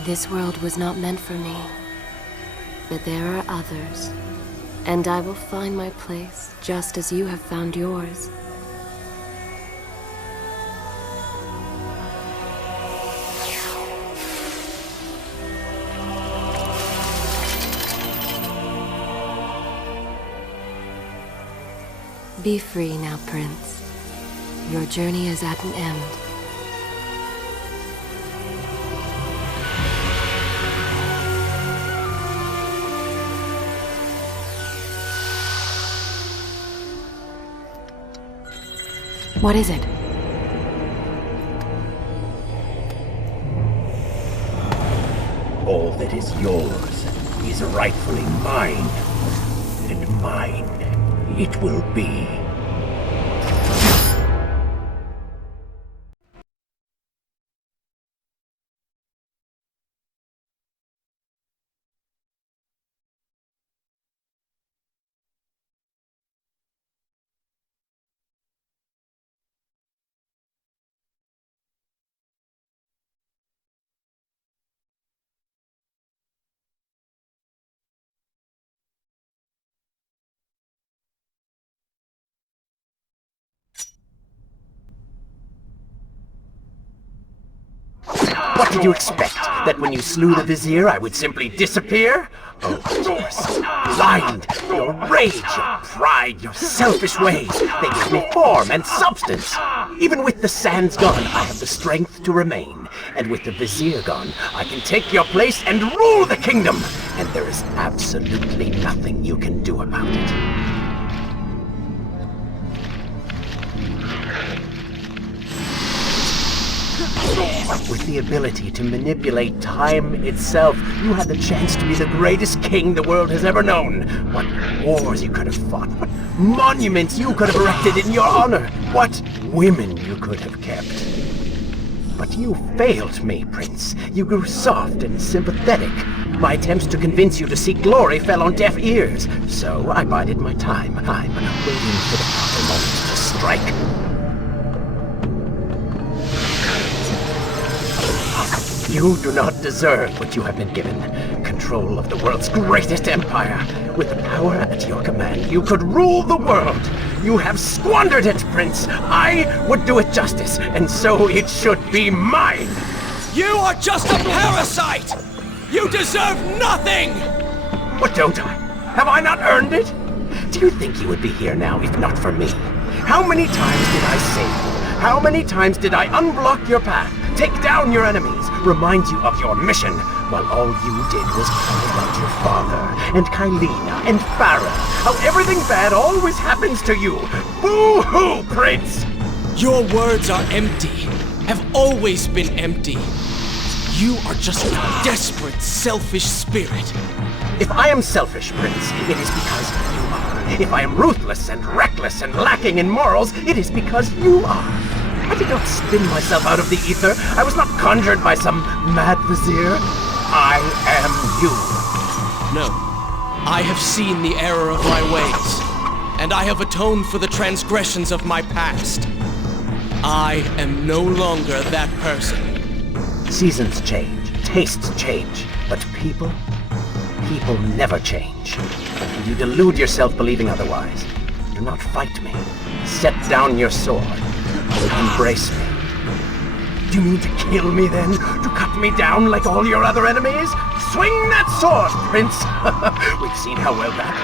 This world was not meant for me, but there are others, and I will find my place just as you have found yours. Be free now, Prince. Your journey is at an end. What is it? All that is yours is rightfully mine, and mine it will be. What did you expect? That when you slew the Vizier, I would simply disappear? Oh, of course. Blind! Your rage, your pride, your selfish ways. They give me form and substance. Even with the sands gone, I have the strength to remain. And with the Vizier gone, I can take your place and rule the kingdom. And there is absolutely nothing you can do about it. With the ability to manipulate time itself, you had the chance to be the greatest king the world has ever known. What wars you could have fought, what monuments you could have erected in your honor, what women you could have kept. But you failed me, Prince. You grew soft and sympathetic. My attempts to convince you to seek glory fell on deaf ears. So I bided my time. I'm waiting for the proper moment to strike. You do not deserve what you have been given. Control of the world's greatest empire. With the power at your command, you could rule the world. You have squandered it, Prince. I would do it justice, and so it should be mine. You are just a parasite! You deserve nothing! What don't I? Have I not earned it? Do you think you would be here now if not for me? How many times did I save you? How many times did I unblock your path? Take down your enemies, remind you of your mission, while all you did was cry about your father, and Kylena, and Farah, how everything bad always happens to you. Boo-hoo, Prince! Your words are empty, have always been empty. You are just a desperate, selfish spirit. If I am selfish, Prince, it is because you are. If I am ruthless and reckless and lacking in morals, it is because you are. I did not spin myself out of the ether. I was not conjured by some mad vizier. I am you. No. I have seen the error of my ways, and I have atoned for the transgressions of my past. I am no longer that person. Seasons change, tastes change, but people never change. And you delude yourself believing otherwise. Do not fight me. Set down your sword. Embrace me. Do you mean to kill me then? To cut me down like all your other enemies? Swing that sword, Prince! We've seen how well that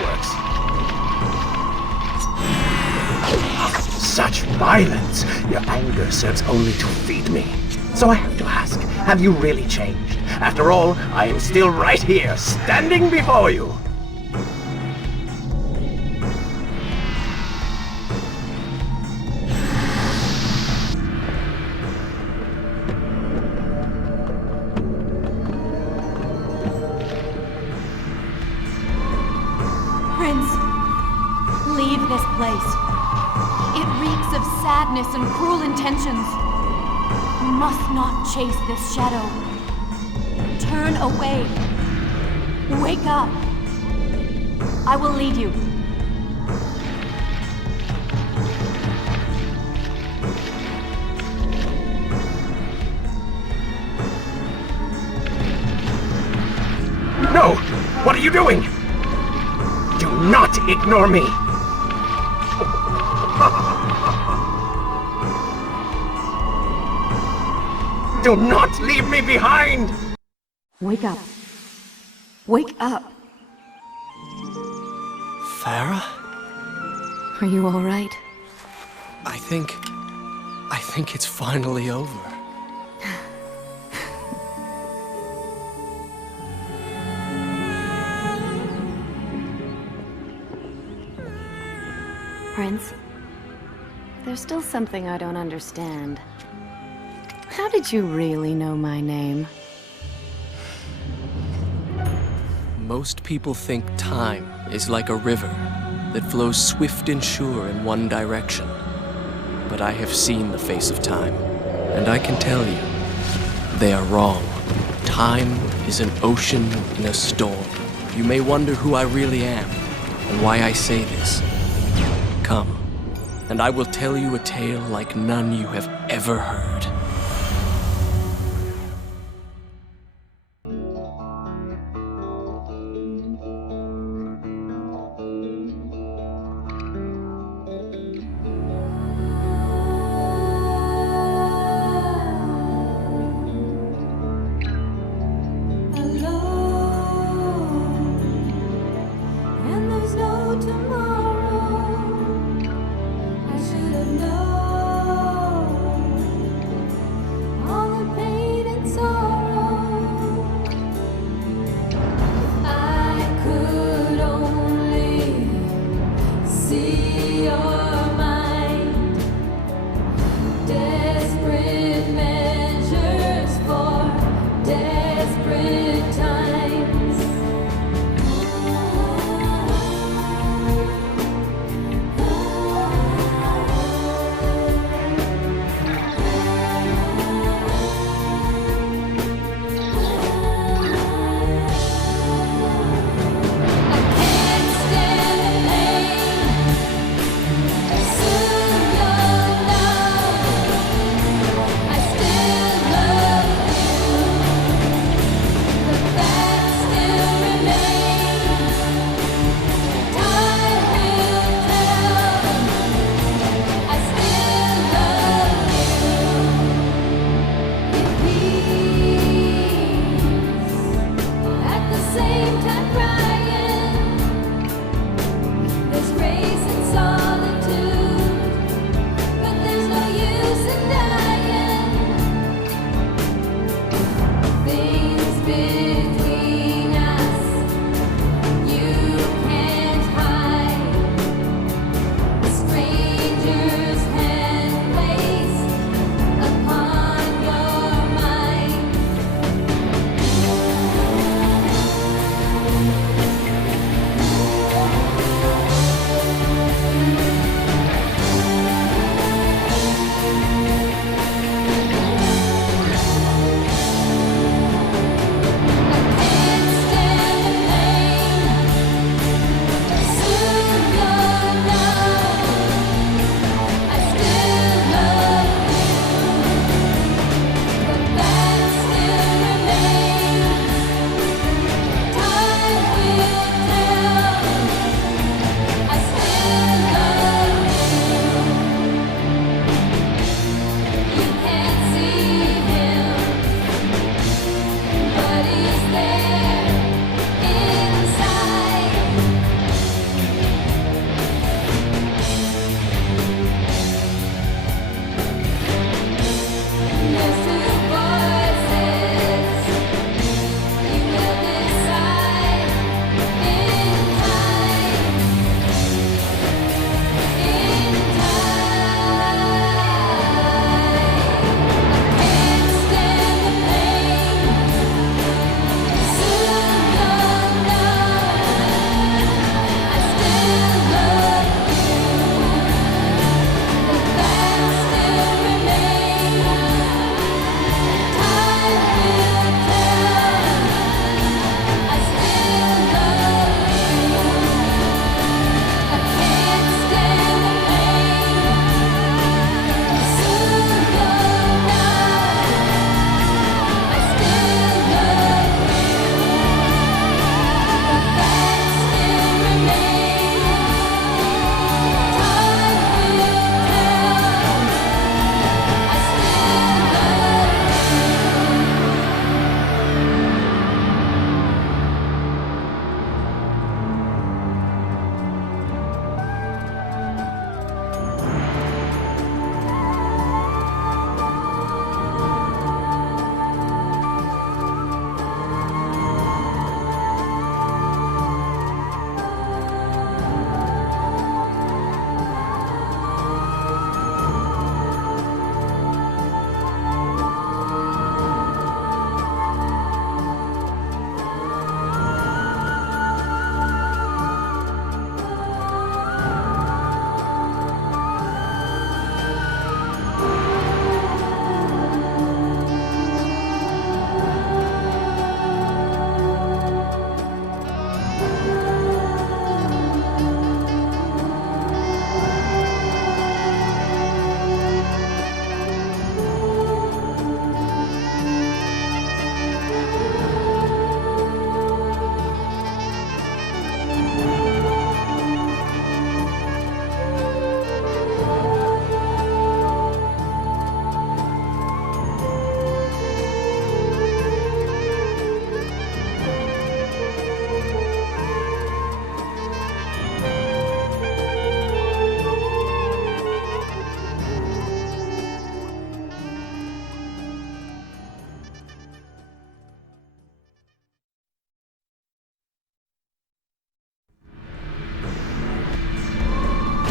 works. Such violence! Your anger serves only to feed me. So I have to ask, have you really changed? After all, I am still right here, standing before you. madness and cruel intentions. You must not chase this shadow. Turn away. Wake up. I will lead you. No! What are you doing? Do not ignore me! Do not leave me behind! Wake up. Wake up. Farah? Are you all right? I think it's finally over. Prince, there's still something I don't understand. How did you really know my name? Most people think time is like a river that flows swift and sure in one direction. But I have seen the face of time, and I can tell you, they are wrong. Time is an ocean in a storm. You may wonder who I really am, and why I say this. Come, and I will tell you a tale like none you have ever heard.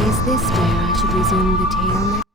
Is this where I should resume the tale next?